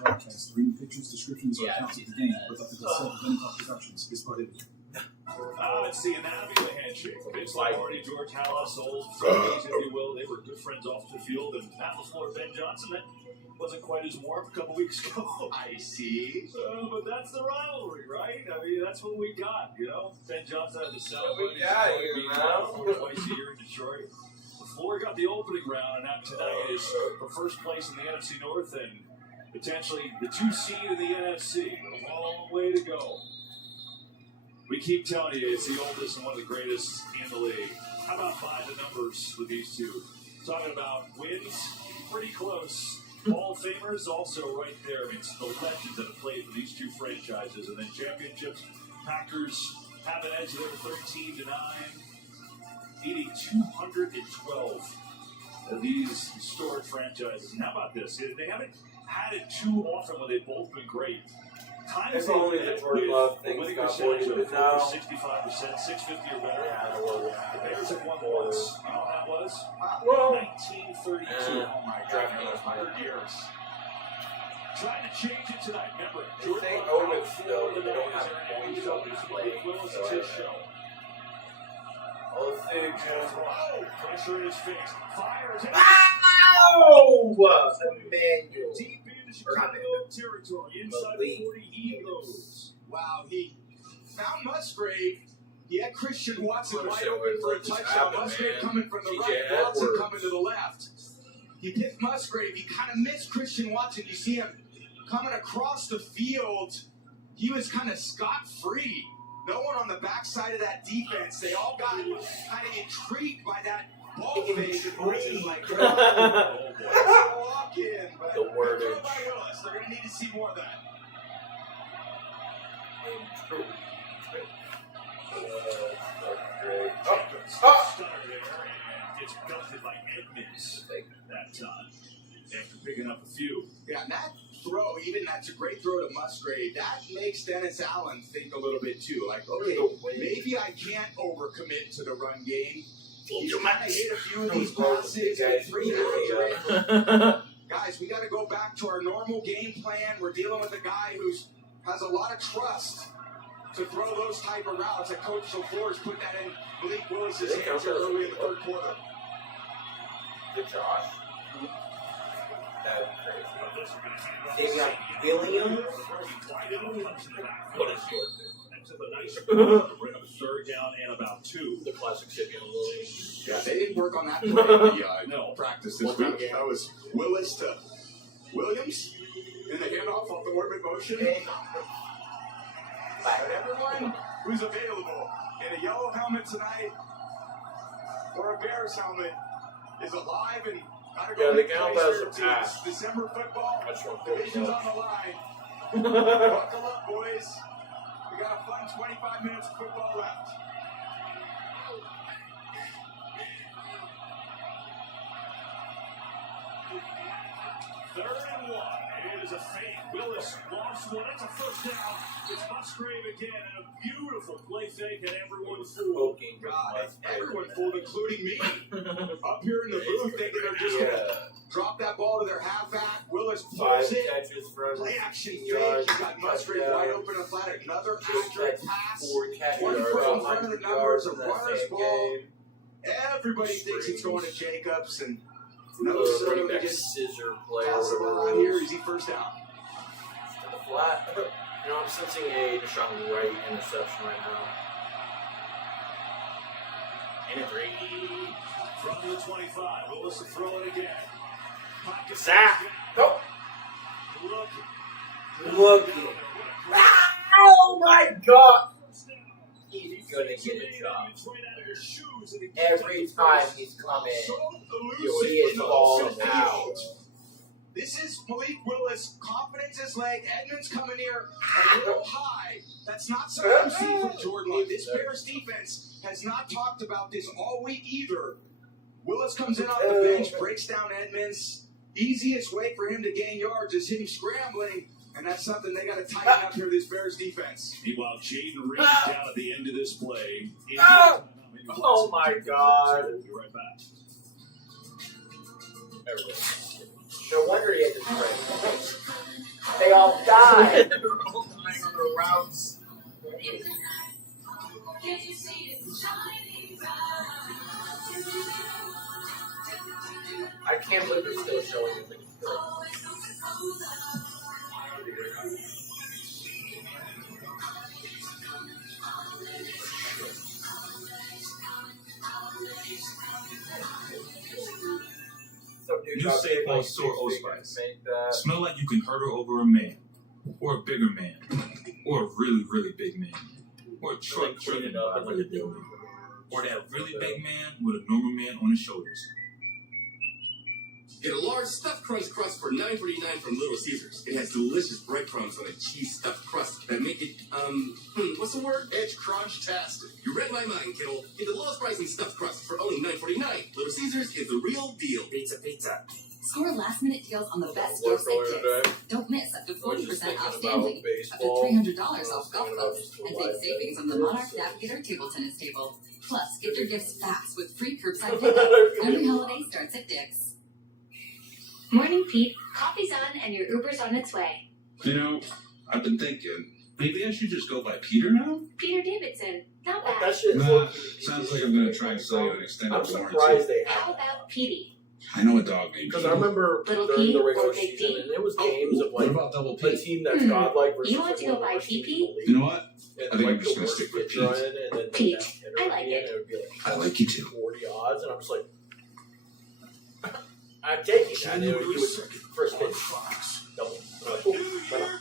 broadcast, reading pictures, descriptions, or accounts of the game without the consent of NFL Productions is prohibited. Let's see, and that'll be the handshake. Vince Lombardi, George Halas, old friends, if you will. They were good friends off the field. And Matt LaFleur, Ben Johnson, that wasn't quite as warm a couple weeks ago. I see. But that's the rivalry, right? I mean, that's what we got, you know? Ben Johnson had the setup. We got you, man. Twice a year in Detroit. LaFleur got the opening round, and now tonight is for first place in the NFC North and potentially the 2 seed in the NFC. A long way to go. We keep telling you it's the oldest and one of the greatest in the league. How about by the numbers with these two? Talking about wins, pretty close. Hall of Famers also right there. I mean, it's the legends that have played for these two franchises. And then championships, Packers have an edge there 13-9. Beating 212 of these historic franchises. And how about this? They haven't had it too often when they've both been great. If only the Jordan Love thing got voided, but now 65%, 650 or better. The Bears have won once. You know what that was? Well, 1932. Oh my God, 100 years. Trying to change it tonight. Remember, Jordan Love still, but they don't have points on display. It's his show. Oh, pressure in his face. Fires. Ow! Emmanuel. Deep into Or not territory inside the 40 he goes. Wow, he found Musgrave. He had Christian Watson wide Understand open for a what just touchdown. happened, Musgrave man. coming from the TJ right, Watson Edwards. coming to the left. He picked Musgrave. He kind of missed Christian Watson. You see him coming across the field. He was kind of scot-free. No one on the backside of that defense. They all got kind of intrigued by that ball fake. And Watson's like, walk in. But The wordage. throw by Willis. They're going to need to see more of that. Stunner there, and gets belted by Edmonds that time. After picking up a few. Yeah, and that throw, even that's a great throw to Musgrave, that makes Dennis Allen think a little bit too. Like, okay, maybe I can't overcommit to the run game. He's kind of hit a few of these passes, and 3 yards. Guys, we got to go back to our normal game plan. We're dealing with a guy who has a lot of trust to throw those type of routes. Like Coach LaFleur's put that in Malik Willis's hands here early in the third quarter. Good Josh. That was crazy. Davion Williams? What is your That's a nice bring up third down and about 2. The classic Davion Williams. Yeah, they didn't work on that play in the No. practice this week. That was Willis to Williams in the handoff off the orbit motion. But everyone who's available in a yellow helmet tonight or a Bears helmet is alive and gotta go. Yeah, make the Gallon plays has here a to pass. December football. That's one Division's cool. on the line. Buckle up, boys. We got a fun 25 minutes of football left. Third and 1. It is a fake. Willis lost one. That's a first down. It's Musgrave again. And a beautiful play fake, and everyone fooled. God, everyone fooled, including me. Up here in the booth, thinking they're just going to drop that ball to their halfback. Willis 5 pulls it. catches for Play action 16 fake. yards. You got Musgrave wide open and flat. Another accurate pass. 4 catches 20 for foot in front of the 100 numbers. yards A in that runner's same ball. game. Everybody thinks it's going to Jacobs. And no, Running so back just scissor play. pass the ball out here. Easy first down. To the flat. You know, I'm sensing a Deshaun Wright interception right now. And a 3. From the 25. Willis to throw it again. Pocket Zap. Go. Look. Oh my God! He's gonna get a job. Every time he's coming, he is falling out. This is Malik Willis. Confidence is leg. Edmonds coming here a little high. That's not something you see from Jordan Love. This Bears defense has not talked about this all week either. Willis comes in off the bench, breaks down Edmonds. Easiest way for him to gain yards is him scrambling, and that's something they got to tighten up here, this Bears defense. Meanwhile, Jaden Reed down at the end of this play. Oh my God. We'll be right back. No wonder he had to break. They all died. They're all dying on their routes. I can't believe they're still showing it. New Save on Sore Old Spice. Smell like you can hurdle over a man, or a bigger man, or a really, really big man, or a truck driven by a really big man, or that really big man with a normal man on his shoulders. Get a large stuffed crunch crust for $9.49 from Little Caesars. It has delicious breadcrumbs on a cheese stuffed crust that make it, what's the word? It's crunch-tastic. You read my mind, kiddo. Get the lowest price in stuffed crust for only $9.49. Little Caesars is the real deal. Pizza, pizza. Score last-minute deals on the best gifts at Dick's. Don't miss up to 40% off Stanley, up to $300 off golf clubs, and big savings on the Monarch Navigator table tennis table. Plus, get your gifts fast with free curbside pickup. Every holiday starts at Dick's. Morning, Pete. Coffee's on and your Uber's on its way. You know, I've been thinking, maybe I should just go by Peter now? Peter Davidson. Not bad. That shit's Nah, sounds like I'm going to try and sell you an extended I'm warranty. surprised they How have. about Petey? I know a dog named Because I remember Little during P the or regular Big season, P? and it was games of What like about double a P? team that's godlike versus You want to go by PP? You know what? And I think like I'm just the gonna worst stick with pitcher Pete. in, and then the Pete. best hitter I like in, it. and it would be like I like you too. 40 odds, and I'm just like, I'm taking that. And he would first pitch double. I'm like, cool. Why not?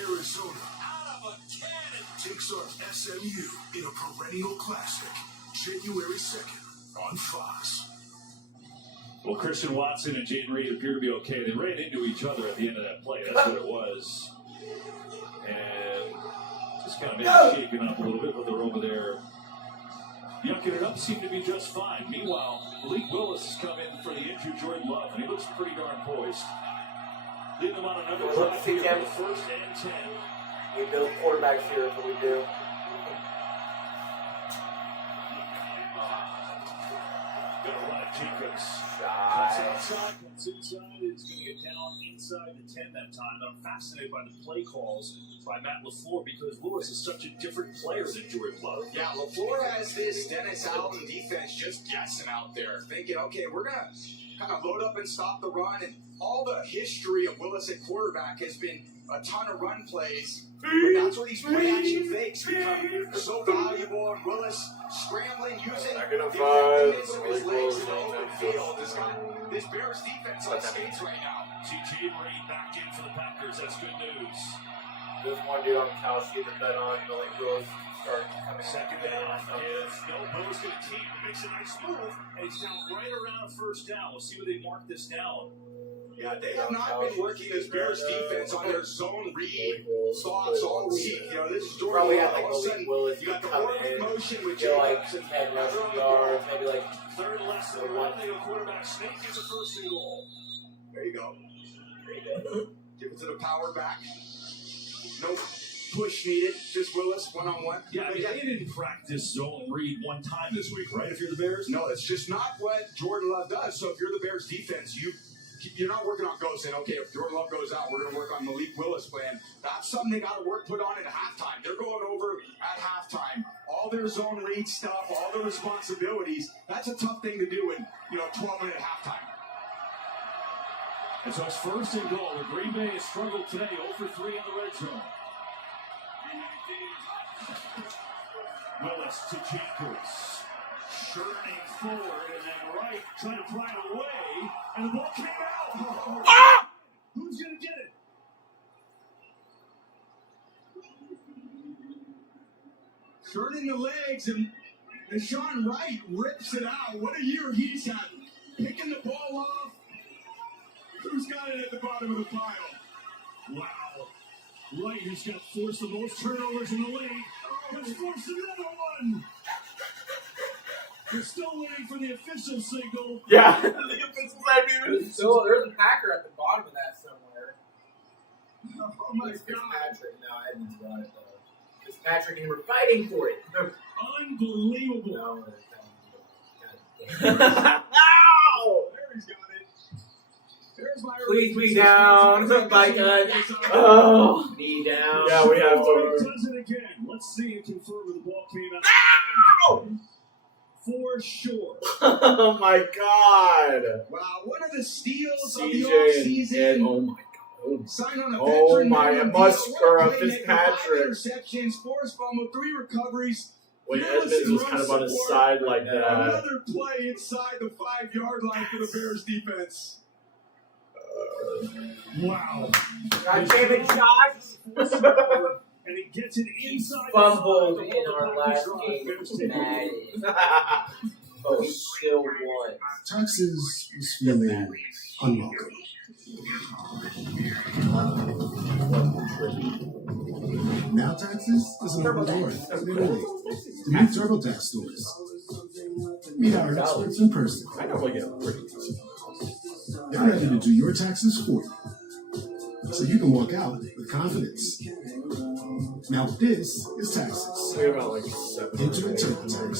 Arizona out of a cannon takes on SMU in a perennial classic, January 2nd on Fox. Well, Christian Watson and Jaden Reed appear to be okay. They ran into each other at the end of that play. That's what it was. And just kind of maybe shaking up a little bit, but they're over there yucking it up, seem to be just fine. Meanwhile, Malik Willis has come in for the injured Jordan Love, and he looks pretty darn poised. Leading them on another drive here for the first and 10. We build quarterbacks here, that's what we do. Gonna run it, Jacobs. Cuts outside, comes inside, is going to get down inside the 10 that time. And I'm fascinated by the play calls by Matt LaFleur because Willis is such a different player than Jordan Love. Yeah, LaFleur has this Dennis Allen defense just guessing out there, thinking, okay, we're going to kind of load up and stop the run. And all the history of Willis at quarterback has been a ton of run plays. But that's where these play-action fakes become so valuable. And Willis scrambling, using different bits of his legs in the open field. Has got this Bears defense on skates right now. TJ Reed back in for the Packers. That's good news. There's one dude on the couch you can bet on, Malik Willis start coming Second down is no Bo's going to keep. Makes a nice move, and he's down right around a first down. We'll see where they mark this down. Yeah, they have not been working this Bears defense on their zone read thoughts all week. You know, this is Jordan Probably Love. had like All of a Malik sudden, Willis you got the come orbit in, motion with get like Jacobs and 10 rushing yards, maybe like third and less than a run. They go quarterback sneak gets a first and goal. There you go. Give it to the power back. No push needed. Just Willis one-on-one. Yeah, I mean, they didn't practice zone read one time this week, right? If you're the Bears? No, it's just not what Jordan Love does. So if you're the Bears defense, you're not working on ghosts saying, okay, if Jordan Love goes out, we're going to work on Malik Willis plan. That's something they got to put on at halftime. They're going over at halftime. All their zone read stuff, all their responsibilities. That's a tough thing to do in, 12-minute halftime. And so it's first and goal. The Green Bay has struggled today, 0 for 3 in the red zone. Willis to Jacobs. Churning forward and then right, trying to pry it away, and the ball came out. Ah! Who's going to get it? Turning the legs, and Deshaun Wright rips it out. What a year he's had. Picking the ball off. Who's got it at the bottom of the pile? Wow. Wright, who's got forced the most turnovers in the league, has forced another one. We're still waiting for the official signal. Yeah, the official signal. So there's a Packer at the bottom of that somewhere. Oh my God. Patrick, no, Edmonds got it though. Fitzpatrick and we're fighting for it. Unbelievable. Ow! There he's got it. There's my Please, down. My God. Oh, knee down. Yeah, we have to. Does it again. Let's see and confirm where the ball came out. Ow! For sure. Oh my God. Wow, one of the steals of the CJ offseason. Oh my God. Signed on a Oh veteran my, minimum Musgrave, deal. Fitzpatrick. 5 interceptions, forced fumble, 3 recoveries. When Willis Edmonds was in kind of run on his support. side like that. Another play inside the 5-yard line for the Bears defense. Wow. God damn it, Josh. And he gets it inside. Fumbled in our last game. But we still won. Texas is feeling unwelcome. Now Texas is an open door to the Italy. To meet TurboTax stores. Meet our experts in person. I normally get pretty. They're ready to do your taxes for you, so you can walk out with confidence. Now this is taxes. We about like 7. Enter TurboTax.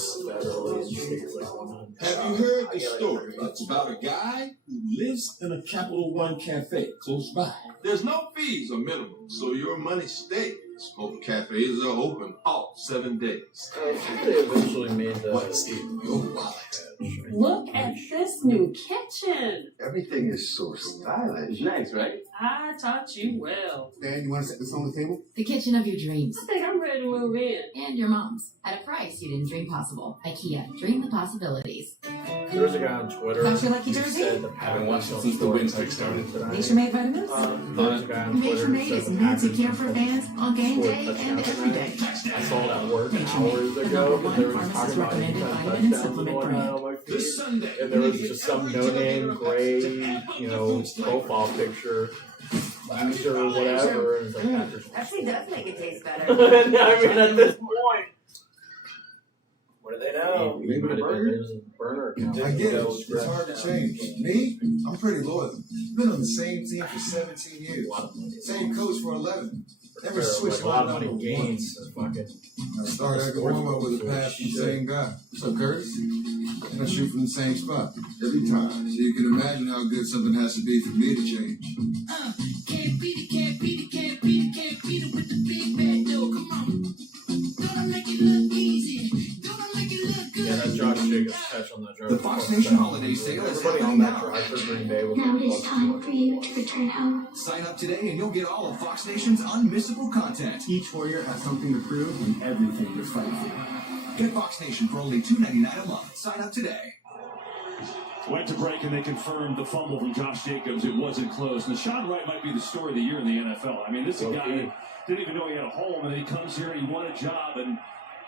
Have you heard the story? It's about a guy who lives in a Capital One cafe close by. There's no fees or minimum, so your money stays. Most cafes are open all 7 days. They eventually made the. What's in your wallet? Look at this new kitchen? Everything is so stylish. Nice, right? I taught you well. Dan, you want to set this on the table? The kitchen of your dreams. I think I'm ready to move in. And your mom's. At a price you didn't dream possible. IKEA. Dream the possibilities. There was a guy on Twitter. That's your lucky who jersey? said the I've been watching since the win streak started. Nature Made vitamins? There was a guy on Twitter Nature who Made said is the meant to Packers care for fans on game day and every day. I saw it at work Nature hours Made, ago the because they were #1 just talking pharmacist about recommended defense vitamin and touchdowns and supplement whatnot brand. on my feed. This Sunday, And there was just some no-name gray, profile picture, user or whatever, and it's like Packers. Actually does make it taste better. I mean, at this point, what do they know? Maybe the burger? There's a burner account. I get it. It's hard to change. Me? I'm pretty loyal. Been on the same team for 17 years. Same coach for 11. Never switched a lot of my money number gains. once. Fucking. I started every warm-up with a pass from the same guy. What's up, Curtis? And I shoot from the same spot. Every time. So you can imagine how good something has to be for me to change. Can't beat it, can't beat it, can't beat it, can't beat it with the big bad dough. Come on. Don't I make it look easy? Don't I make it look good? Yeah, that Josh Jacobs catch on that drive. The Fox Nation Holiday Sale is Everybody on that drive for Green Bay was Now it is time for you to return home. Sign up today and you'll get all of Fox Nation's unmissable content. Each warrior has something to prove and everything to fight for. Get Fox Nation for only $2.99 a month. Sign up today. Went to break and they confirmed the fumble from Josh Jacobs. It wasn't close. And Deshaun Wright might be the story of the year in the NFL. I mean, this is a guy that didn't even know he had a home, and then he comes here and he won a job, and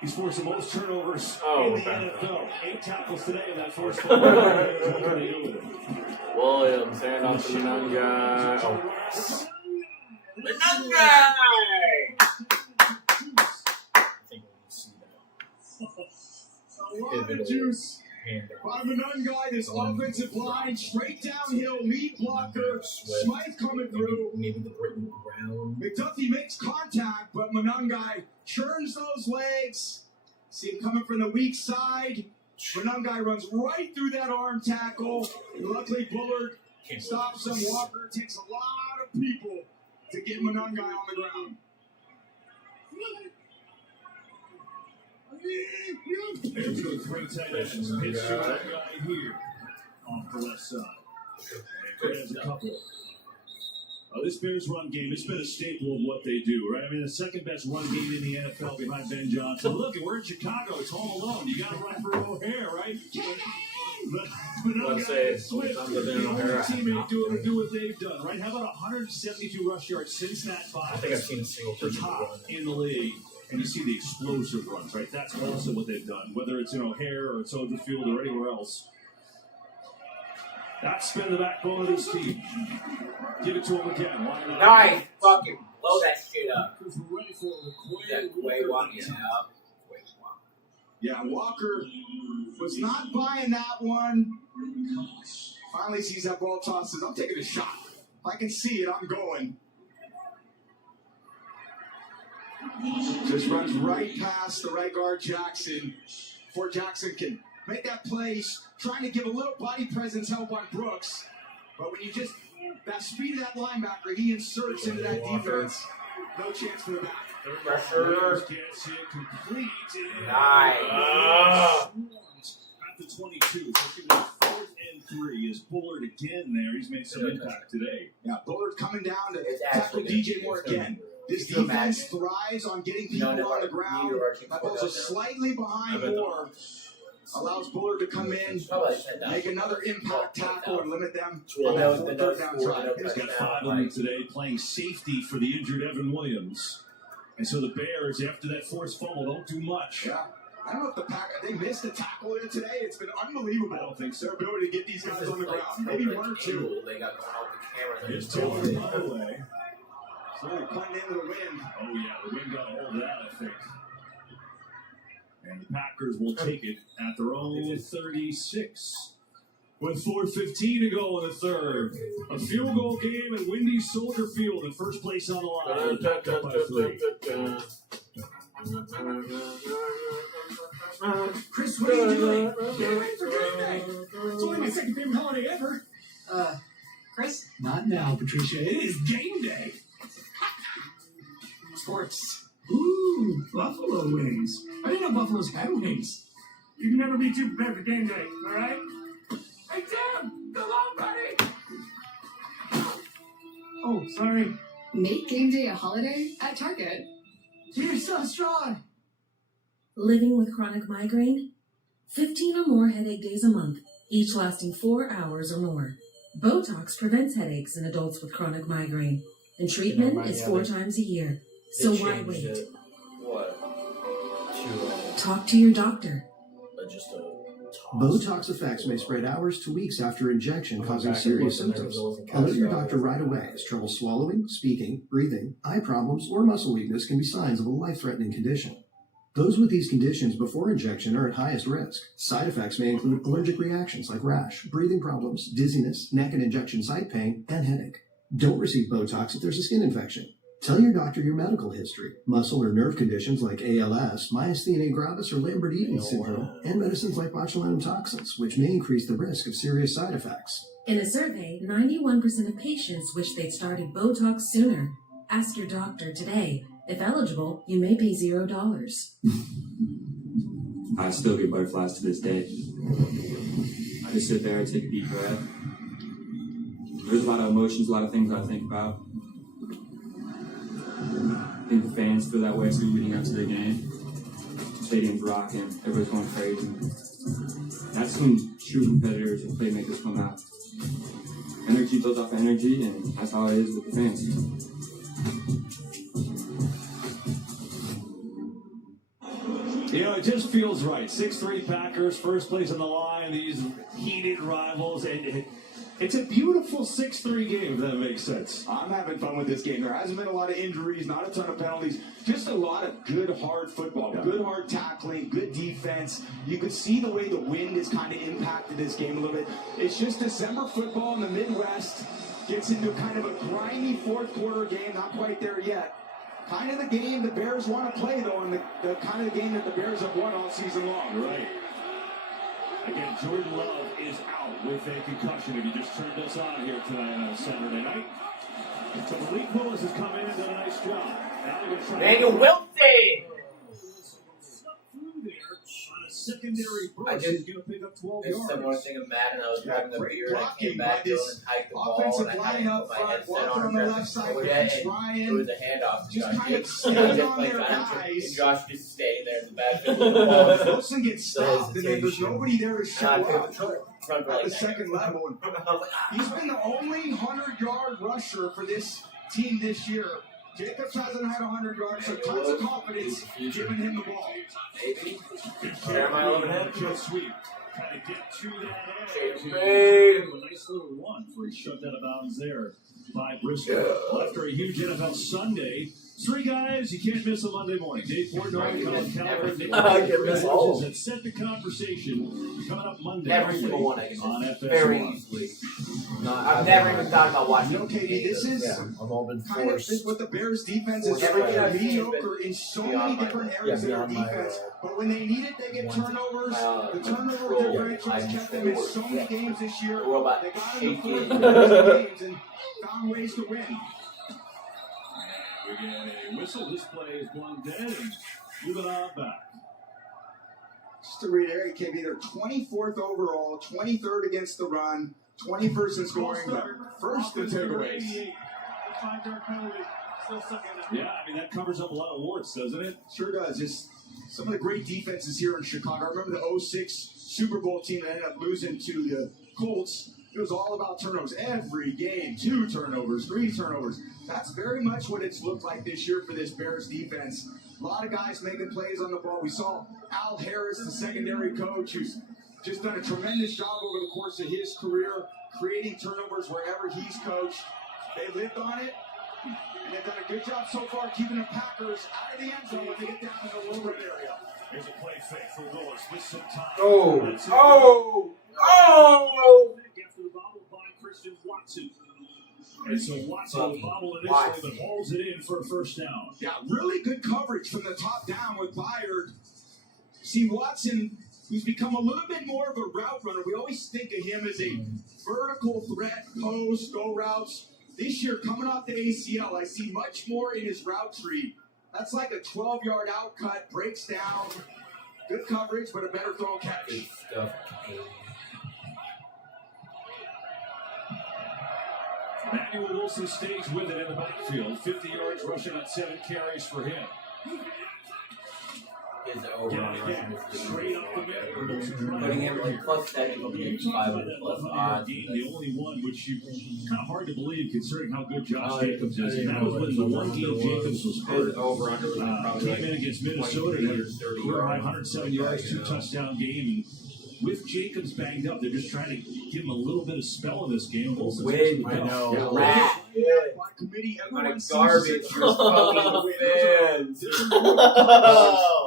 he's forced the most turnovers in the NFL. 8 tackles today in that first fumble. Williams, hand off to Nangai. Oh. A lot of juice. By Monangai, this offensive line, straight downhill, lead blocker, Smythe coming through. Maybe the Britain Brown. McDuffie makes contact, but Monangai churns those legs. See him coming from the weak side. Monangai runs right through that arm tackle. And luckily, Bullard stops him. Walker takes a lot of people to get Monangai on the ground. There's the 3 tight ends. Pitch to that guy here off the left side. And there's a couple. This Bears run game, it's been a staple of what they do, right? I mean, the second best run game in the NFL behind Ben Johnson. Look, we're in Chicago. It's home alone. You got to run for O'Hare, right? Let's say it's Swift, the only teammate do what they've done, right? How about 172 rush yards since that bye? I think I've seen a single person top in the league. And you see the explosive runs, right? That's also what they've done, whether it's in O'Hare or Soldier Field or anywhere else. That's been the backbone of this team. Give it to him again. Nice. Fucking blow that shit up. That Quay walking out. Yeah, Walker was not buying that one. Finally sees that ball tosses. I'm taking a shot. If I can see it, I'm going. Just runs right past the right guard, Jackson. Before Jackson can make that play, he's trying to give a little body presence help on Brooks. But when you just, that speed of that linebacker, he inserts into that defense. No chance for the back. Pressure. Gets it complete. Nice. At the 22. Looking at 4th and 3 is Bullard again there. He's made some impact today. Yeah, Bullard coming down to tackle DJ Moore again. This defense thrives on getting people on the ground. That ball's just slightly behind Moore. Allows Bullard to come in, make another impact tackle, and limit them on that 4th down try. He's got 5 of them today, playing safety for the injured Evan Williams. And so the Bears, after that forced fumble, don't do much. Yeah. I don't know if the Packers, they missed a tackle there today. It's been unbelievable. I don't think so. Their ability to get these guys on the ground. Maybe 1 or 2. They got going off the camera. It's Taylor, by the way. So they're playing into the wind. Oh, yeah, the wind got a hold of that, I think. And the Packers will take it at their own 36. With 4:15 to go in the third. A field goal game at Windy Soldier Field in first place on the line. Back up by 3. Chris, what are you doing? Get ready for Green Bay. It's only my second favorite holiday ever. Chris? Not now, Patricia. It is game day. Sports. Ooh, buffalo wings. I didn't know buffaloes had wings. You can never be too prepared for game day, all right? Hey, Oh, sorry. Make game day a holiday at Target. You're so strong. Living with chronic migraine? 15 or more headache days a month, each lasting 4 hours or more. Botox prevents headaches in adults with chronic migraine, and treatment is 4 times a year. So why wait? Talk to your doctor. Botox effects may spread hours to weeks after injection, causing serious symptoms. Alert your doctor right away, as trouble swallowing, speaking, breathing, eye problems, or muscle weakness can be signs of a life-threatening condition. Those with these conditions before injection are at highest risk. Side effects may include allergic reactions like rash, breathing problems, dizziness, neck and injection site pain, and headache. Don't receive Botox if there's a skin infection. Tell your doctor your medical history, muscle or nerve conditions like ALS, myasthenia gravis or Lambert-Eaton syndrome, and medicines like botulinum toxins, which may increase the risk of serious side effects. In a survey, 91% of patients wish they'd started Botox sooner. Ask your doctor today. If eligible, you may pay $0. I still get butterflies to this day. I just sit there, take a deep breath. There's a lot of emotions, a lot of things I think about. I think the fans feel that way too leading up to the game. Stadium's rocking, everybody's going crazy. That's when true competitors and playmakers come out. Energy builds off energy, and that's how it is with the fans. You know, it just feels right. 6-3 Packers, first place on the line, these heated rivals, and it's a beautiful 6-3 game, if that makes sense. I'm having fun with this game. There hasn't been a lot of injuries, not a ton of penalties, just a lot of good, hard football, good, hard tackling, good defense. You could see the way the wind has kind of impacted this game a little bit. It's just December football in the Midwest gets into kind of a grimy fourth quarter game, not quite there yet. Kind of the game the Bears want to play, though, and the kind of the game that the Bears have won all season long. Right. Again, Jordan Love is out with a concussion. If you just turned us on here tonight on a Saturday night. So Malik Willis has come in and done a nice job. Now they're going to try Daniel Wilson! Secondary I burst is going to pick up 12 just yards. said one thing of Madden. I was grabbing a beer and I came blocking back by doing this and hiked the ball offensive and I had line to up put my front, headset Walker on on the and left side, it Ryan was a handoff to just Josh kind of Jacobs. standing And on their and guys. Josh just staying there in the backfield with the ball. Wilson gets stopped, and then there's nobody there to show And I up picked the front for at like the second level. He's been the only 100-yard rusher for this team this year. Jacobs hasn't had 100 yards, so tons of confidence giving him the ball. Jeremiah Lemonhead. Jet sweep. Trying to get to that edge. Babe. A nice little run before he shoved out of bounds there by Bristol. Well, after a huge NFL Sunday, 3 guys you can't miss on Monday morning. Dave Portnoy, Colin Coward, Nick I can miss all of them. that set the conversation coming up Monday. Every single one I can on miss. FS1. Very easily. I've never even thought about watching. You know, KD, this is I've all been kind of what the Bears defense is Everything I've seen has mediocre in so many different areas of their defense. But when they need it, they get turnovers. The turnover differentials kept them in so many games this year. They got in the fourth quarter games and found ways to win. We get a whistle. This play is going dead and moving on back. Just to reiterate, KB, they're 24th overall, 23rd against the run, 21st in scoring, but first in takeaways. Yeah, I mean, that covers up a lot of warts, doesn't it? Sure does. Just some of the great defenses here in Chicago. I remember the 06 Super Bowl team that ended up losing to the Colts. It was all about turnovers. Every game, 2 turnovers, 3 turnovers. That's very much what it's looked like this year for this Bears defense. A lot of guys making plays on the ball. We saw Al Harris, the secondary coach, who's just done a tremendous job over the course of his career, creating turnovers wherever he's coached. They lived on it, and they've done a good job so far keeping the Packers out of the end zone when they get down in the low red area. Here's a play fake for Willis with some time. Oh! That's it. Oh! Oh! After the bobble by Christian Watson. And so Watson bobbled initially, but hauls it in for a first down. Yeah, really good coverage from the top down with Byard. See Watson, who's become a little bit more of a route runner. We always think of him as a vertical threat, post, go routes. This year, coming off the ACL, I see much more in his route tree. That's like a 12-yard outcut, breaks down. Good coverage, but a better throw catch. Manuel Wilson stays with it in the backfield. 50 yards rushing on 7 carries for him. His over on rushing straight up the middle. putting him like plus 7 will be 500 plus odds. The only one which you kind of hard to believe considering how good Josh Jacobs is. And that was when the one game Jacobs was hurt. Over under Came in against Minnesota and had a career high 107 yards, 2 touchdown game. And with Jacobs banged up, they're just trying to give him a little bit of spell in this game. Win, I know. Rat. What a garbage, you're fucking fans.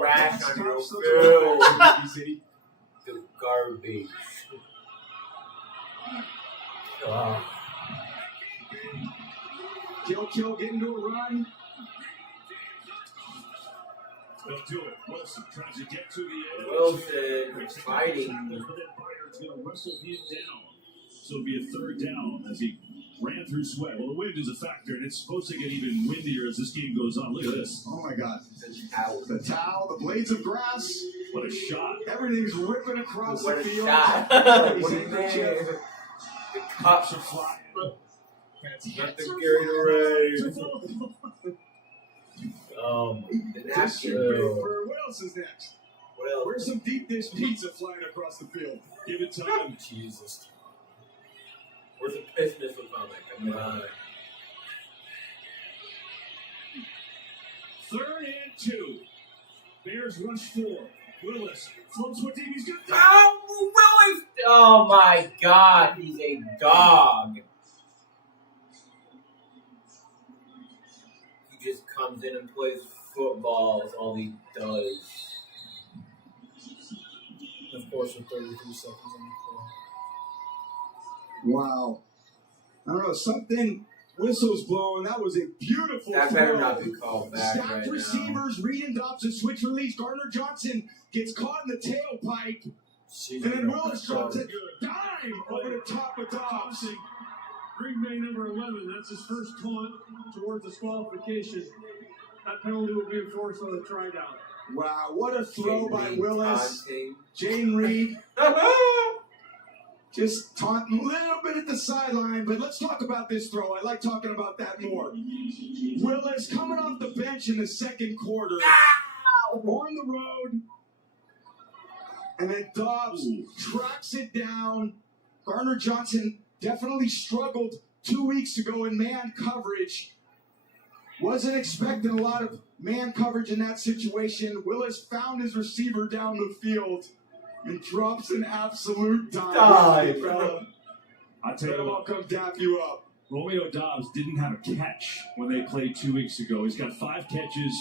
Rash on your film. The garbage. Kill, get into a run. They'll do it. Wilson tries to get to the edge. Wilson fighting. But then Byard's going to wrestle him down. So it'll be a 3rd down as he ran through Sweat. Well, the wind is a factor, and it's supposed to get even windier as this game goes on. Look at this. Oh my God. The towel, the blades of grass. What a shot. Everything's ripping across What the a field. shot. Crazy. What a man. The cops are flying. Not the Gatorade. The napkin. What else is next? What else? Where's some deep dish pizza flying across the field? Give it time. Jesus. Where's the piss missile comic? Come on. 3rd and 2. Bears rush 4. Willis floats one deep. He's good. Oh, Willis! Oh my God, he's a dog. He just comes in and plays football. Is all he does. Of course, with 33 seconds on the clock. Wow. I don't know, something whistles blowing. That was a beautiful That throw. better not be called back Stacked right receivers, Reed and Dobson switch release. Gardner Johnson gets caught in the tailpipe. And then Willis drops it. Dime over the top of Dobbs. Green Bay number 11. That's his first taunt towards disqualification. That penalty will be enforced on the try down. Wow, what a throw by Reed Willis. taunting. Jane Reed. Just taunting a little bit at the sideline, but let's talk about this throw. I like talking about that more. Willis coming off the bench in the 2nd quarter. On the road. And then Dobbs tracks it down. Gardner Johnson definitely struggled 2 weeks ago in man coverage. Wasn't expecting a lot of man coverage in that situation. Willis found his receiver down the field and drops an absolute dime. I'll tell you what, I'll come dap you up. Romeo Dobbs didn't have a catch when they played 2 weeks ago. He's got 5 catches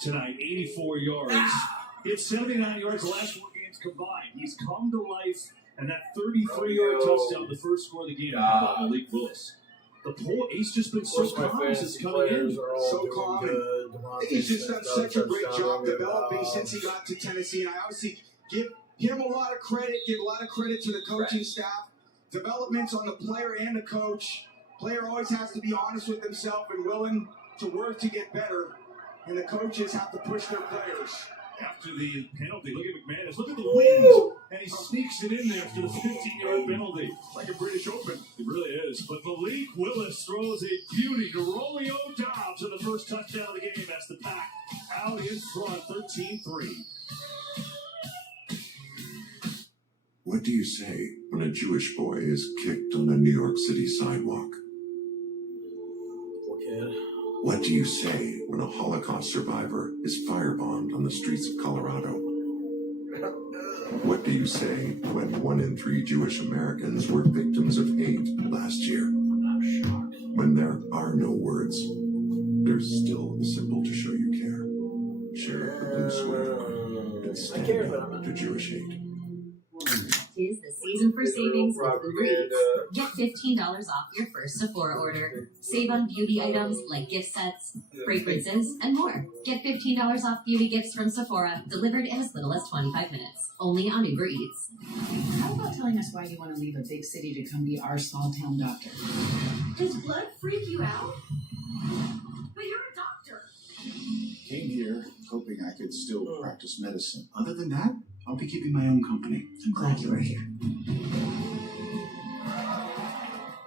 tonight, 84 yards. He had 79 yards the last 4 games combined. He's come to life, and that 33-yard touchdown, the first score of the game, by Malik Willis. The poll, he's just been so calm since coming in. So calm. I think he's just done such a great job developing since he got to Tennessee. And I obviously give him a lot of credit, give a lot of credit to the coaching staff. Developments on the player and the coach. Player always has to be honest with himself and willing to work to get better. And the coaches have to push their players. After the penalty, look at McManus. Look at the wind. And he sneaks it in there after the 15-yard penalty. Like a British Open. It really is. But Malik Willis throws a beauty to Romeo Dobbs in the first touchdown of the game. That's the Pack out in front, 13-3. What do you say when a Jewish boy is kicked on a New York City sidewalk? What do you say when a Holocaust survivor is firebombed on the streets of Colorado? What do you say when 1 in 3 Jewish Americans were victims of hate last year? When there are no words, there's still a symbol to show you care. Share a blue sweater and stand up to Jewish hate. Tis the season for savings with Uber Eats. Get $15 off your first Sephora order. Save on beauty items like gift sets, fragrances, and more. Get $15 off beauty gifts from Sephora, delivered in as little as 25 minutes. Only on Uber Eats. How about telling us why you want to leave a big city to come be our small town doctor? Does blood freak you out? But you're a doctor. Came here hoping I could still practice medicine. Other than that, I'll be keeping my own company. I'm glad you are here.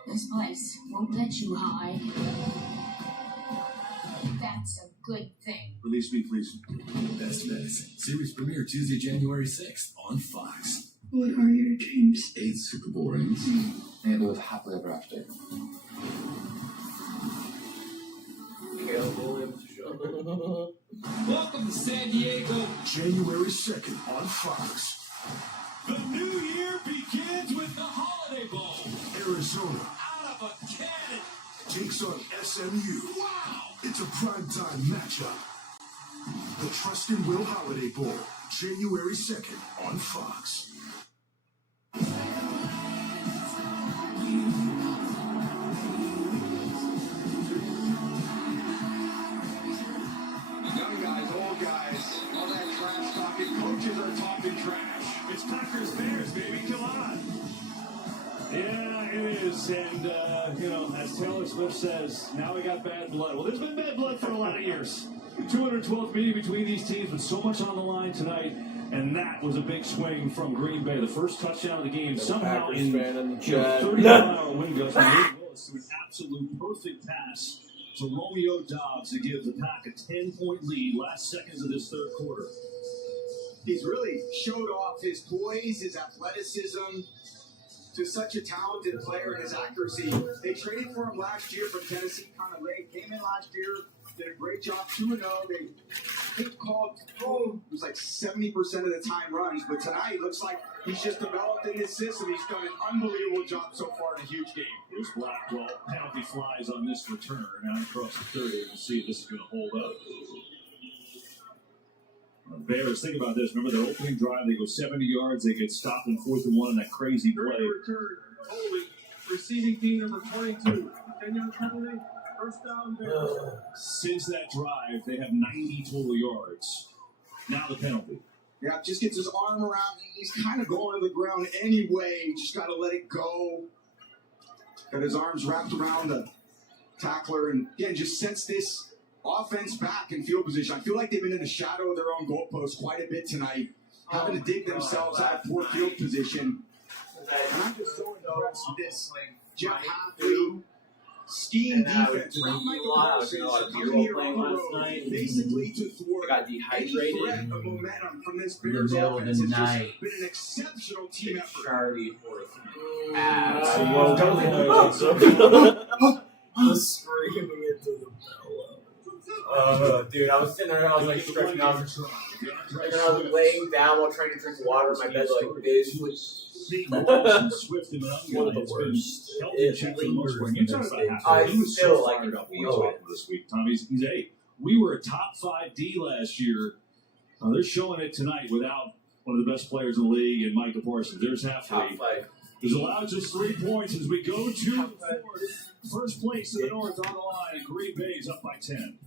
Nice place. won't let you hide. That's a good thing. Release me, please. Best Medicine. Series premiere Tuesday, January 6th on Fox. What are your dreams? 8 Super Bowl rings. And live happily ever after. Welcome to San Diego. January 2nd on Fox. The new year begins with the Holiday Bowl. Arizona Out of a cannon. takes on SMU. Wow. It's a primetime matchup. The Trust and Will Holiday Bowl, January 2nd on Fox. Young guys, old guys, all that trash talking. Coaches are talking trash. It's Packers Bears, baby. Come on. Yeah, it is. And, as Taylor Swift says, now we got bad blood. Well, there's been bad blood for a lot of years. 212th meeting between these teams, but so much on the line tonight. And that was a big swing from Green Bay. The first touchdown of the game, somehow in 30-mile-an-hour wind gusts. Willis threw an absolute perfect pass to Romeo Doubs to give the Pack a 10-point lead last seconds of this third quarter. He's really showed off his poise, his athleticism to such a talented player and his accuracy. They traded for him last year from Tennessee, kind of late. Came in last year, did a great job, 2-0. They called, it was like 70% of the time runs, but tonight it looks like he's just developed in his system. He's done an unbelievable job so far in a huge game. Here's Blackwell. Penalty flies on this return out across the 30. We'll see if this is going to hold up. Bears, think about this. Remember their opening drive? They go 70 yards. They get stopped in 4th and 1 in that crazy play. Return, holding, receiving team number 22. 10-yard penalty, first down, Bears. Since that drive, they have 90 total yards. Now the penalty. Yeah, just gets his arm around. He's kind of going to the ground anyway. Just got to let it go. Got his arms wrapped around the tackler, and again, just sets this offense back in field position. I feel like they've been in the shadow of their own goalpost quite a bit tonight, having to dig themselves out of poor field position. And I'm just so impressed with this Jeff Hafley scheme defense. Without Michael Parsons coming here on the road, basically to thwart any threat of momentum from this Bears offense. It's just been an exceptional team effort. Screaming into the dude, I was sitting there and I was like stretching out. And then I was laying down while trying to drink water in my bed like this. Swift and one of the worst. I still like it. This week, Tom. He's 8. We were a top 5 D last year. They're showing it tonight without one of the best players in the league and Micah Parsons. There's Hafley. He's allowed just 3 points as we go to the 4th. First place in the North on the line, and Green Bay is up by 10.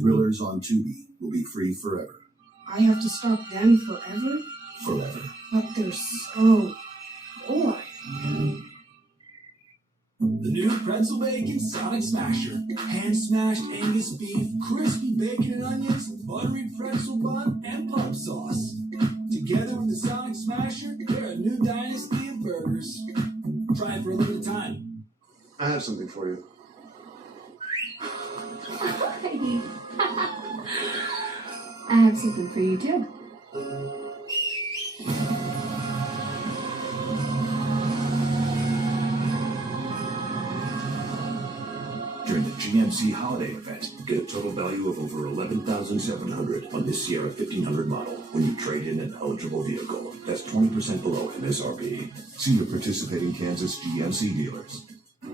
Thrillers on Tubi will be free forever. I have to stop them forever? Forever. But they're so boring. The new pretzel bacon Sonic Smasher. Hand-smashed Angus beef, crispy bacon and onions, buttery pretzel bun, and pub sauce. Together with the Sonic Smasher, they're a new dynasty of burgers. Try it for a limited time. I have something for you. I have something for you too. During the GMC holiday event, get a total value of over $11,700 on this Sierra 1500 model when you trade in an eligible vehicle. That's 20% below MSRP. See your participating Kansas GMC dealers.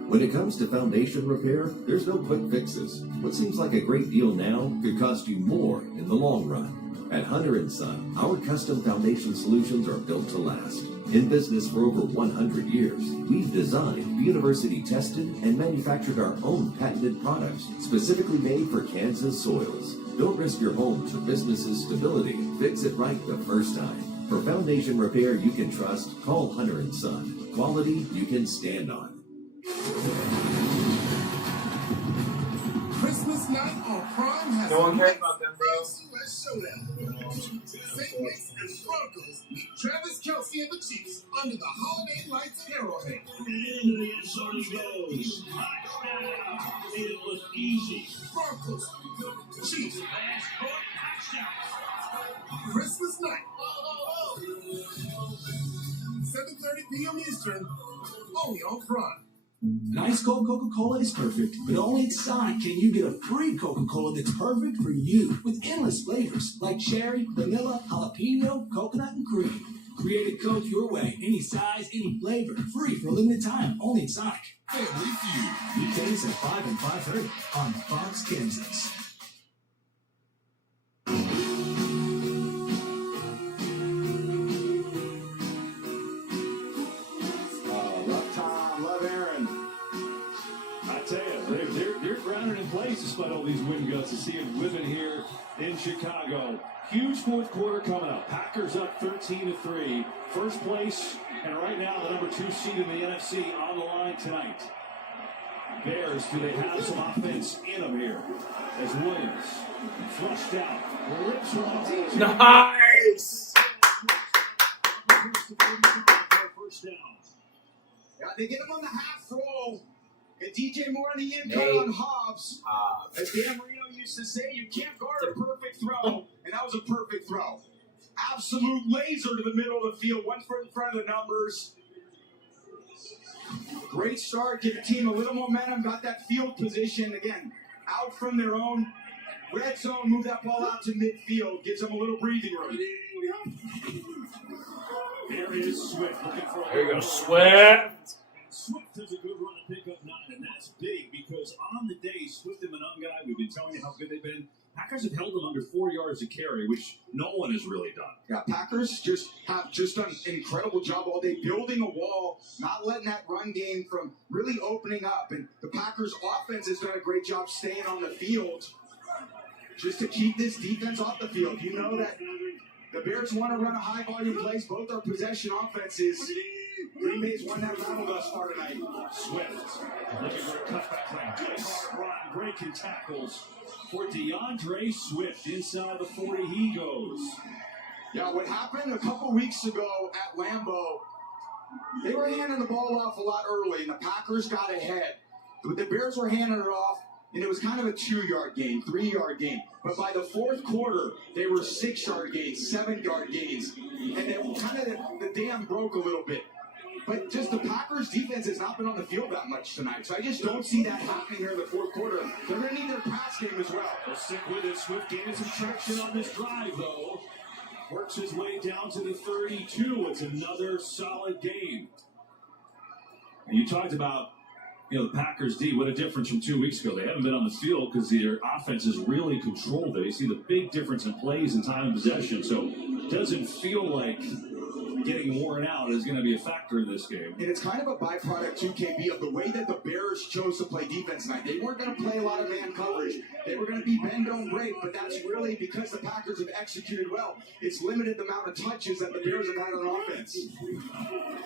When it comes to foundation repair, there's no quick fixes. What seems like a great deal now could cost you more in the long run. At Hunter & Son, our custom foundation solutions are built to last. In business for over 100 years, we've designed, university-tested, and manufactured our own patented products specifically made for Kansas soils. Don't risk your home's or business's stability. Fix it right the first time. For foundation repair you can trust, call Hunter & Son. Quality you can stand on. Christmas night on Prime has No one cares about them, bro. Showdown. St. Nick's and Broncos meet Travis Kelce and the Chiefs under the Holiday Lights Arrowhead. Into the end zone he goes. Touchdown. It was easy. Broncos, Chiefs, Last foot, touchdown. Christmas night. 7:30 p.m. Eastern, only on Prime. An ice cold Coca-Cola is perfect, but only at Sonic can you get a free Coca-Cola that's perfect for you with endless flavors like cherry, vanilla, jalapeno, coconut, and cream. Create a Coke your way, any size, any flavor, free for a limited time, only at Sonic. Family Feud. Weekdays at 5 and 5:30 on Fox, Kansas. Love Tom, love Aaron. I tell you, they're grounded in place despite all these wind gusts. To see it whipping here in Chicago. Huge fourth quarter coming up. Packers up 13-3. First place, and right now the number 2 seed in the NFC on the line tonight. Bears, do they have some offense in them here? As Williams flushed out. Rips one. Nice! First down. Yeah, they get him on the half roll. And DJ Moore on the in cut on Hobbs. As Dan Marino used to say, you can't guard a perfect throw. And that was a perfect throw. Absolute laser to the middle of the field. 1 foot in front of the numbers. Great start. Give the team a little momentum. Got that field position. Again, out from their own red zone. Move that ball out to midfield. Gives them a little breathing room. There is Swift looking for a There you go, Swift. Swift does a good run to pick up 9, and that's big because on the day, Swift and Monongai, we've been telling you how good they've been. Packers have held them under 4 yards to carry, which no one has really done. Yeah, Packers have done an incredible job all day building a wall, not letting that run game from really opening up. And the Packers offense has done a great job staying on the field just to keep this defense off the field. You know that the Bears want to run a high volume plays. Both are possession offenses. Green Bay's won that battle thus far tonight. Swift looking for a cutback play. Good hard run, breaking tackles for DeAndre Swift. Inside the 40 he goes. Yeah, what happened a couple weeks ago at Lambeau, they were handing the ball off a lot early, and the Packers got ahead. But the Bears were handing it off, and it was kind of a 2-yard game, 3-yard game. But by the fourth quarter, they were 6-yard gains, 7-yard gains. And then kind of the dam broke a little bit. But just the Packers defense has not been on the field that much tonight. So I just don't see that happening here in the fourth quarter. They're going to need their pass game as well. They'll stick with it. Swift gaining some traction on this drive, though. Works his way down to the 32. It's another solid game. And you talked about, the Packers D, what a difference from 2 weeks ago. They haven't been on the field because their offense has really controlled it. You see the big difference in plays and time of possession. So it doesn't feel like getting worn out is going to be a factor in this game. And it's kind of a byproduct, too, KB, of the way that the Bears chose to play defense tonight. They weren't going to play a lot of man coverage. They were going to be bend, don't break, but that's really because the Packers have executed well. It's limited the amount of touches that the Bears have had on offense.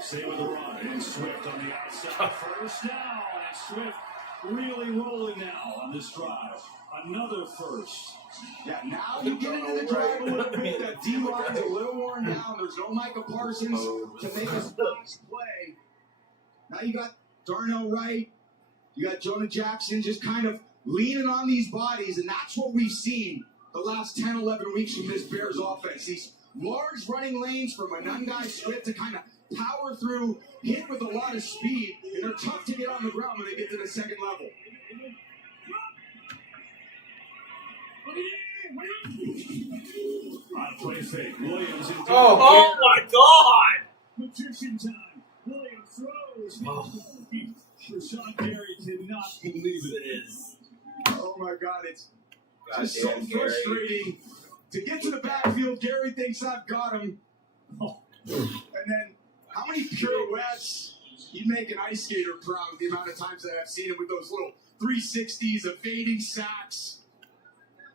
Stay with the run, and Swift on the outside. First down, and Swift really rolling now on this drive. Another first. Yeah, now you get into the drive a little bit. The D-line's a little worn down. There's no Micah Parsons to make a splash play. Now you got Darnell Wright. You got Jonah Jackson just kind of leaning on these bodies, and that's what we've seen the last 10, 11 weeks from this Bears offense. These large running lanes for Monongai Swift to kind of power through, hit with a lot of speed, and they're tough to get on the ground when they get to the second level. On play fake, Williams in Oh my God! Magician time. Williams throws. Rashawn Gary cannot believe it is. Oh my God, it's just so frustrating. To get to the backfield, Gary thinks I've got him. And then how many pirouettes? You'd make an ice skater proud with the amount of times that I've seen him with those little 360s, evading sacks.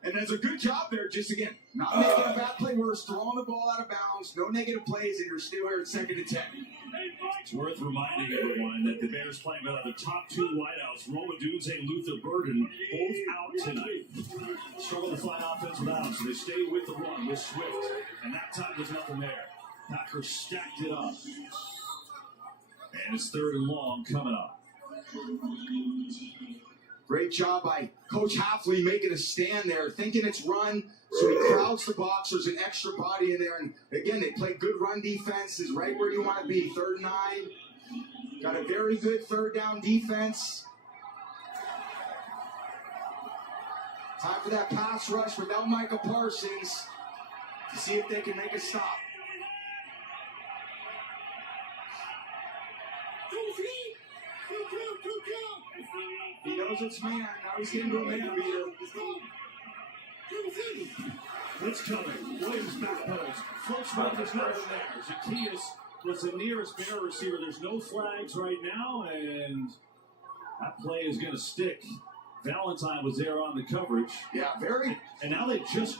And does a good job there, just again, not making a bad play where it's throwing the ball out of bounds, no negative plays, and you're still here at 2nd and 10. It's worth reminding everyone that the Bears playing without the top two wideouts, Roma Dunze and Luther Burden, both out tonight. Struggle to find offense without them, so they stay with the run with Swift. And that time there's nothing there. Packers stacked it up. And it's 3rd and long coming up. Great job by Coach Hafley making a stand there, thinking it's run, so he crowds the box. There's an extra body in there, and again, they play good run defense, is right where you want to be. 3rd and 9. Got a very good 3rd down defense. Time for that pass rush without Micah Parsons to see if they can make a stop. He knows it's man. Now he's getting to a man beater. What's coming? Williams backpedals. Floats right, there's nothing there. Zacchaeus was the nearest Bear receiver. There's no flags right now, and that play is going to stick. Valentine was there on the coverage. Yeah, very. And now they just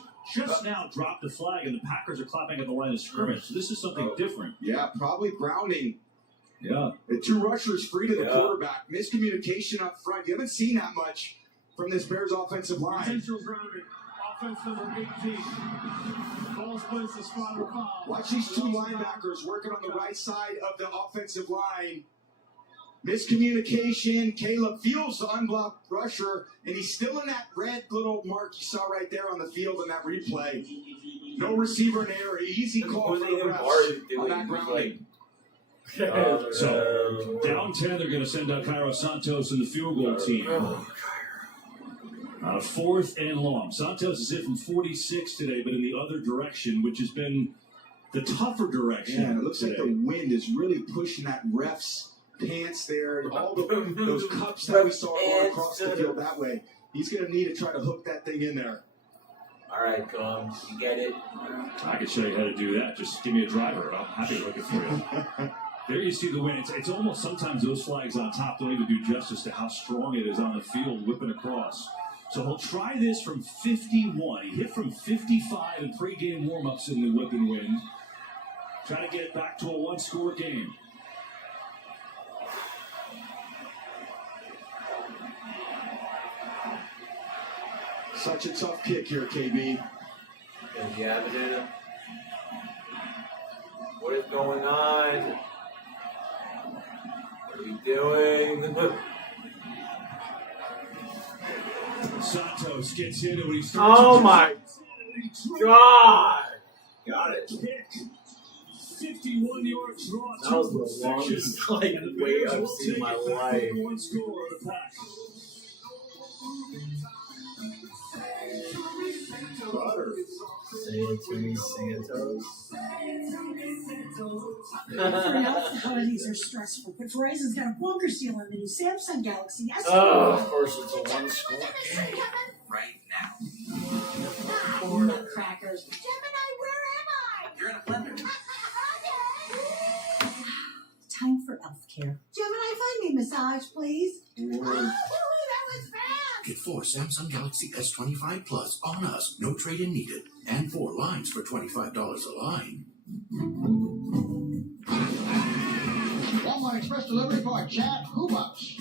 now dropped the flag, and the Packers are clapping at the line of scrimmage. So this is something different. Yeah, probably grounding. Yeah. The 2 rushers free to the quarterback. Miscommunication up front. You haven't seen that much from this Bears offensive line. Potential grounding. Offense number 18. Ball splits the spot or foul. Watch these 2 linebackers working on the right side of the offensive line. Miscommunication. Caleb feels the unblocked rusher, and he's still in that red little mark you saw right there on the field in that replay. No receiver in error. Easy call for the refs on that grounding. So, down 10, they're going to send out Cairo Santos and the field goal team. On a 4th and long. Santos is hit from 46 today, but in the other direction, which has been the tougher direction. Yeah, it looks like the wind is really pushing that ref's pants there. All those cups that we saw going across the field that way. He's going to need to try to hook that thing in there. All right, Combs, you get it. I can show you how to do that. Just give me a driver, and I'm happy to hook it for you. There you see the win. It's almost sometimes those flags on top don't even do justice to how strong it is on the field, whipping across. So he'll try this from 51. He hit from 55 in pregame warm-ups in the whipping wind. Try to get it back to a 1-score game. Such a tough kick here, KB. Yeah, but what is going on? What are we doing? Santos gets in, and when he starts. Oh my God! Got it. 51-yard draw. That was the longest wait I've seen in my life. Butter. Say it to me, Santos. Everyone else, the holidays are stressful, but Verizon's got a bunker deal on the new Samsung Galaxy S. Oh, of course it's a 1-score game. Right now. Oh, nutcrackers. Gemini, where am I? You're in a blender. Time for elf care. Gemini, find me a massage, please. Word. Oh, that was fast. Get 4 Samsung Galaxy S25 Plus on us, no trade-in needed, and 4 lines for $25 a line. Walmart Express Delivery for Chad Hoobups.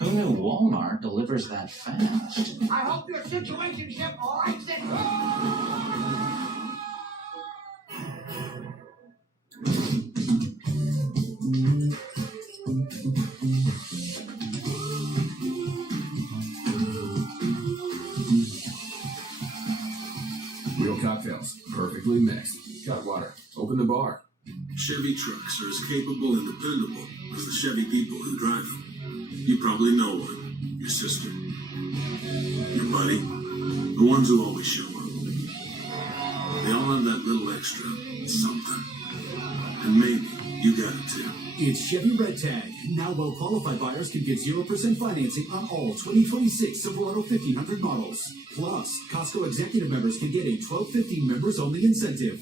Who knew Walmart delivers that fast? I hope your situationship likes it. Real cocktails, perfectly mixed. Got water. Open the bar. Chevy trucks are as capable and dependable as the Chevy people who drive them. You probably know one. Your sister. Your buddy. The ones who always show up. They all have that little extra something. And maybe you got it too. It's Chevy Red Tag. Now well-qualified buyers can get 0% financing on all 2026 Silverado 1500 models. Plus, Costco executive members can get a 1250 members-only incentive.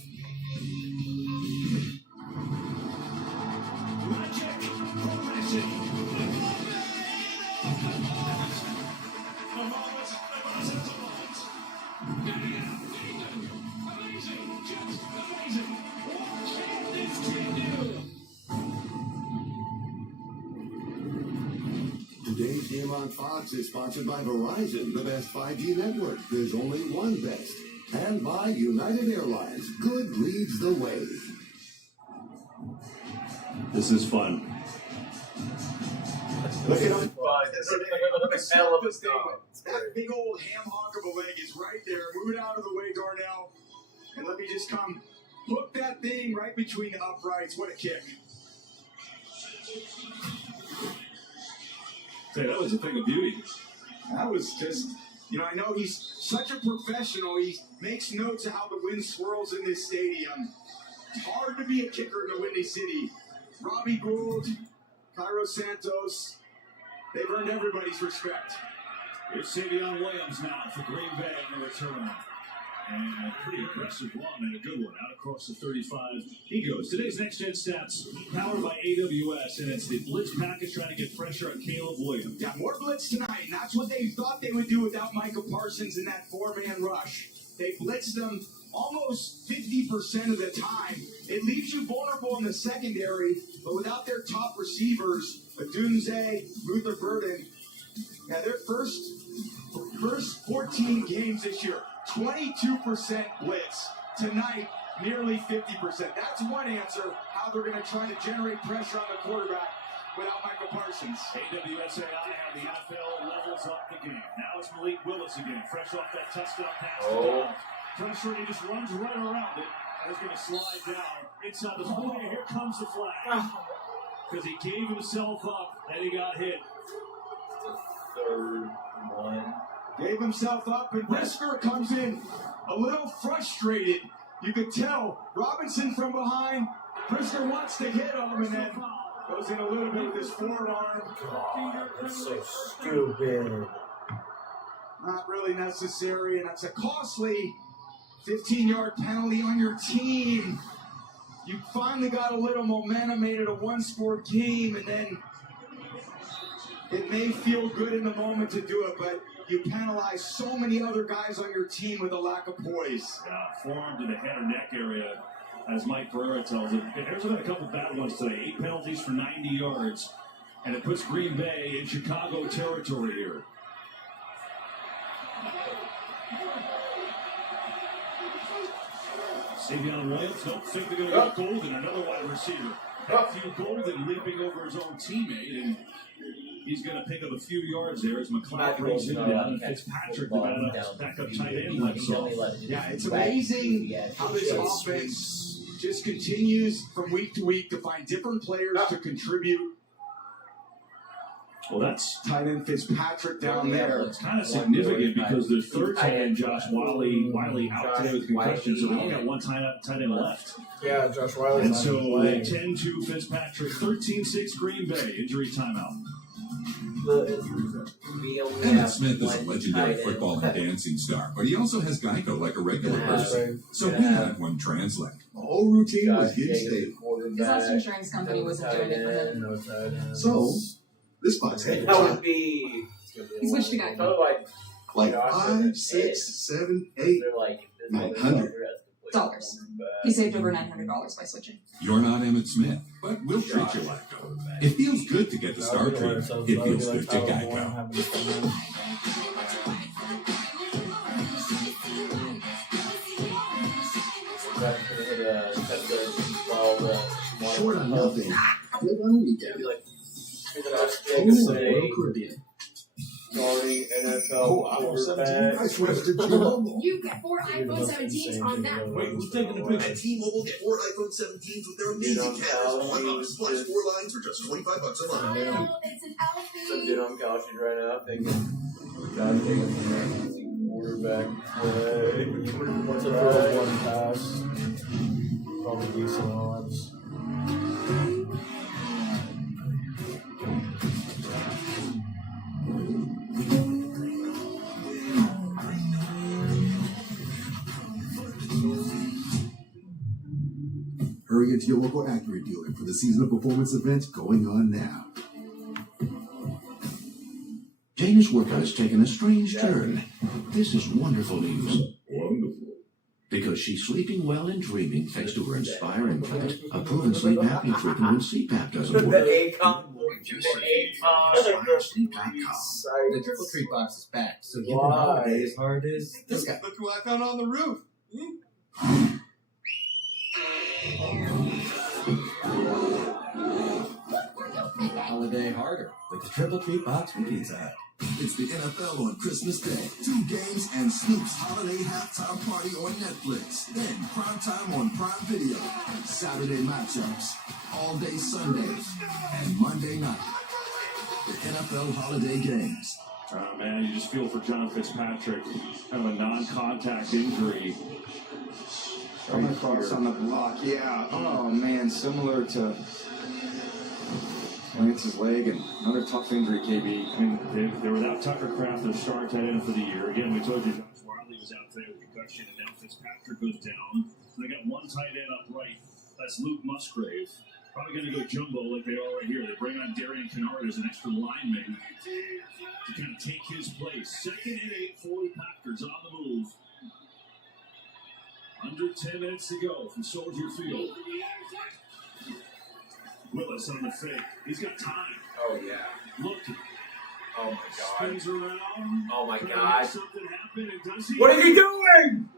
game on Fox is sponsored by Verizon, the best 5G network. There's only one best. And by United Airlines. Good leads the way. This is fun. Look at him. That big old ham hog of a leg is right there. Move it out of the way, Darnell. And let me just come hook that thing right between the uprights. What a kick. Hey, that was a thing of beauty. That was just, I know he's such a professional. He makes notes of how the wind swirls in this stadium. It's hard to be a kicker in the Windy City. Robbie Gould, Cairo Santos, they've earned everybody's respect. Here's Savion Williams now for Green Bay on the return. And a pretty aggressive one and a good one out across the 35. He goes. Today's Next Gen Stats powered by AWS, and it's the blitz package trying to get pressure on Caleb Williams. Yeah, more blitz tonight, and that's what they thought they would do without Micah Parsons in that four-man rush. They blitzed them almost 50% of the time. It leaves you vulnerable in the secondary, but without their top receivers, Odunze, Luther Burden, their first 14 games this year, 22% blitz. Tonight, nearly 50%. That's one answer, how they're going to try to generate pressure on the quarterback without Michael Parsons. AWSAI how the NFL levels up the game. Now it's Malik Willis again, fresh off that touchdown pass. Pressure, he just runs right around it. And it's going to slide down inside the 40. Here comes the flag. Because he gave himself up, and he got hit. Third one. Gave himself up, and Brisker comes in a little frustrated. You could tell Robinson from behind. Brisker wants to hit him, and then goes in a little bit with his forearm. God, that's so stupid. Not really necessary, and that's a costly 15-yard penalty on your team. You finally got a little momentum, made it a one-score game, and then it may feel good in the moment to do it, but you penalize so many other guys on your team with a lack of poise. Forearm to the head or neck area, as Mike Pereira tells it. There's been a couple bad ones today. 8 penalties for 90 yards, and it puts Green Bay in Chicago territory here. Savion Williams, don't think they're going to get Golden, another wide receiver. Matthew Golden leaping over his own teammate, and he's going to pick up a few yards there as McLeod brings him down, and Fitzpatrick, the backup tight end, lets off. Yeah, it's amazing how this offense just continues from week to week to find different players to contribute. Well, that's tight end Fitzpatrick down there. It's kind of significant because the third tight end, Josh Wiley out today with concussion, so they only got one tight end left. Yeah, Josh Wiley. And so they 10-2 Fitzpatrick, 13-6 Green Bay, injury timeout. Emmitt Smith is a legendary football and dancing star, but he also has Geico like a regular person. So we had one translate. The whole routine was gig stable. His last insurance company wasn't doing it for him. So, this box had that would be. He switched to Geico. Like 5, 6, 7, 8, $900. He saved over $900 by switching. You're not Emmitt Smith, but we'll treat you like Geico. It feels good to get the star treatment. It feels good to Geico. Short on nothing. Good on weekend. Caribbean. Starting NFL quarterback. I switched to T-Mobile. You get 4 iPhone 17s on that. Wait, who's taking the picture? At T-Mobile, get 4 iPhone 17s with their amazing cameras. One box plus 4 lines for just $25 a line. Kyle, it's an Alfie. Some dude on couching right now thinking, God taking the quarterback play. What's a throw one pass? Probably decent odds. Hurry into your local Acura dealer for the seasonal performance events going on now. Dana's workout has taken a strange turn. This is wonderful news. Wonderful. Because she's sleeping well and dreaming thanks to her Inspire implant, a proven sleep apnea treatment when CPAP doesn't work. The triple treat box is back, so giving holidays hard is this guy. Look who I found on the roof. Holiday harder with the triple treat box from Pizza Hut. It's the NFL on Christmas Day. 2 games and Snoop's holiday halftime party on Netflix. Then primetime on Prime Video. Saturday matchups. All day Sundays. And Monday night. The NFL holiday games. Oh, man, you just feel for John Fitzpatrick. Kind of a non-contact injury. Coming across on the block, yeah. Oh, man, similar to Lance's leg and another tough injury, KB. I mean, they were without Tucker Kraft, their star tight end for the year. Again, we told you Josh Wiley was out today with concussion, and now Fitzpatrick goes down. They got one tight end up right. That's Luke Musgrave. Probably going to go jumbo like they are right here. They bring on Darian Kennard as an extra lineman to kind of take his place. 2nd and 8 for the Packers on the move. Under 10 minutes to go from Soldier Field. Willis on the fake. He's got time. Oh, yeah. Look. Oh, my God. Spins around. Oh, my God. Something happened, and does he? What is he doing?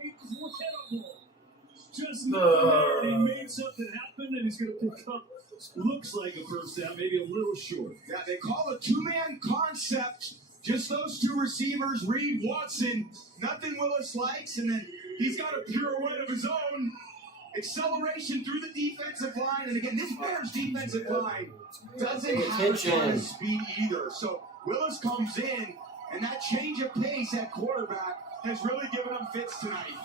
Incredible. Just there. He made something happen, and he's going to pick up. Looks like a first down, maybe a little short. Yeah, they call a 2-man concept. Just those 2 receivers, Reed, Watson. Nothing Willis likes, and then he's got a pirouette of his own. Acceleration through the defensive line, and again, this Bears defensive line doesn't have a ton of speed either. So Willis comes in, and that change of pace at quarterback has really given him fits tonight.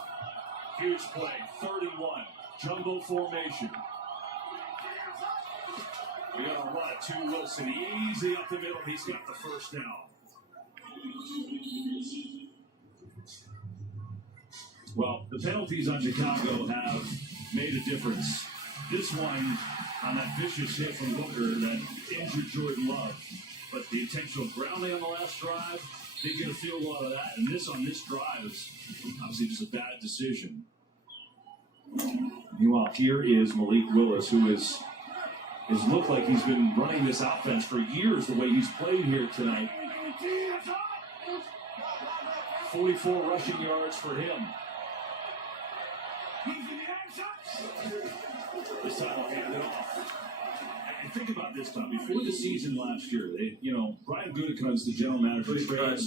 Huge play, 3rd and 1, jumbo formation. We got a run to Wilson, easy up the middle. He's got the first down. Well, the penalties on Chicago have made a difference. This one on that vicious hit from Booker that injured Jordan Love. But the intentional grounding on the last drive, they get a field goal out of that. And this on this drive is obviously just a bad decision. Meanwhile, here is Malik Willis, who is looked like he's been running this offense for years the way he's played here tonight. 44 rushing yards for him. This time I'll hand it off. And think about this, Tom. Before the season last year, Brian Gutekunst, the general manager, trades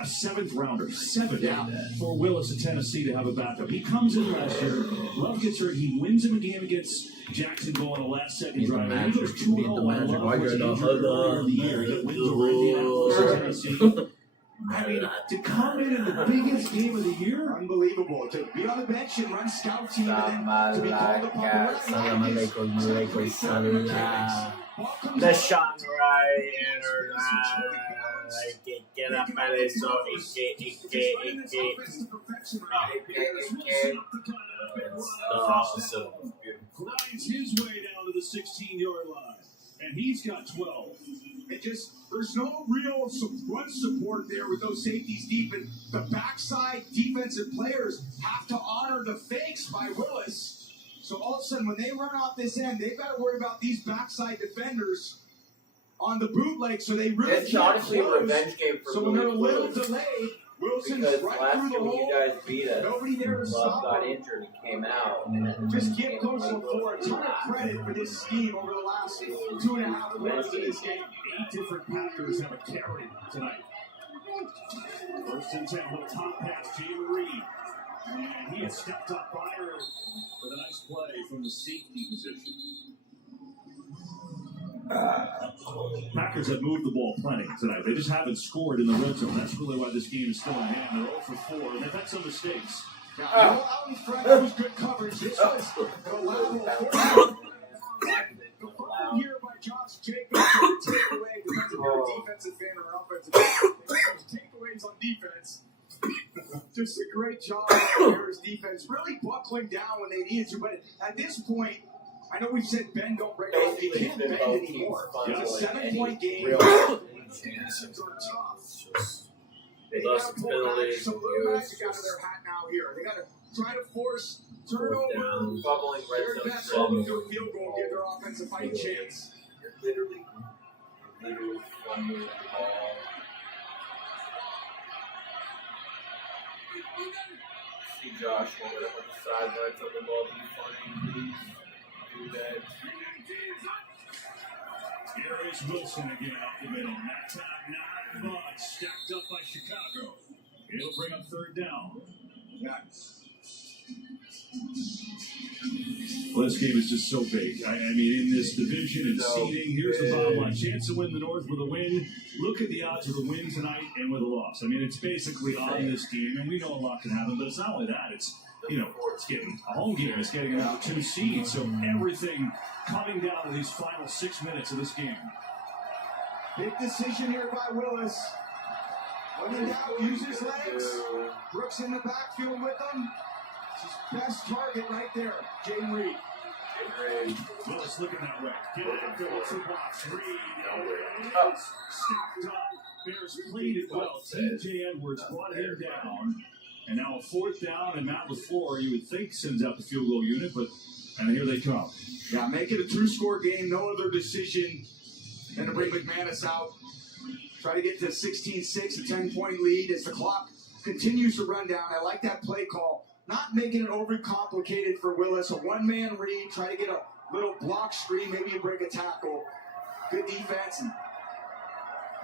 a 7th rounder, 7th for Willis in Tennessee to have a backup. He comes in last year. Love gets hurt. He wins him a game against Jacksonville on a last-second drive. And he goes 2-0 on Love was injured earlier in the year. He wins over Indianapolis and Tennessee. I mean, to come in the biggest game of the year, unbelievable. To be on the bench and run scout team, and then to be called upon The shot right get up at it, so glides his way down to the 16-yard line, and he's got 12. There's no real run support there with those safeties deep, and the backside defensive players have to honor the fakes by Willis. So all of a sudden, when they run off this end, they've got to worry about these backside defenders on the bootleg, so they really it's honestly a revenge game for so when they're a little delayed, Wilson's right through the hole. You guys beat us. Nobody there to stop got him. injured and came out. Just give Coach LaFleur a ton of credit for this scheme over the last 2.5 minutes of this game. 8 different Packers have a carry tonight. 1st and 10 with a top pass, Jalen Reed. And he had stepped up prior with a nice play from the safety position. Packers have moved the ball plenty tonight. They just haven't scored in the red zone. That's really why this game is still in hand. They're 0 for 4, and they've had some mistakes. Out in front, that was good coverage. This was the lateral here by Josh Jacobs. Takeaway, depends if you're a defensive fan or an offensive fan. Takeaways on defense. Just a great job by the Bears defense, really buckling down when they needed to. But at this point, I know we've said bend, don't break. They can't bend anymore. It's a 7-point game. Conditions are tough. They got to pull back some little magic out of their hat now here. They got to try to force turnover. Their best hope to do a field goal, give their offense a fighting chance. literally fumbling the ball. See Josh moving up on the sidelines of the ball. Be funny, please. Do that. Here is Wilson again out the middle. That time, 9 bucks stacked up by Chicago. It'll bring up third down. Well, this game is just so big. I mean, in this division and seeding, here's the bottom line. Chance to win the North with a win. Look at the odds of the win tonight and with a loss. I mean, it's basically on this game, and we know a lot can happen, but it's not only that. It's, it's getting a home game. It's getting a 2 seed. So everything coming down to these final 6 minutes of this game. Big decision here by Willis. When in doubt, use his legs. Brooks in the backfield with him. It's his best target right there, Jaden Reed. Willis looking that way. Get after what's the box. Reed. Stacked up. Bears played it well. T.J. Edwards brought him down. And now a 4th down, and Matt LaFleur, you would think, sends out the field goal unit, and here they come. Yeah, make it a 2-score game. No other decision than to bring McManus out. Try to get to 16-6, a 10-point lead as the clock continues to run down. I like that play call. Not making it overly complicated for Willis. A one-man read. Try to get a little block screen. Maybe you break a tackle. Good defense.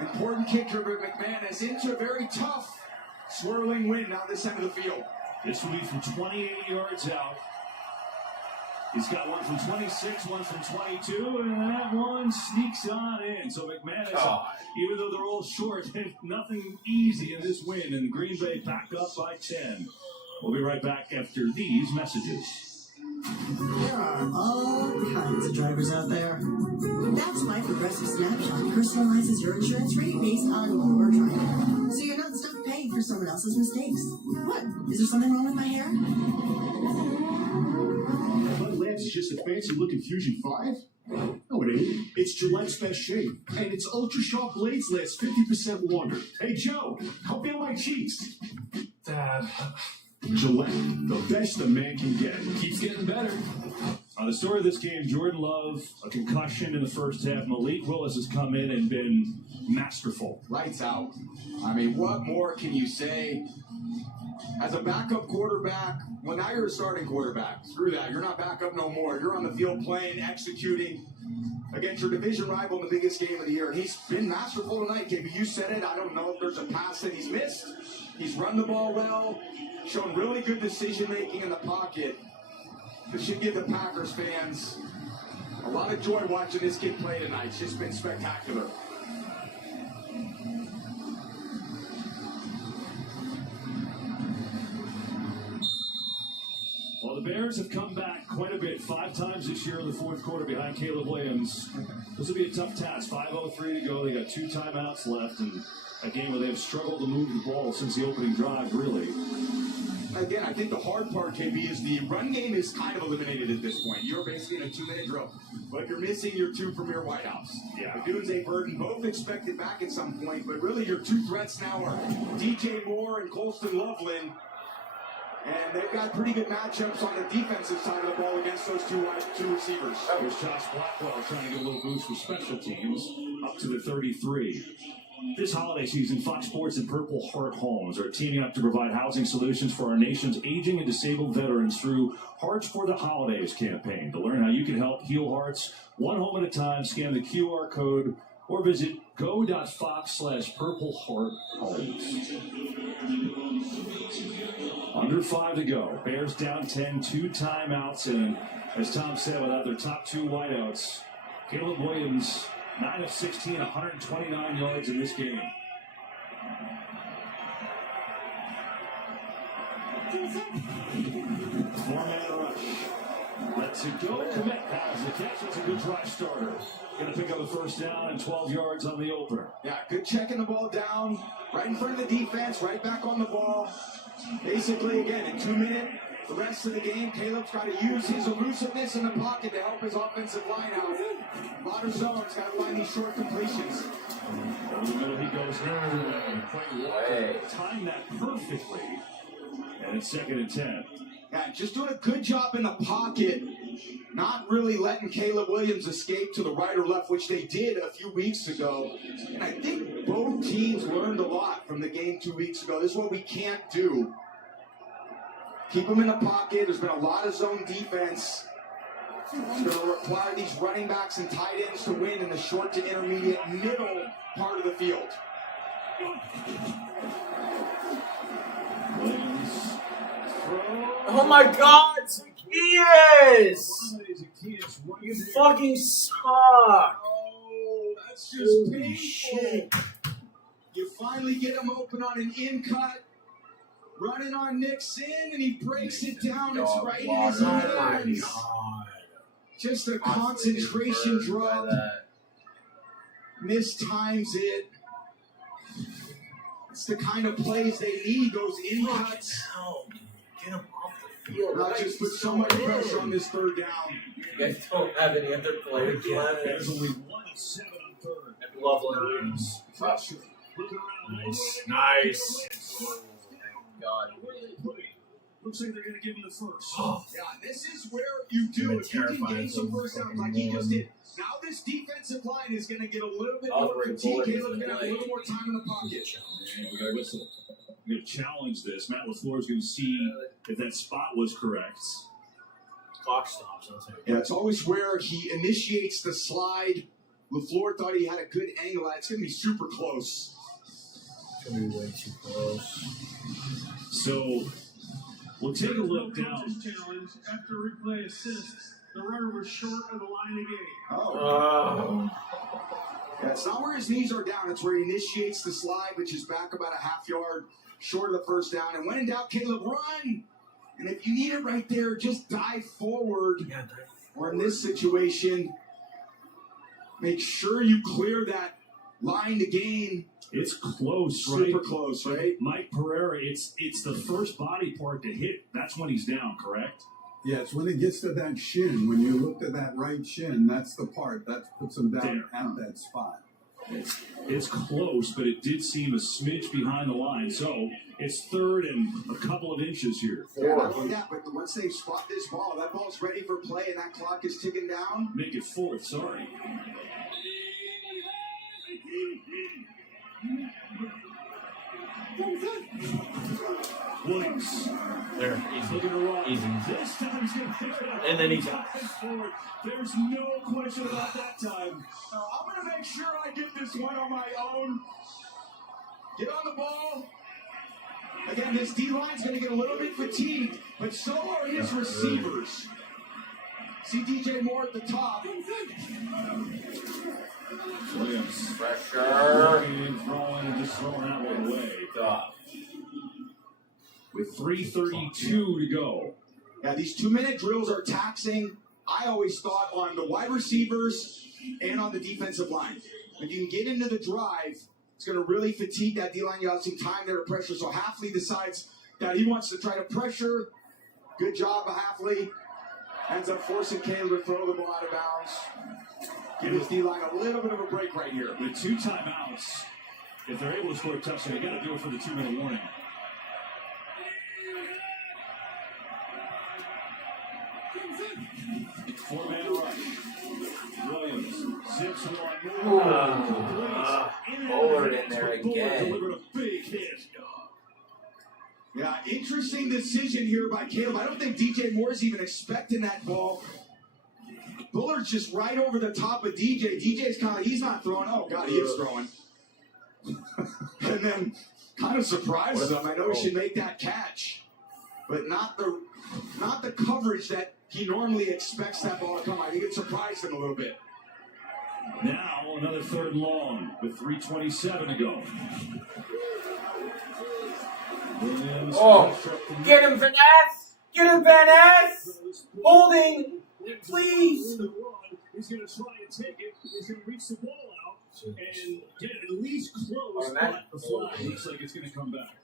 Important kicker for McManus into a very tough swirling wind down this end of the field. This will be from 28 yards out. He's got one from 26, one from 22, and that one sneaks on in. So McManus, even though they're all short, nothing easy in this win, and Green Bay back up by 10. We'll be right back after these messages. There are all kinds of drivers out there. That's why Progressive Snapshot personalizes your insurance rate based on your driving. So you're not stuck paying for someone else's mistakes. What? Is there something wrong with my hair? Bud Labs is just a fancy-looking Fusion 5? No, it ain't. It's Gillette's best shave. And its ultra-sharp blades last 50% longer. Hey, Joe, help me on my cheeks. Dad. Gillette, the best a man can get. Keeps getting better. The story of this game, Jordan Love, a concussion in the first half. Malik Willis has come in and been masterful. Lights out. I mean, what more can you say? As a backup quarterback, well, now you're a starting quarterback. Screw that. You're not backup no more. You're on the field playing, executing against your division rival in the biggest game of the year. And he's been masterful tonight, KB. You said it. I don't know if there's a pass that he's missed. He's run the ball well, shown really good decision-making in the pocket. This should give the Packers fans a lot of joy watching this kid play tonight. It's just been spectacular. Well, the Bears have come back quite a bit. 5 times this year in the fourth quarter behind Caleb Williams. This will be a tough task. 5:03 to go. They got 2 timeouts left, and a game where they've struggled to move the ball since the opening drive, really. Again, I think the hard part, KB, is the run game is kind of eliminated at this point. You're basically in a 2-minute drill, but you're missing your 2 premier wideouts. Yeah. Dunes and Burton, both expected back at some point, but really your 2 threats now are DJ Moore and Colston Loveland. And they've got pretty good matchups on the defensive side of the ball against those two receivers. Here's Josh Blackwell trying to get a little boost for special teams, up to the 33. This holiday season, Fox Sports and Purple Heart Homes are teaming up to provide housing solutions for our nation's aging and disabled veterans through Hearts for the Holidays campaign. To learn how you can help heal hearts one home at a time, scan the QR code or visit go.fox/purplehearthomes. Under 5 to go. Bears down 10, 2 timeouts, and as Tom said, without their top 2 wideouts, Caleb Williams, 9 of 16, 129 yards in this game. Four-man rush. Let's it go. Komet has the catch. That's a good drive starter. Going to pick up the first down and 12 yards on the opener. Yeah, good checking the ball down, right in front of the defense, right back on the ball. Basically, again, in 2 minutes, the rest of the game, Caleb's got to use his elusiveness in the pocket to help his offensive line out. A lot of zones, got to find these short completions. Over the middle he goes now. Quite Walker timed that perfectly. And it's 2nd and 10. Yeah, just doing a good job in the pocket, not really letting Caleb Williams escape to the right or left, which they did a few weeks ago. And I think both teams learned a lot from the game 2 weeks ago. This is what we can't do. Keep them in the pocket. There's been a lot of zone defense. It's going to require these running backs and tight ends to win in the short to intermediate middle part of the field. Oh my God, Zacchaeus! You fucking suck! Oh, that's just painful. Shit. You finally get him open on an in cut, running on Nick Sin, and he breaks it down. It's right in his hands. Just a concentration drop. Mistimes it. It's the kind of plays they need, those in cuts. Get him off the field. Not just put so much pressure on this third down. You guys don't have any other players left. There's only 1 of 7 on third. And Loveland. Nice. Oh, God. Looks like they're going to give him the first. Yeah, this is where you do. If you can gain some first downs like he just did. Now this defensive line is going to get a little bit more fatigue. Caleb's going to have a little more time in the pocket. And we got to whistle. We're going to challenge this. Matt LaFleur is going to see if that spot was correct. Clock stops. I'll take it. Yeah, it's always where he initiates the slide. LaFleur thought he had a good angle. It's going to be super close. It's going to be way too close. So we'll take a look down. Challenge after replay assists. The runner was short of the line of game. Oh. Yeah, it's not where his knees are down. It's where he initiates the slide, which is back about a half yard short of the first down. And when in doubt, Caleb, run. And if you need it right there, just dive forward. Yeah, or in this situation, make sure you clear that line to gain. It's close, right? Super close, right? Mike Pereira, it's the first body part to hit. That's when he's down, correct? Yeah, it's when it gets to that shin. When you look at that right shin, that's the part that puts him down at that spot. It's close, but it did seem a smidge behind the line. So it's third and a couple of inches here. Yeah, but once they spot this ball, that ball's ready for play and that clock is ticking down. Make it fourth, sorry. Williams. There, easy. Looking to run. Easy. This time he's going to pick it up. And then he's out. There's no question about that time. I'm going to make sure I get this one on my own. Get on the ball. Again, this D-line's going to get a little bit fatigued, but so are his receivers. See DJ Moore at the top. Williams. Pressure. Throwing and just throwing that one away. Tough. With 3:32 to go. Yeah, these 2-minute drills are taxing. I always thought on the wide receivers and on the defensive line. If you can get into the drive, it's going to really fatigue that D-line. You got some time there to pressure. So Hafley decides that he wants to try to pressure. Good job by Hafley. Ends up forcing Caleb to throw the ball out of bounds. Give his D-line a little bit of a break right here. With 2 timeouts, if they're able to score a touchdown, they got to do it for the 2-minute warning. Four-man rush. Williams zips one. Forward in there again. Delivered a big hit. Yeah, interesting decision here by Caleb. I don't think DJ Moore's even expecting that ball. Bullard's just right over the top of DJ. DJ's kind of, he's not throwing. Oh, God, he is throwing. And then kind of surprises him. I know he should make that catch. But not the coverage that he normally expects that ball to come. I think it surprised him a little bit. Now another third long with 3:27 to go. Williams. Get him, Van Ness! Get him, Van Ness! Holding! Please! He's going to try and take it. He's going to reach the ball out and get it at least close. But the flag looks like it's going to come back.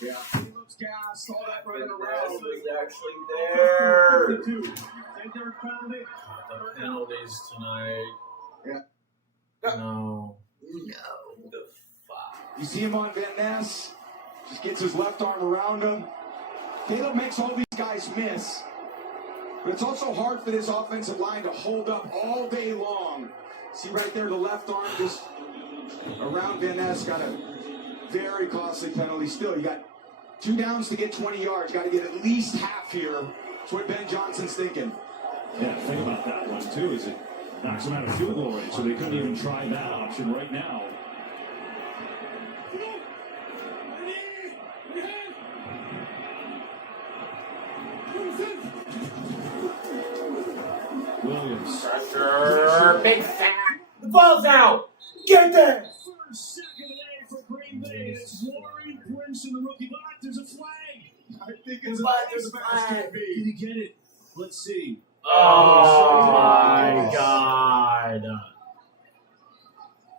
Yeah, he looks gassed, all that running around. Was actually there. The penalties tonight. Yeah. No. The fuck. You see him on Van Ness. Just gets his left arm around him. Caleb makes all these guys miss. But it's also hard for this offensive line to hold up all day long. See right there, the left arm just around Van Ness got a very costly penalty. Still, you got 2 downs to get 20 yards. Got to get at least half here. That's what Ben Johnson's thinking. Yeah, the thing about that one, too, is it knocks them out of field goal range, so they couldn't even try that option right now. Williams. Pressure. Big sack. The ball's out. Get there. First sack of the day for Green Bay. It's Warren Brinson, the rookie. But there's a flag. I think it's There's a flag. Did he get it? Let's see. Oh my God.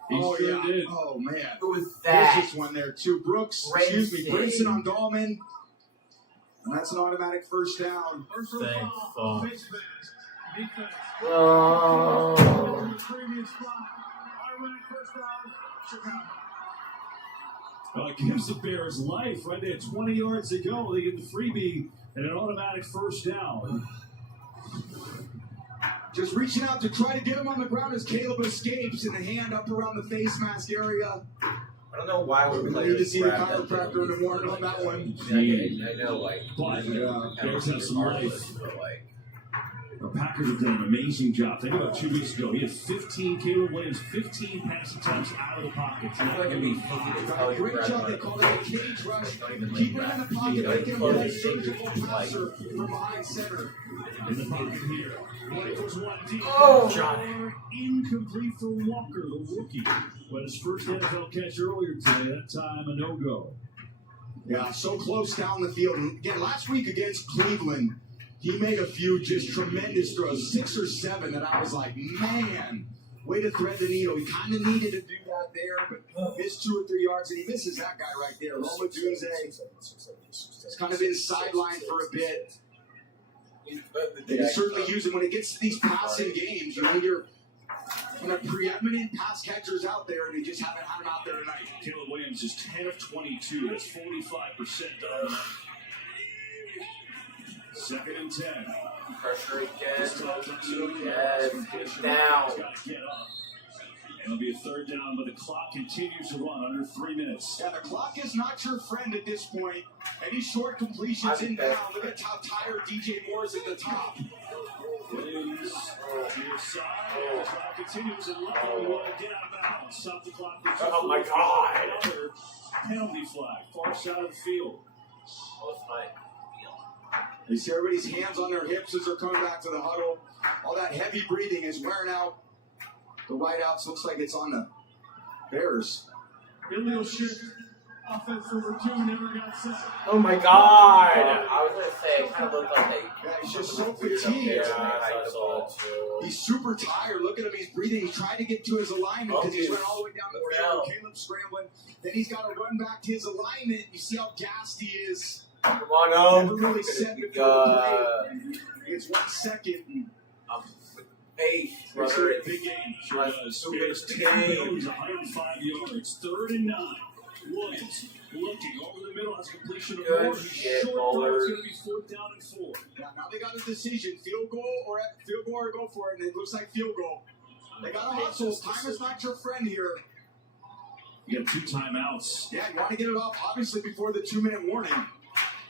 He sure did. Oh, man. Who was that? There's this one there, too. Brinson on Dahlman. And that's an automatic first down. Thank fuck. Oh. Well, it gives the Bears life right there. 20 yards to go. They get the freebie and an automatic first down. Just reaching out to try to get him on the ground as Caleb escapes and a hand up around the face mask area. I don't know why we're We playing. need to see the chiropractor in the morning on that one. I know, like. But Bears have some life. But, like, The Packers have done an amazing job. Think about 2 weeks ago. He had 15, Caleb Williams, 15 pass attempts out of the pocket. I feel like it'd be easy to tell you. Great job. They call it a cage rush. Keep him in the pocket. Make him a surgical passer from behind center. In the pocket here. Rifles one deep. Oh, Johnny. Incomplete for Walker, the rookie. But his first NFL catch earlier today, that time a no-go. Yeah, so close down the field. And again, last week against Cleveland, he made a few just tremendous throws, 6 or 7, that I was like, man, way to thread the needle. He kind of needed to do that there, but missed 2 or 3 yards, and he misses that guy right there. Loma Dunze has kind of been sidelined for a bit. They can certainly use him when it gets to these passing games. You know, you're kind of preeminent pass catchers out there, and they just haven't had him out there tonight. Caleb Williams is 10 of 22. That's 45% done. 2nd and 10. Pressure again. Yes, down. It'll be a 3rd down, but the clock continues to run under 3 minutes. Yeah, the clock is not your friend at this point. Any short completions in down. Look at how tired DJ Moore is at the top. Williams near side. The clock continues and Love will get out of bounds. Stop the clock. Oh my God. Another penalty flag. Far side of the field. You see everybody's hands on their hips as they're coming back to the huddle. All that heavy breathing is wearing out the wideouts. Looks like it's on the Bears. Illegal shift. Offense number 2 never got set. Oh my God! I was gonna say it kind of looked like Yeah, he's just so fatigued. He's super tired. Look at him. He's breathing. He's trying to get to his alignment because he's run all the way down the field. Caleb's scrambling. Then he's got to run back to his alignment. You see how gassed he is. Come on, Never really set before the play. It's 1 second. 8, brother. Big game. Sure does. Bears 105 yards. 3rd and 9. Williams looking over the middle. Has completion of more. Short ball. It's going to be 4th down and 4. Yeah, now they got a decision: field goal or go for it. And it looks like field goal. They got a hustle. Time is not your friend here. You got 2 timeouts. Yeah, you want to get it off obviously before the 2-minute warning.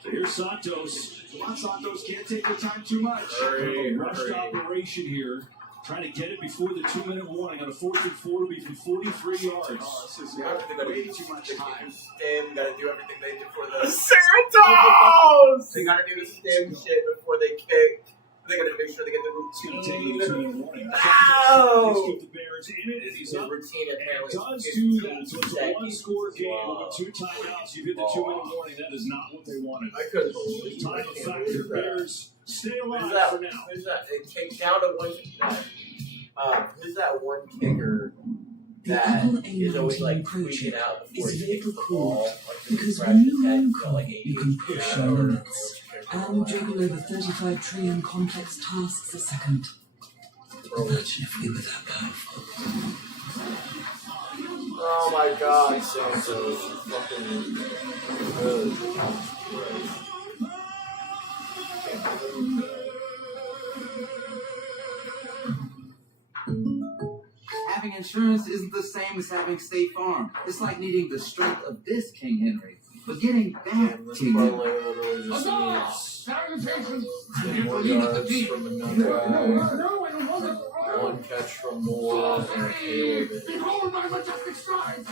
So here's Santos. Come on, Santos, can't take your time too much. Rushed operation here. Trying to get it before the 2-minute warning. On a 4th and 4 to be from 43 yards. Oh, this is way too much time. Stem, gotta do everything they did for the Santos! They gotta do the stem shit before they kick. They gotta make sure they get the routine. It's going to take a 2-minute warning. Ow! He's kept the Bears in it, and he's up. Routine It does do that. So it's a 1-score game with 2 timeouts. You hit the 2-minute warning. That is not what they wanted. I couldn't believe Time factor. Bears stay alive for now. Who's that? It came down to one. Who's that one kicker that is always like tweaking out before he kicks the ball? Because when you learn code, you can push your limits and juggle over 35 trillion complex tasks a second. Imagine if we were that powerful. Oh my God, Santos, fucking good. having insurance isn't the same as having State Farm. It's like needing the strength of this King Henry, but getting that King Henry. Salutations! 10 more yards from another one catch from Moore and a KO. Behold my majestic strides!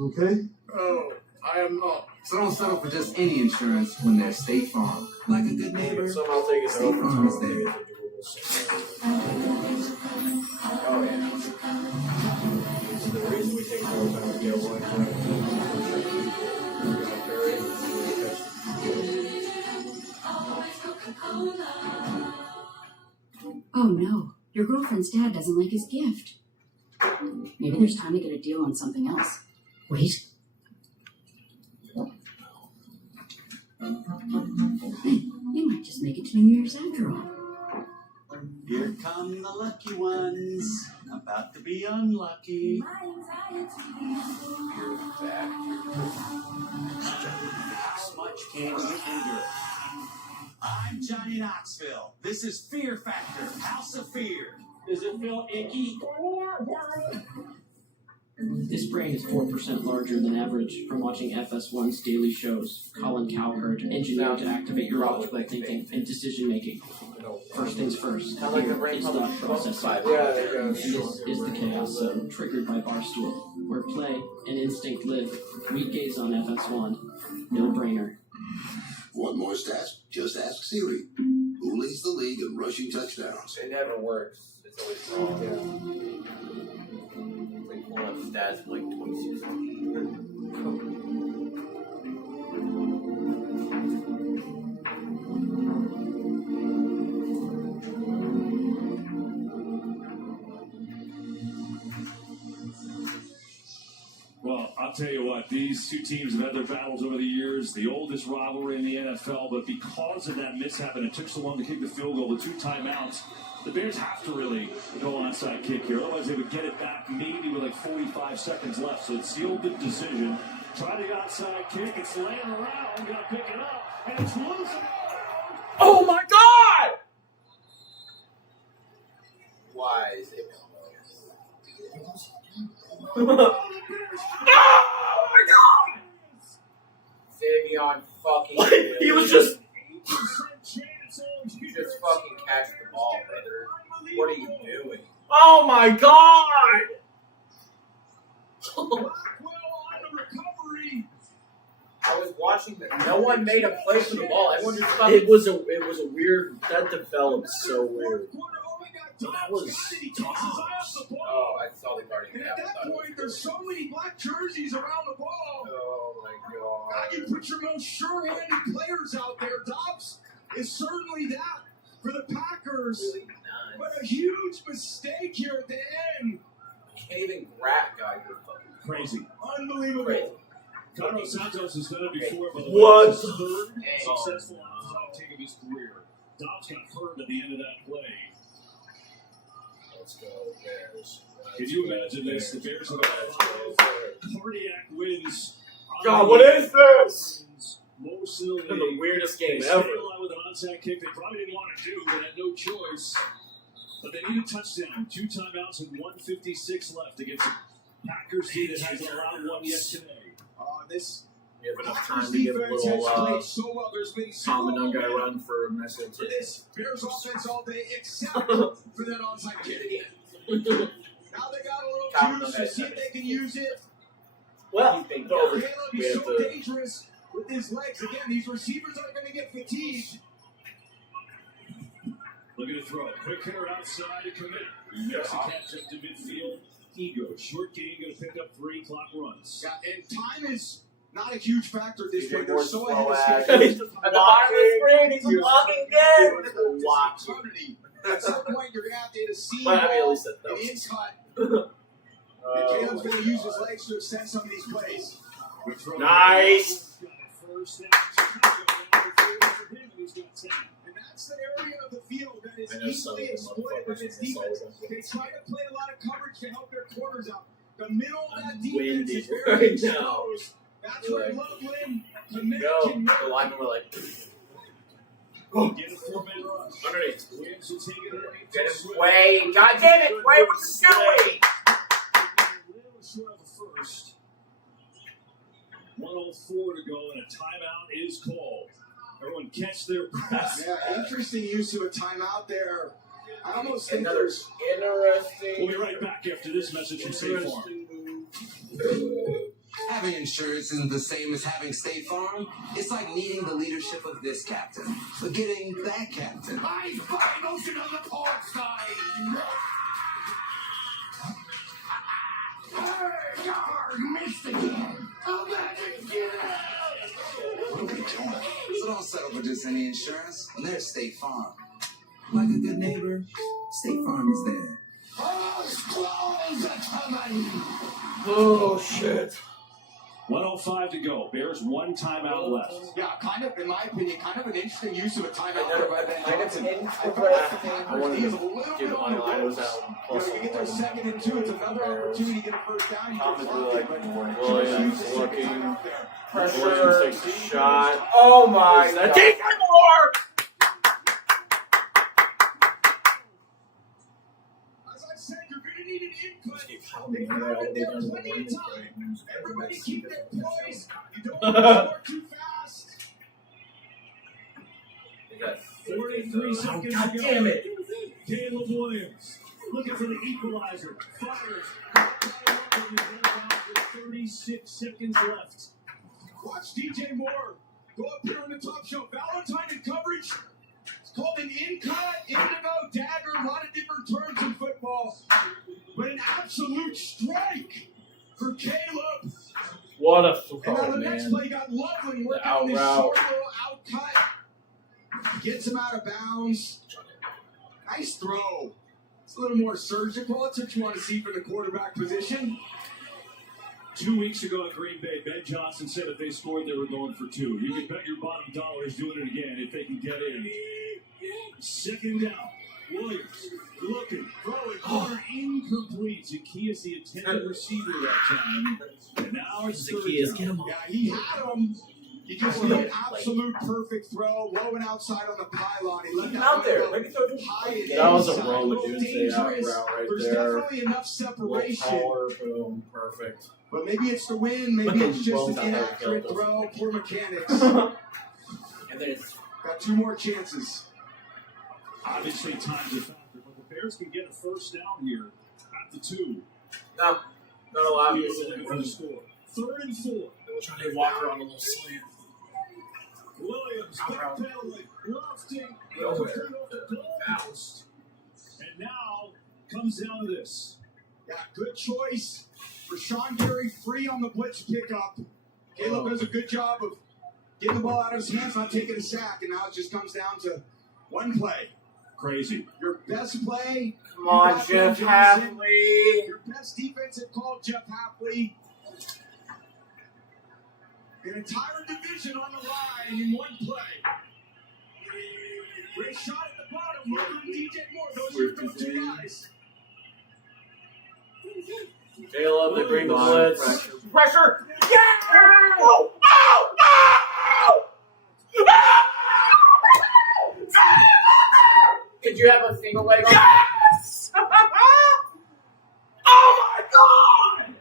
Okay? Oh, I am not. So don't settle for just any insurance when there's State Farm. Like a good neighbor, Somehow take it State over. Farm is there. Oh, yeah. This is the reason we take more time to get away from it. Oh no, your girlfriend's dad doesn't like his gift. Maybe there's time to get a deal on something else. Wait. Hey, you might just make it to New Year's after all. Here come the lucky ones, about to be unlucky. How much can you endure? I'm Johnny Knoxville. This is Fear Factor, House of Fear. Does it feel icky? This brain is 4% larger than average from watching FS1's daily shows. Colin Cowherd, engineered to activate your logical thinking and decision making. First things first, here is thought processing. And this is the Chaos Zone, triggered by Barstool, where play and instinct live. Weekdays on FS1. No brainer. Want more stats? Just ask Siri. Who leads the league in rushing touchdowns? It never works. It's always wrong. Yeah. It's like pulling up stats from like 2016. Well, I'll tell you what, these two teams have had their battles over the years, the oldest rivalry in the NFL, but because of that mishap and it took so long to kick the field goal with 2 timeouts, the Bears have to really go onside kick here. Otherwise, they would get it back maybe with like 45 seconds left. So it's sealed the decision. Try the outside kick. It's laying around. Got to pick it up. And it's loose. Oh my God! Why is it? Oh my God! Savion fucking. He was just. You just fucking catch the ball, brother. What are you doing? Oh my God! I was watching that. No one made a play for the ball. Everyone just fucking. It was a weird. That developed so weird. That was. Oh, I saw the Guardian. At that point, there's so many black jerseys around the ball. Oh my God! Now you put your most sure-handed players out there. Dobbs is certainly that for the Packers. Really nice. But a huge mistake here at the end. Caving rat guy, you're fucking crazy. Unbelievable. Crazy. Carlos Santos has done it before, but the What? His third successful onside kick of his career. Dobbs got hurt at the end of that play. Let's go, Bears. Can you imagine this? The Bears have got 5 cardiac wins. God, what is this? Most of the league. The weirdest game They ever. stayed alive with an onside kick they probably didn't want to do, but had no choice. But they need a touchdown. 2 timeouts and 1:56 left against a Packers team that hasn't allowed one yet today. This You have enough time to get a little common guy run for a message. for this Bears offense all day, except for that onside kick. Now they got a little juice to see if they can use it. Well, Caleb is so dangerous with his legs. Again, these receivers aren't going to get fatigued. Look at the throw. Quick hitter outside to commit. Makes a catch up to midfield. He goes. Short game, going to pick up 3. Clock runs. Yeah, and time is not a huge factor at this point. They're so ahead of At schedule. the bottom of the screen, he's blocking dead. At some point, you're going to have to hit a seam Well, I mean, at ball, least that an in cut. And Caleb's going to use his legs to extend some of these plays. Nice. And that's the area of the field that is easily exploited by this defense. They try to play a lot of coverage to help their corners out. The middle of that defense is very right now. exposed. That's where Loveland The linemen were like. Get a 4-man rush. Underneath. Williams will take it underneath. Get him. Wait. God damn it. Wait, what's the doing? Short of the first. 1:04 to go, and a timeout is called. Everyone catch their breath. Yeah, interesting use of a timeout there. I almost think Another there's interesting. We'll be right back after this message from State Farm. Having insurance isn't the same as having State Farm. It's like needing the leadership of this captain, but getting that captain. I find motion on the port side. Yar, missed again. I'm at it again. What are we doing? So don't settle for just any insurance when there's State Farm. Like a good neighbor, State Farm is there. Oh, squalls are coming. Oh, shit. 1:05 to go. Bears one timeout left. Yeah, kind of, in my opinion, kind of an interesting use of a timeout. Kind of I wanted he is a to little give bit my on the line was ropes. out. You know, you get their 2nd and 2, it's another opportunity to get a first down. You Thomas get was like, but Williams choose to looking. take a timeout there. Pressure. Williams takes a shot. Oh my That God. take more! As I said, you're going to need an input. They found it there plenty of time. Everybody keep their poise. You don't want to score too fast. They got 43 seconds God to go. damn it. Caleb Williams looking for the equalizer. Fires. 36 seconds left. Watch DJ Moore go up here on the top shelf. Valentine in coverage. It's called an in-cut, indigo, dagger, a lot of different terms in football. But an absolute strike for Caleb. What a And now throw, the next man. play got Loveland working out on this route. short little out cut. Gets him out of bounds. Nice throw. It's a little more surgical. That's what you want to see from the quarterback position. 2 weeks ago in Green Bay, Ben Johnson said if they scored, they were going for 2. You can bet your bottom dollar he's doing it again if they can get in. 2nd down. Williams looking, throwing, corner incomplete. Zacchaeus, the intended receiver that time. And now it's Zacchaeus, 3rd get down. him off. Yeah, he had him. You just need an absolute perfect throw. Low and outside on the pylon. He let Get that out one there. go Make it throw high and That was a inside. Roma little Doomsday out dangerous. route right There's there. definitely enough separation. Power, boom, perfect. But maybe it's the win. Maybe it's just an inaccurate throw. Poor mechanics. And then it's Got 2 more chances. Obviously, time's a factor, but the Bears can get a first down here at the 2. no, not allowed. Looking for the score. 3rd and 4. Johnny Walker on a little slant. Williams, backpedaling, lofting, Nowhere. off the goalpost. And now comes down to this. Yeah, good choice. Rashawn Gary free on the blitz pickup. Caleb does a good job of getting the ball out of his hands, not taking a sack, and now it just comes down to one play. Crazy. Your best play. Come on, you got Jeff Ben Johnson. Hafley. Your best defensive call, Jeff Hafley. An entire division on the line in one play. Great shot at the bottom. Logan and DJ Moore. Those are your go-to guys. Caleb, they bring the blitz. Pressure. Yeah! No! No! Did you have a single leg on? Yes! Oh my God!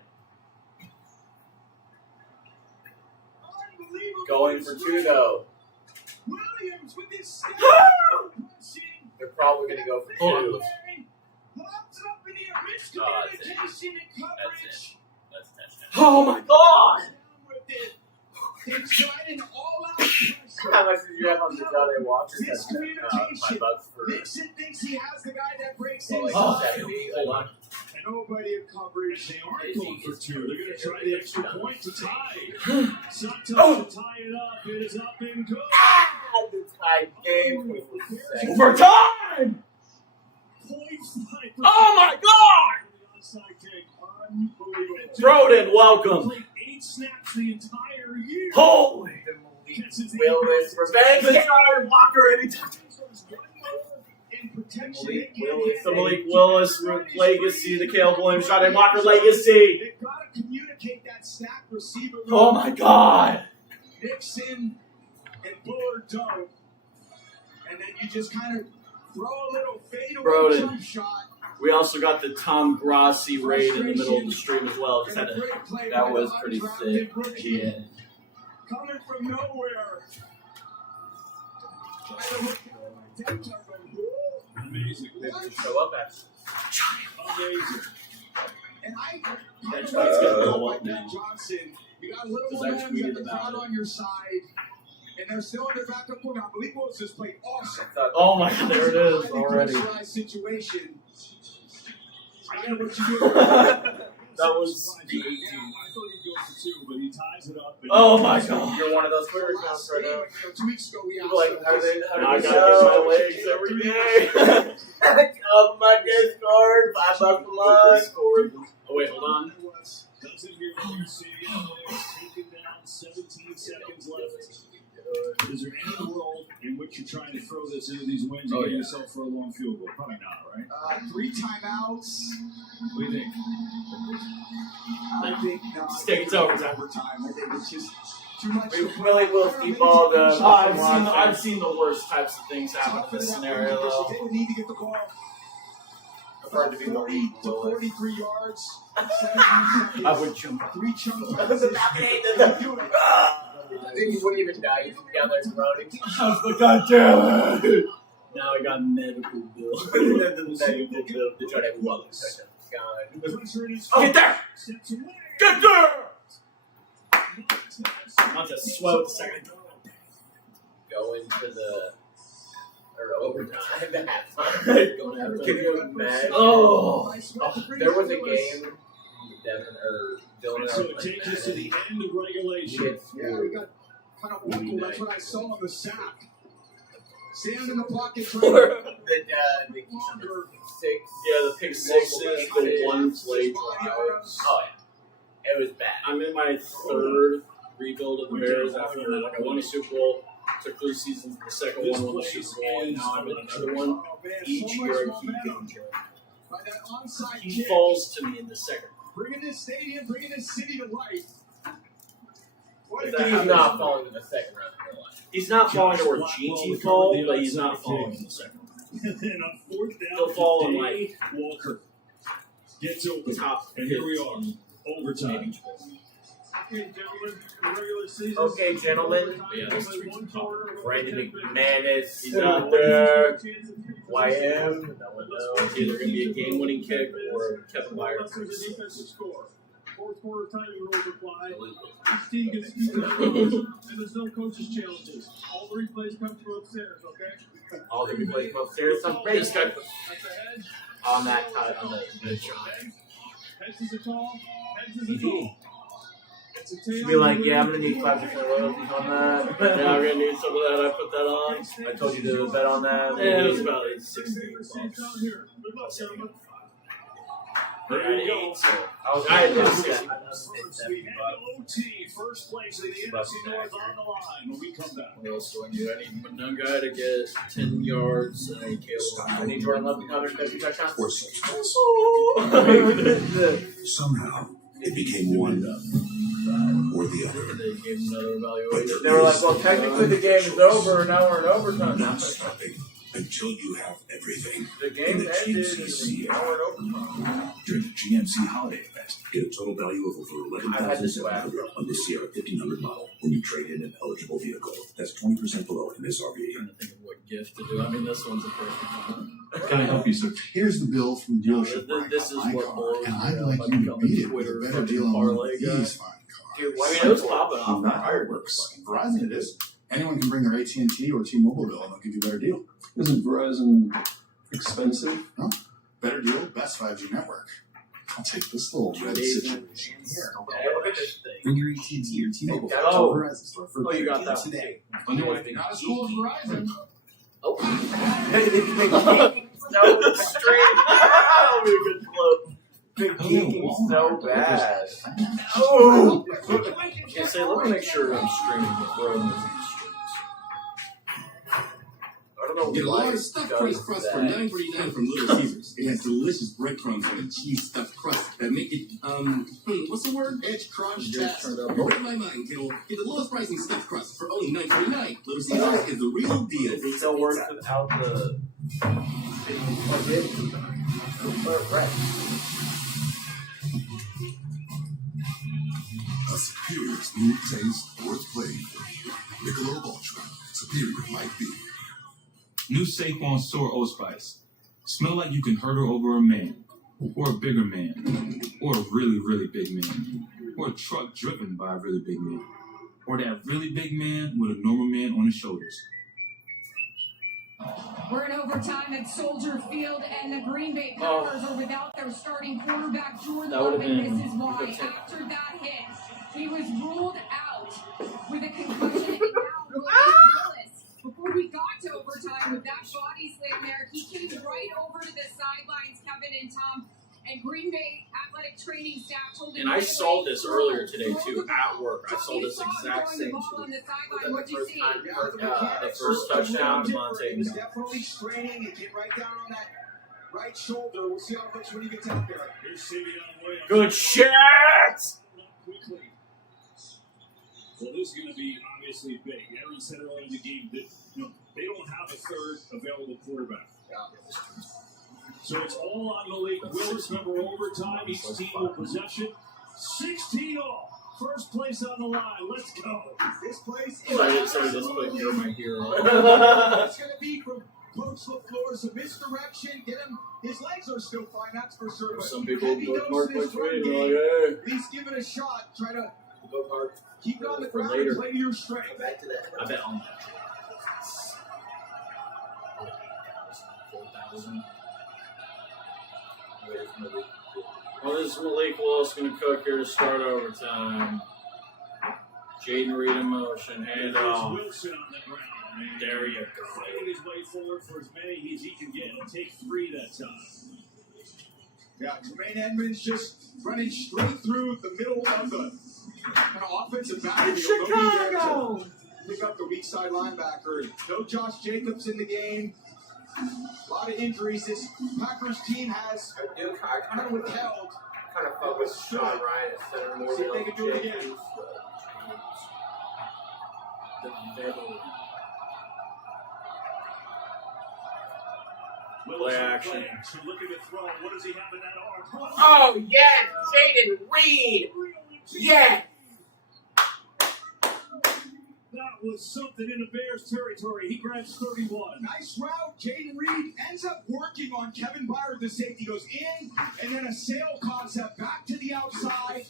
Going for 2 though. Williams with his step. They're probably gonna go for 2. Popped up in here. Oh, that's it. Miscommunication and coverage. That's touchdown. Oh my God! They tried an all-out pressure. How much did you have on the Johnny Walker? Miscommunication. $5 for. Nixon thinks he has the guy that breaks Well, like, inside. 70, hold on. And nobody in coverage. They aren't going for 2. They're going to try the extra point to tie. Santos to tie it up. It is up and good. The tie game. Overtime! Oh my God! Broden, welcome. 8 snaps the entire year. Holy Willis, revenge. Johnny Walker anytime. The Malik Willis legacy, the Caleb Williams, Johnny Walker legacy. They've got to communicate that snap receiver. Oh my God. Nixon and Bullard don't. And they you just kind of throw a little fadeaway Broden. jump shot. We also got the Tom Grassi raid in the middle of the stream as well. Just had that was pretty sick. Yeah. Coming from nowhere. Amazing. Show up at. Amazing. And I That shot's gonna blow like up Ben now. Johnson. You got a little Because I momentum, you got tweeted the about crowd it. on your side, and they're still in their backup point. I believe Willis has played awesome. Oh my God, there it is already. Pressurized situation. I know what you do. That was the 18th. I thought he'd go for 2, but he ties it up. Oh my God. You're one of those Twitter accounts right now. 2 weeks ago, we People like, how do they I gotta get my legs every day. Up my Discord, $5 a month. Oh wait, hold on. Doesn't hear what you're seeing. Taken down, 17 seconds left. Is there any world in which you're trying to throw this into these wins and get yourself for a long field goal? Probably not, right? 3 timeouts. What do you think? I think Just think it's overtime. I think it's just too much. Willie will speedball the. I've seen the worst types of things happen in this scenario though. They would need to get the ball. Prefer to be the 40 lead. to 43 yards. I would jump. 3 chunk I think he wouldn't even die. He's down there groaning. God damn it! Now I got medical bill. The try to have one touchdown. Get there! Get there! I'm just swell with the second. Go into the overtime. Can you imagine? Oh, there was a game. Devin or Dylan. So it takes us to the end of regulation. Yeah, we got kind of local. That's what I saw on the sack. Stand in the pocket. The 6. yeah, the pick 6 is the one play drive. Oh yeah, it was bad. I'm in my 3rd rebuild of the Bears after I won a Super Bowl. Took 3 seasons. The second one won the Super Bowl, and now I'm in another one. Each year I keep getting killed. By that onside He kick, falls to me in the second. bringing this stadium, bringing this city to life. What a He's game. not falling in the second round in real life. He's not falling to where GT fall, but he's not falling in the second. And then on 4th down, He'll fall in today, Walker gets open. Top And here we are, overtime. Okay, gentlemen, regular season. Okay, gentlemen. Yeah, this is Brandon McManus. He's out there. YM. No one knows. It's either going to be a game-winning kick or Kevin Byard. Defensive score. 4th quarter timing rules apply. Each team gets 2 timeouts, and there's no coaches' challenges. All the replays come from upstairs, okay? All the replays come upstairs. Some great That's a head. on that time. On the Heads is a call. Heads is a call. It's a tail. be like, yeah, I'm gonna need 5% royalties on that. Yeah, I'm going to need some of that. I put that on. I told you to bet on that. Yeah, it was about 16 bucks. Here. Good luck, gentlemen. There you go. I was I gonna just say, We head to OT, first place in the NFC North on the line when we come back. What else do I need? I need one guy to get 10 yards and a Caleb. I need Jordan Love to come and 50 touchdowns. Somehow, it became one or the other. They gave him another evaluation. They were like, well, technically the game is over, and now we're in overtime. Not stopping until you have everything. The game in the ended, GMC and now we're in overtime. During the GMC holiday event, get a total value of over I've had this swag. $11,700 on the Sierra 1500 model when you trade in an eligible vehicle. That's 20% below MSRP. Trying to think of what gift to do. I mean, this one's a perfect one. Can I help you, sir? Here's the bill from the dealership. This is what blows and I'd me like up. you to Like beat it with Twitter a better fucking deal on one of parlay guy. these fine cars. Dude, I mean, it was popping off. Not how it works. Verizon it is. Anyone can bring their AT&T or T-Mobile bill and they'll give you a better deal. Isn't Verizon expensive? No. Better deal, best 5G network. I'll take this little red situation here. Look at this thing. Bring your AT&T or T-Mobile bill Oh. to Verizon store for Oh, you got better that deal today. Anyway, Not as cool as Verizon. so straight. That'll be a good clip. Big geeking so bad. Oh! Can't say, let me make sure I'm streaming before I'm Go to know Get a why lot of it stuffed does crust crust for that. $9.49 from Little Caesars. It has delicious breadcrumbs and a cheese stuffed crust that make it what's the word? Edge crunch Just test. read my mind, Kittle. Get the lowest pricing stuffed crust for only $9.49. Little Caesars is the real deal. It still works without the right. A superior smooth taste worth playing for. Michelob Ultra. Superior might be. New Saquon Sour Old Spice. Smell like you can hurdle over a man, or a bigger man, or a really, really big man, or a truck driven by a really big man, or that really big man with a normal man on his shoulders. We're in overtime at Soldier Field, and the Green Bay Packers are without their starting quarterback, Jordan That Love, would've and been this is why. a good take. After that hit, he was ruled out with a concussion, and now Willis. Before we got to overtime with that body slam there, he came right over to the sidelines, Kevin and Tom, and Green Bay athletic training staff told him. And I saw this earlier today too at work. I saw this exact same on tweet. the sideline. What'd you see? The first touchdown, Devontae. He's definitely straining and get right down on that right shoulder. We'll see how it looks when he gets out there. Here's Savion Williams. Good shit! Quickly. Well, this is going to be obviously big. Aaron said earlier in the game that they don't have a third available quarterback. So it's all on Malik Willis. Remember, overtime, each team will possession. 16 all. First place on the line. Let's go. This place I didn't say this, but you're my hero. It's going to be from Coach LaFleur's a misdirection. Get him. His legs are still fine, that's for sure. But Some people heavy go dose hard this for run trade, game. like, hey. At least give it a shot. Try to Go hard. keep it on the For ground later. and play to your strength. Back to that. I bet on that. 4,000. Where's Malik? What is Malik Willis going to cook here to start overtime? Jaden Reed in motion, hand There's off. Wilson on the ground. And There you go. fighting his way forward for as many as he can get. He'll take 3 that time. Yeah, Tremaine Edmonds just running straight through the middle of the kind of offensive backfield. Nobody there to pick up the weak side linebacker. No Josh Jacobs in the game. A lot of injuries. This Packers team has I kind of withheld. kind of fuck with Sean Ryan at center more See than if they can do it Jacobs, again. but James. Willis Play on action. play action, looking to throw. What does he have in that arm? Oh yeah, Jaden Reed. Yeah. That was something in the Bears territory. He grabs 31. Nice route. Jaden Reed ends up working on Kevin Byard. The safety goes in, and then a sail concept back to the outside.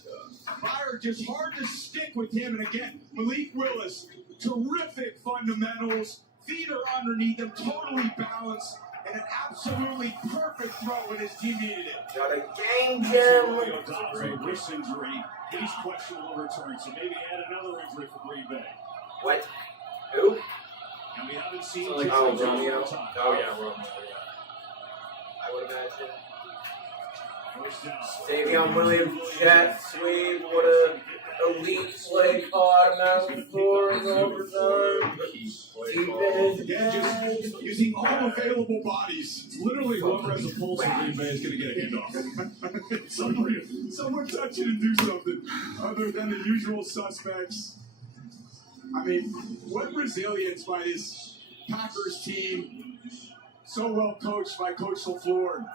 Byard just hard to stick with him. And again, Malik Willis, terrific fundamentals. Feet are underneath him, totally balanced, and an absolutely perfect throw when his team needed it. Got a game Julio gem. Dobbs, a wrist injury. He's questionable return, so maybe add another injury for Green Bay. What? Who? And we haven't seen Like, Oh, Jason Romeo. overtime. Oh yeah, Romeo. Yeah. I would imagine. First down. Davion Williams, jet sweep. What a elite play call out of Maryland for in overtime. Defense. Yeah, just using all available bodies. It's literally whoever has a pulse in Green Bay is going to get a handoff. Someone touch it and do something other than the usual suspects. I mean, what resilience by this Packers team. So well coached by Coach LaFleur.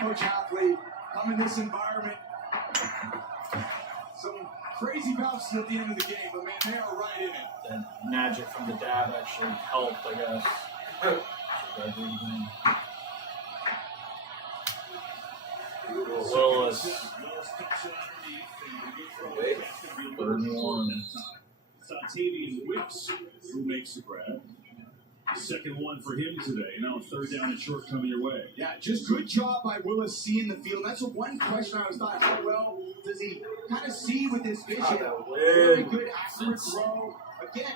Coach Hafley, come in this environment. Some crazy bounces at the end of the game, but man, they are right in it. That magic from the dad actually helped, I guess. Willis. Third one. Octavian Whips, who makes the grab. Second one for him today. Now third down and short coming your way. Yeah, just good job by Willis seeing the field. That's the one question I was thought, how well does he kind of see with his vision? Very good, accurate throw. Again,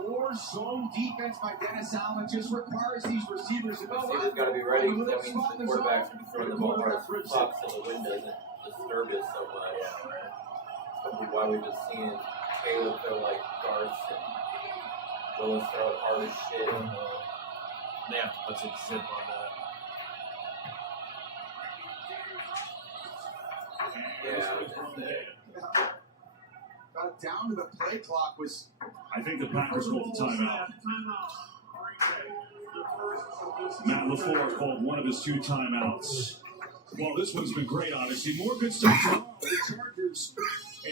more zone defense by Dennis Allen just requires these receivers to go Receivers got to be ready because that means the quarterback should be throwing the ball hard as fuck so the wind doesn't disturb it so much. Probably why we've been seeing Caleb throw like darts and Willis throw it hard as shit. They have to put some zip on Got down to the play clock was. I think the Packers called the timeout. Matt LaFleur called one of his 2 timeouts. Well, this one's been great, obviously. More good stuff tomorrow. The Chargers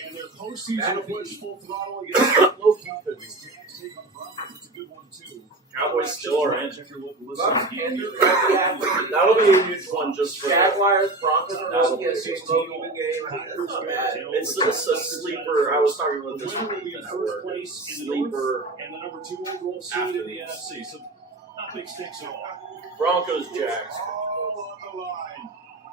and their postseason push full throttle against the low Cowboys. Take on the Broncos. It's a good one, too. Cowboys still are in. Check your local listings. That'll be a huge one just for Jaguars, Broncos, and that'll Rookie be a at 16 game. I mean, that's not bad. It's a sleeper. I was talking about this Winner will be in first place in the North and the number 2 overall seed in the NFC. So not big stakes at all. Broncos, Jags. All on the line.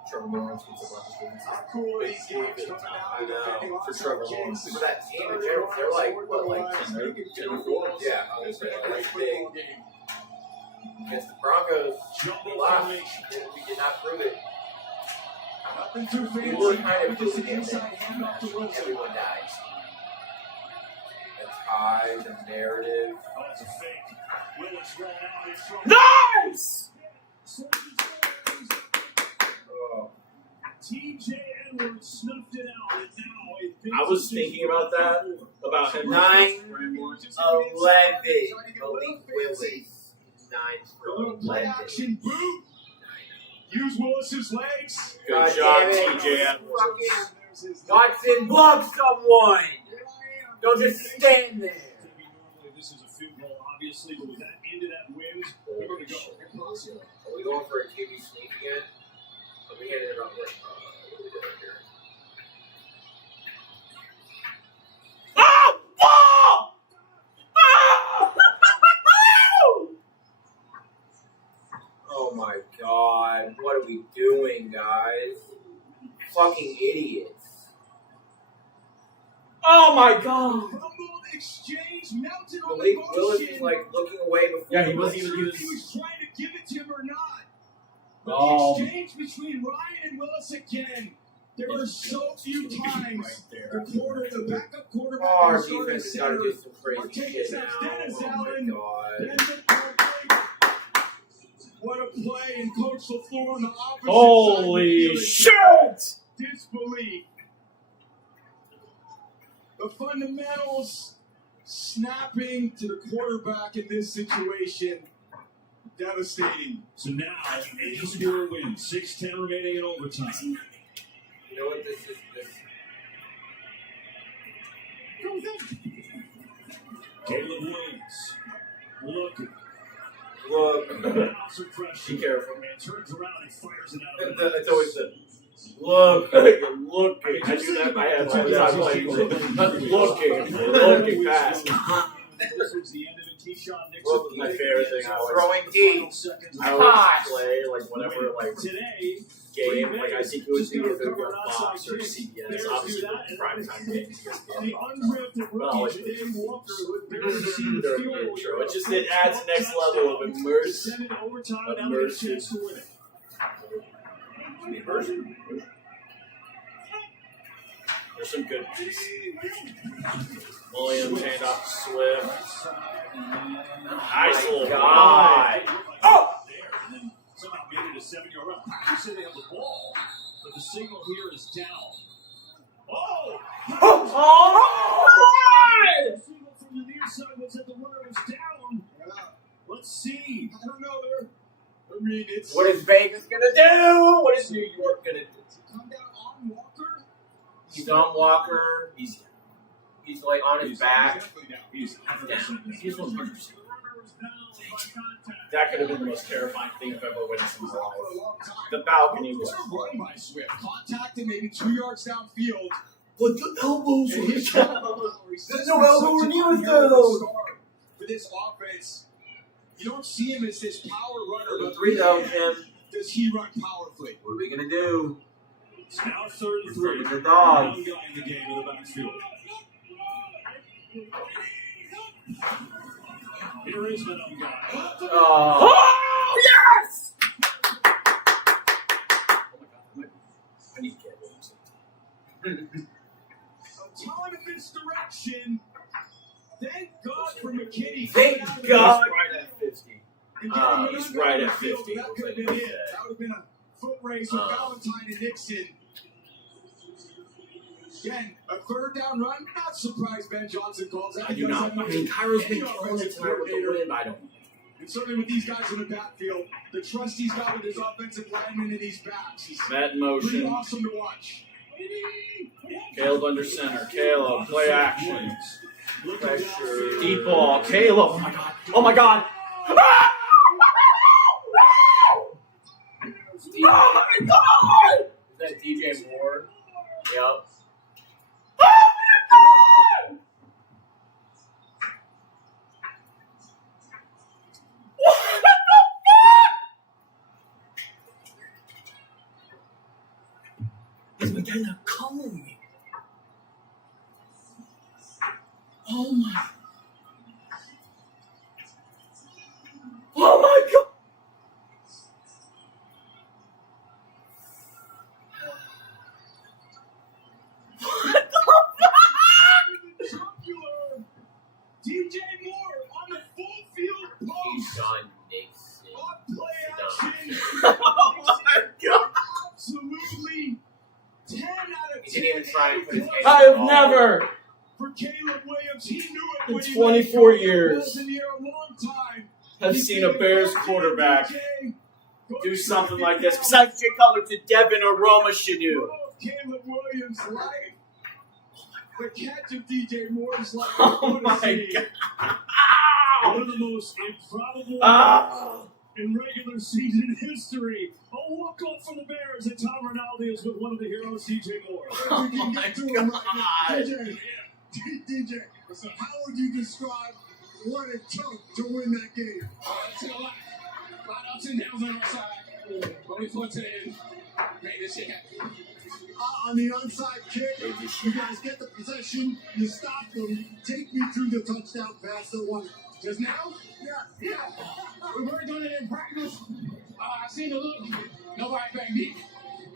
Trevor Lawrence gets a lot of students. How cool are these games coming out? I know. For Trevor Lawrence. Look at that team. They're like, what, like 10-4? Yeah, I was saying, like big. Against the Broncos, last we did not prove it. Nothing too fancy. We were kind of Just doing an it. inside handoff to Wilson. Everyone dies. The tie, the narrative. Oh, it's a fake. Willis ran out in front. Nice! Oh. TJ Edwards snuffed it out, and now I was thinking about that. About him. 9-11. Malik Willis. 9 A little play action boot. Use Willis's legs. Good God job, damn it. TJ Edwards. Watson, block someone. Don't just stand there. normally this is a field goal, obviously, but with that into that wind, we're going to go. Are we going for a QB sneak again? Are we headed it up? What are we doing here? Oh my god, what are we doing, guys? Fucking idiots. Oh my god! Fumbled exchange mounted on Malik the Willis motion. is like looking away before Yeah, he the was motion. even. He was trying to give it to him or not. But Oh. the exchange between Ryan and Willis again. There were so few times the backup quarterback Oh, our and starting defense has got to center do some are crazy taking shit snaps. now. Dennis Oh Allen, my god. Denver Barkley. What a play, and Coach LaFleur on the opposite Holy side of the field. shit! Disbelief. The fundamentals snapping to the quarterback in this situation. Devastating. So now, a score win, 6:10 remaining in overtime. You know what this is? Caleb Williams looking. Look. Bouncer pressure. Be careful. And turns around and fires it out. It's always the look. Looking. I do that in my head all the time. Looking fast. This was the end of it. Keyshawn Nixon. Look, my favorite thing I always Throwing D. I always play like whenever like Today, game like I think it would be either go Fox or CBS. Obviously, the primetime games. the undrafted rookie Ja'Day Walker would barely see the During field the goal. intro, it just it adds next level of immersion. Send it overtime. Now they get a chance to win it. Immersion. There's some good ones. Williams hand off to Swift. Nice little God. Oh! There, and then somehow made it a 7-yard run. Packers say they have the ball, but the signal here is down. Oh! The signal from the near side was that the runner was down. Let's see. I don't know. I mean, it's. What is Vegas gonna do? What is New York gonna do? Come down on Walker? He's on Walker. He's like on his back. Definitely down. He's Yeah. He's 100%. That could have been the most terrifying thing I've ever witnessed in my For a life. long time. The balcony was. It's a run by Swift. Contacted maybe 2 yards downfield. But the elbows And were his down. There's There's no elbow when he was down. For this offense, you don't see him as this power runner, but 3 though, Jim. does he run powerfully? What are we gonna do? It's now 33. The dogs. Young guy in the game in the backfield. Here is the young guy. Oh, yes! I need to get Williams. A ton of misdirection. Thank God for McKinney. Thank coming out of God. the- Right at 50. and getting He's it right at 50. That could have been it. That would have been a foot race with Valentine and Nixon. Again, a third down run. Not surprised Ben Johnson calls that. I do not. I mean, Cairo's been killing it tonight with the win. I don't. And certainly with these guys in the backfield, the trust he's got with his offensive linemen and these backs is Matt in motion. pretty awesome to watch. Caleb under center. Caleb, play action. Pressure. Deep ball. Caleb. Oh my god. Oh my god. Oh my god. Is that DJ Moore? Yep. Is McKenna calling me? Oh my. Oh my god. What the fuck? DJ Moore on the full field post. He's done, Nixon. On play action. Oh my god. Absolutely 10 out of 10. He didn't even try and put his hands I have never. For Caleb Williams, he knew it In when he 24 went. years. Wasn't here a long time. I've seen a Bears quarterback do something like this. Besides Jay Cutler to Devin Aroma Shadu. Caleb Williams' life. The catch of DJ Moore's life. Oh my god. One of the most improbable in regular season history. A walk-off for the Bears, and Tom Rinaldi is with one of the heroes, DJ Moore. Oh my god. DJ, so how would you describe what it took to win that game? It's a lot of ups and downs on our side. But we fought to the end. Made this shit happen. On the onside kick, you guys get the possession, you stop them, take me through the touchdown pass that won. Just now? Yeah. We were doing it in practice. I seen the look. Nobody backed me.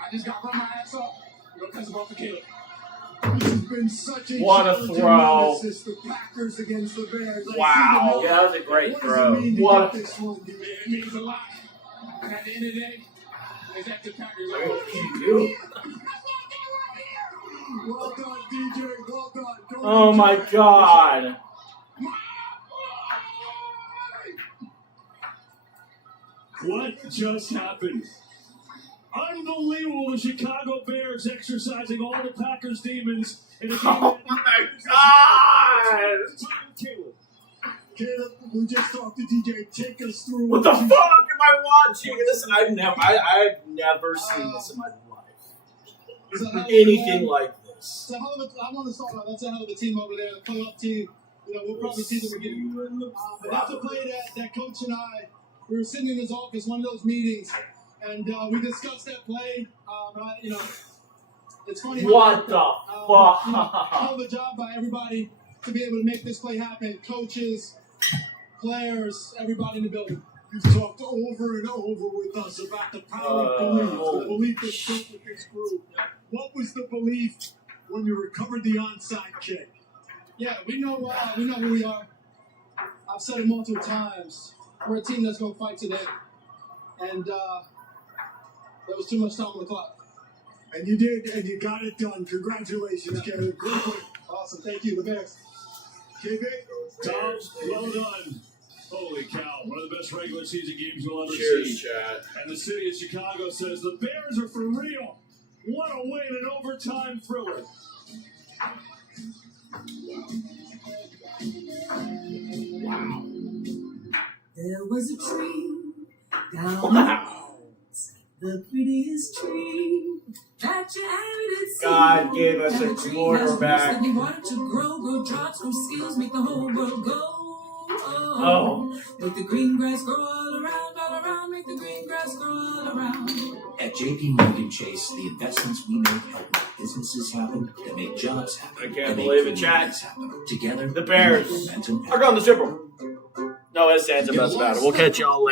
I just got run my ass off. Because of the Caleb. This has been such a What a challenging throw. nemesis, the Packers against the Bears. Wow. Yeah, that was a great throw. What? It means a lot. And at the end of the day, it's at the Packers. What did you do? Well done, DJ. Well done. Don't Oh my god. What just happened? Unbelievable. The Chicago Bears exercising all the Packers demons in a game. Oh my god. Caleb, we just talked to DJ. Take us through What the fuck am I watching? Listen, I've never seen this in my life. Anything like this. It's a hell of a, I want to start out. That's a hell of a team over there, the playoff team. You know, we'll probably see them again. But that's a play that Coach and I, we were sitting in his office, one of those meetings, and we discussed that play. You know, it's funny. What the fuck? You know, hell of a job by everybody to be able to make this play happen. Coaches, players, everybody in the building. You've talked over and over with us about the power of belief, the belief that's built with this group. What was the belief when you recovered the onside kick? Yeah, we know who we are. I've said it multiple times. We're a team that's going to fight today. And there was too much time on the clock. And you did, and you got it done. Congratulations, Caleb. Awesome. Thank you, the Bears. Tom, well done. Holy cow, one of the best regular season games you'll ever Cheers, see. Chad. And the city of Chicago says the Bears are for real. What a win, an overtime thriller. Wow. There was a tree down the woods, the prettiest tree that you ever seen. God gave us And a the tree has quarterback. roots that we wanted to grow jobs, grow skills, make the whole world go. Oh. Make the green grass grow all around, make the green grass grow all around. At JP Morgan Chase, the investments we make help make businesses happen, that make jobs happen. I can't that make believe it, Chad. communities happen. Together, The Bears momentum are going to the Super Bowl. No, it's Sansa. That's about it. We'll catch y'all later.